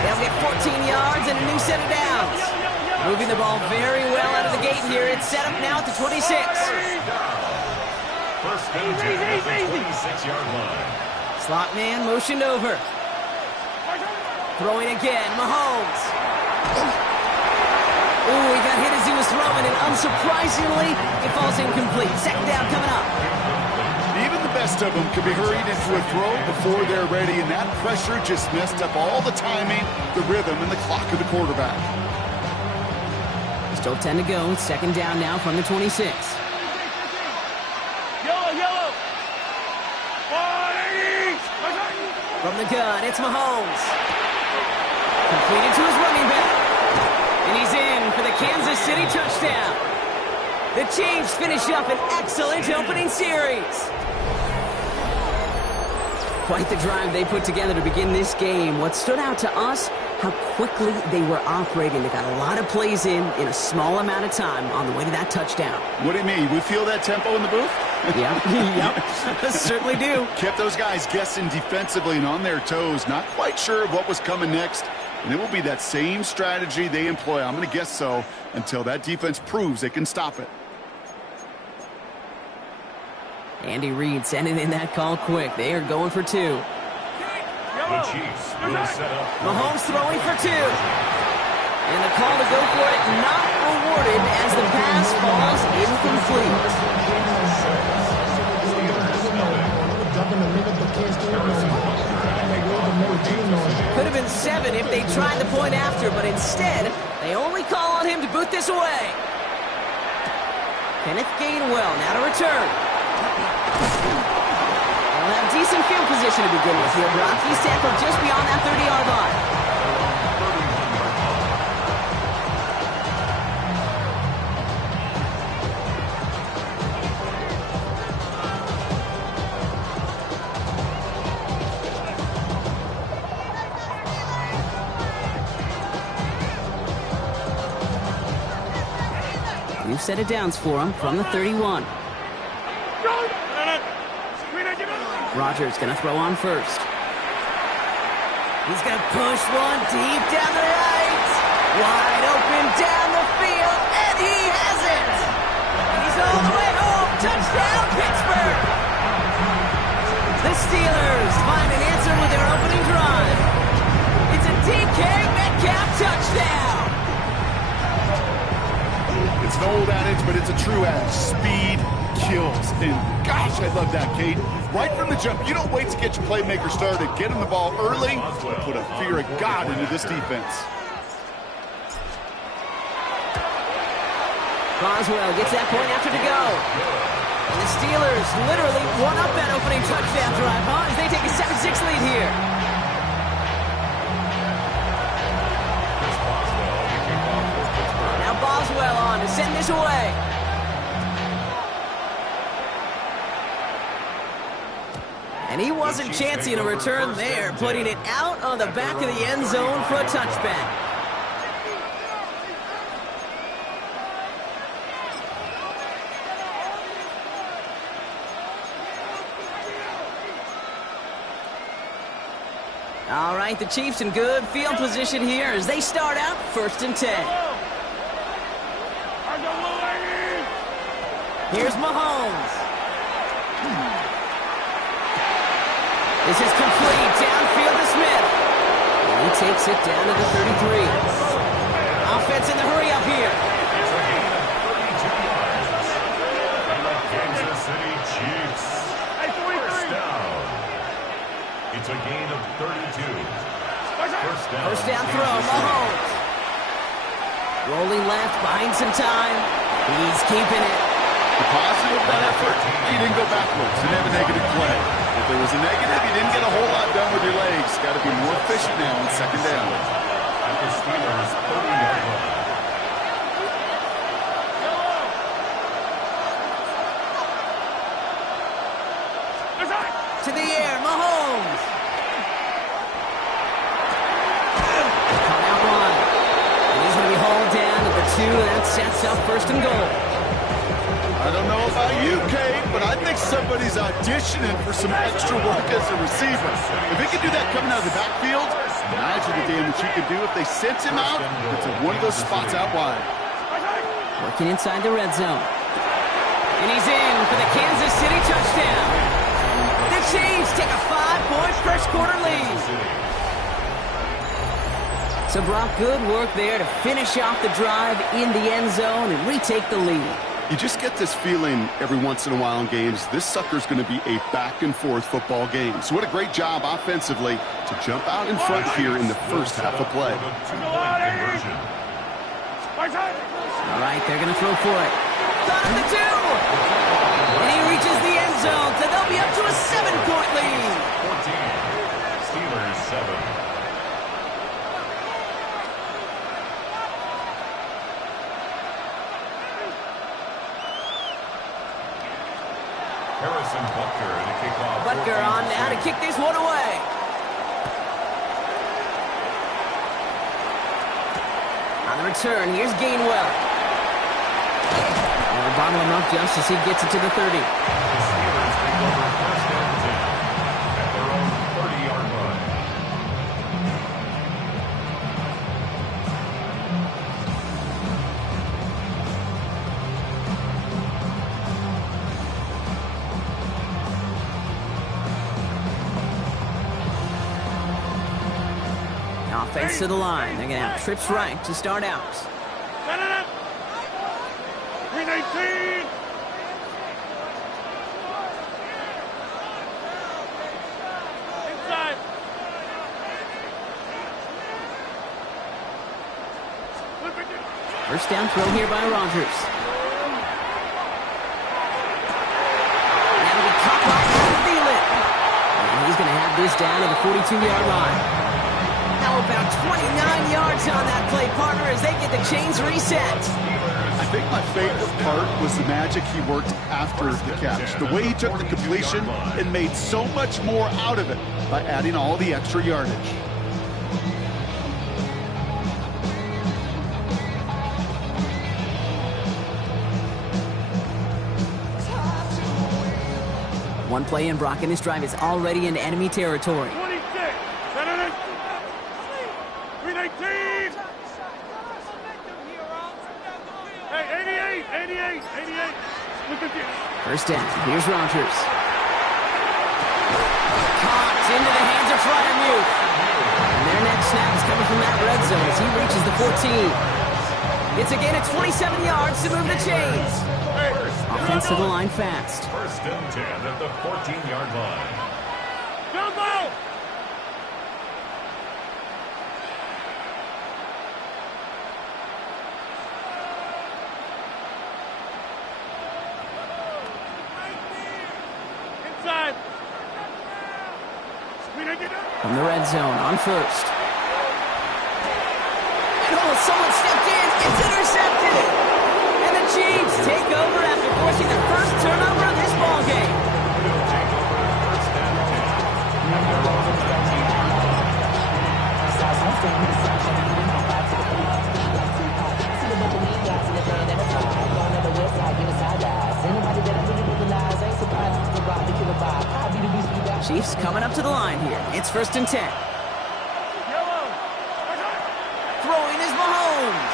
They'll get 14 yards and a new set of downs. Moving the ball very well out of the gate here. It's set up now at the 26. First down at the 26-yard line. Slot man motioned over. Throwing again, Mahomes. Ooh, he got hit as he was throwing, and unsurprisingly, it falls incomplete. Second down coming up. Even the best of them can be hurried into a throw before they're ready, and that pressure just messed up all the timing, the rhythm, and the clock of the quarterback. Still 10 to go. Second down now from the 26. Yellow. From the gun, it's Mahomes. Completed to his running back. And he's in for the Kansas City touchdown. The Chiefs finish up an excellent opening series. Quite the drive they put together to begin this game. What stood out to us, how quickly they were operating. They got a lot of plays in a small amount of time on the way to that touchdown. What do you mean? We feel that tempo in the booth? Yep, certainly do. Kept those guys guessing defensively and on their toes, not quite sure of what was coming next. And it will be that same strategy they employ, I'm going to guess so, until that defense proves they can stop it. Andy Reid sending in that call quick. They are going for two. The Chiefs will set up. Mahomes throwing for two. And the call to go for it not rewarded as the pass falls incomplete. Could have been 7 if they tried the point after, but instead, they only call on him to boot this away. Kenneth Gainwell now to return. They'll have decent field position to begin with here. Brock, he's tackled just beyond that 30-yard line. New set of downs for him from the 31. Rodgers going to throw on first. He's going to push one deep down the right. Wide open down the field, and he has it. He's all the way home. Touchdown, Pittsburgh. The Steelers find an answer with their opening drive. It's a DK Metcalf touchdown. It's an old adage, but it's a true adage. Speed kills. And gosh, I love that, Kate. Right from the jump, you don't wait to get your playmaker started. Get him the ball early, put a fear of God into this defense. Boswell gets that point after to go. And the Steelers literally won up that opening touchdown drive, as they take a 7-6 lead here. Now Boswell on to send this away. And he wasn't chancing a return there, putting it out on the back of the end zone for a touchback. All right, the Chiefs in good field position here as they start out 1st and 10. Here's Mahomes. This is complete, downfield to Smith. And he takes it down to the 33. Offense in the hurry up here. Kansas City Chiefs. First down. It's a gain of 32. First down throw, Mahomes. Rolling left, buying some time. He's keeping it. The positive of that effort, he didn't go backwards. He didn't have a negative play. If there was a negative, he didn't get a whole lot done with your legs. Got to be more efficient now on second down. At the Steelers' 30-yard line. To the air, Mahomes. Caught out one. And he's going to be hauled down at the 2, and that sets up first and goal. I don't know about you, Kate, but I think somebody's auditioning for some extra work as a receiver. If he can do that coming out of the backfield, imagine the damage he could do if they sent him out into one of those spots out wide. Working inside the red zone. And he's in for the Kansas City touchdown. The Chiefs take a 5-point first quarter lead. So Brock, good work there to finish off the drive in the end zone and retake the lead. You just get this feeling every once in a while in games, this sucker's going to be a back-and-forth football game. So what a great job offensively to jump out in front here in the first half of play. All right, they're going to throw for it. Got him the 2! And he reaches the end zone, so they'll be up to a 7-point lead. 14. Steelers 7. Harrison Butker to kick off. Butker on now to kick this one away. On the return, here's Gainwell. They'll bottle him up just as he gets it to the 30. The Steelers take over first and 10 at their own 30-yard line. Offense to the line. They're going to have trips right to start out. 319. Inside. First down throw here by Rodgers. That'll be caught by Thielen. And he's going to have this down to the 42-yard line. Now about 29 yards on that play, partner, as they get the chains reset. I think my favorite part was the magic he worked after the catch. The way he took the completion and made so much more out of it by adding all the extra yardage. One play in, Brock, and his drive is already into enemy territory. 26. 319. Hey, 88. Look at you. First down, here's Rodgers. Caught into the hands of Freiermuth. And their next snap is coming from that red zone as he reaches the 14. It's a gain of 27 yards to move the chains. Offense to the line fast. First and 10 at the 14-yard line. Jumbo! Inside. From the red zone on first. Oh, someone stepped in. It's intercepted. And the Chiefs take over after forcing the first turnover of this ballgame. They'll take over first and 10 at their own 19. Chiefs coming up to the line here. It's first and 10. Throwing is Mahomes.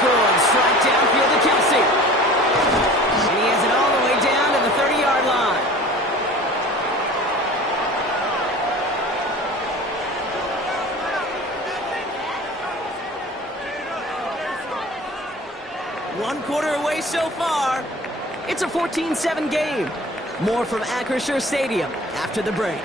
Good strike downfield to Kelsey. And he has it all the way down to the 30-yard line. One quarter away so far. It's a 14-7 game. More from Acrisure Stadium after the break.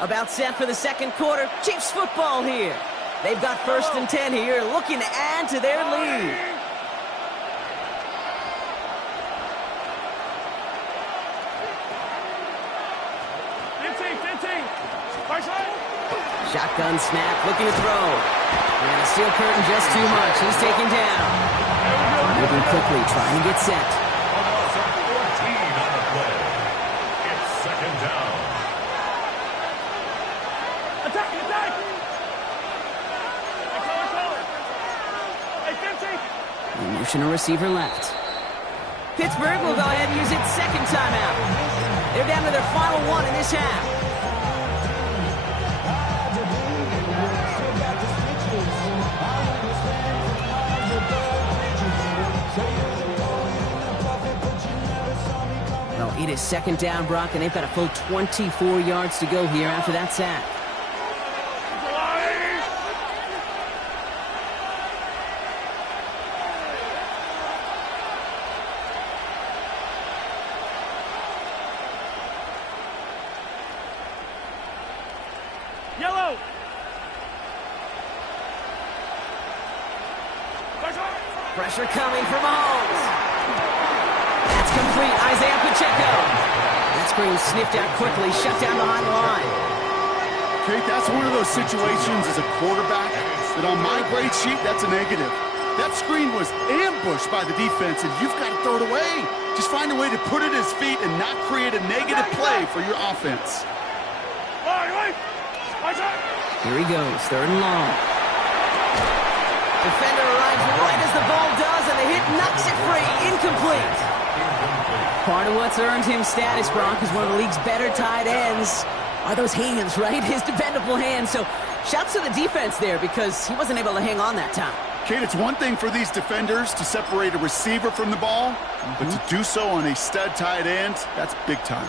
About set for the second quarter. Chiefs football here. They've got 1st and 10 here, looking to add to their lead. Shotgun snap, looking to throw. And a steel curtain just too much. He's taken down. Moving quickly, trying to get set. A loss of 14 on the play. It's 2nd down. Attack! Attack! Motion a receiver left. Pittsburgh will go ahead and use its 2nd timeout. They're down to their final one in this half. Well, it is 2nd down, Brock, and they've got a full 24 yards to go here after that sack. Yellow! Pressure coming from Mahomes. That's complete. Isaiah Pacheco. That screen sniffed out quickly, shut down behind the line. Kate, that's one of those situations as a quarterback that on my grade sheet, that's a negative. That screen was ambushed by the defense, and you've got to throw it away. Just find a way to put it at his feet and not create a negative play for your offense. Here he goes, 3rd and long. Defender arrives right as the ball does, and the hit knocks it free. Incomplete. Part of what's earned him status, Brock, is one of the league's better tight ends. Are those hands, right? His dependable hands. So shouts to the defense there because he wasn't able to hang on that time. Kate, it's one thing for these defenders to separate a receiver from the ball, but to do so on a stud tight end, that's big time.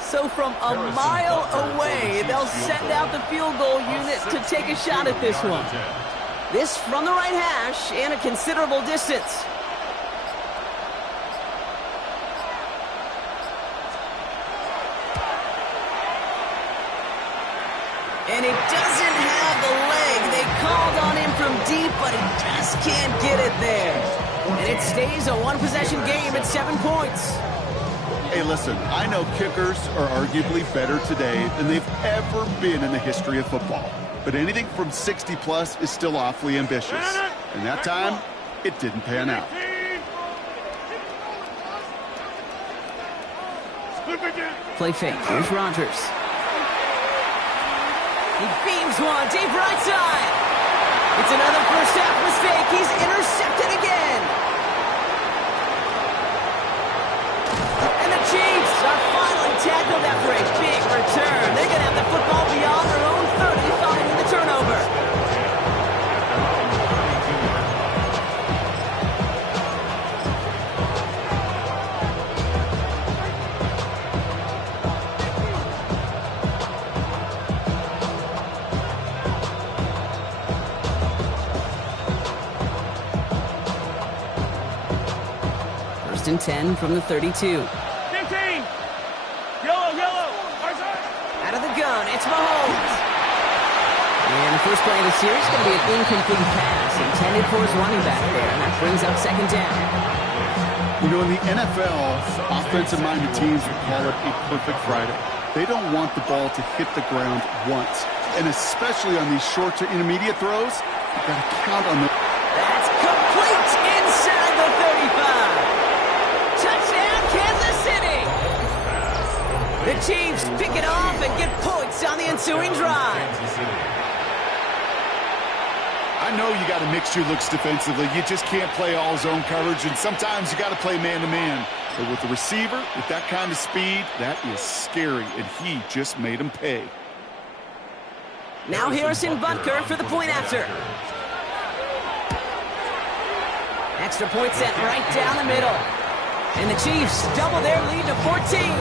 So from a mile away, they'll send out the field goal unit to take a shot at this one. This from the right hash and a considerable distance. And it doesn't have the leg. They called on him from deep, but he just can't get it there. And it stays a one-possession game at 7 points. Hey, listen, I know kickers are arguably better today than they've ever been in the history of football. But anything from 60-plus is still awfully ambitious. And that time, it didn't pan out. Play fake. Here's Rodgers. He beams one deep right side. It's another first half mistake. He's intercepted again. And the Chiefs are finally tackled after a big return. They're going to have the football beyond their own 30 following the turnover. First and 10 from the 32. 15! Yellow! Out of the gun, it's Mahomes. And the first play of the series is going to be an incomplete pass intended for his running back there, and that brings up 2nd down. You know, in the NFL, offensive-minded teams would call it a perfect Friday. They don't want the ball to hit the ground once. And especially on these short to intermediate throws, you've got to count on the... That's complete inside the 35. Touchdown, Kansas City. The Chiefs pick it off and get points on the ensuing drive. I I know you got to mix your looks defensively. You just can't play all zone coverage, and sometimes you got to play man-to-man. But with the receiver, with that kind of speed, that is scary, and he just made him pay. Now Harrison Butker for the point after. Extra point set right down the middle. And the Chiefs double their lead to 14.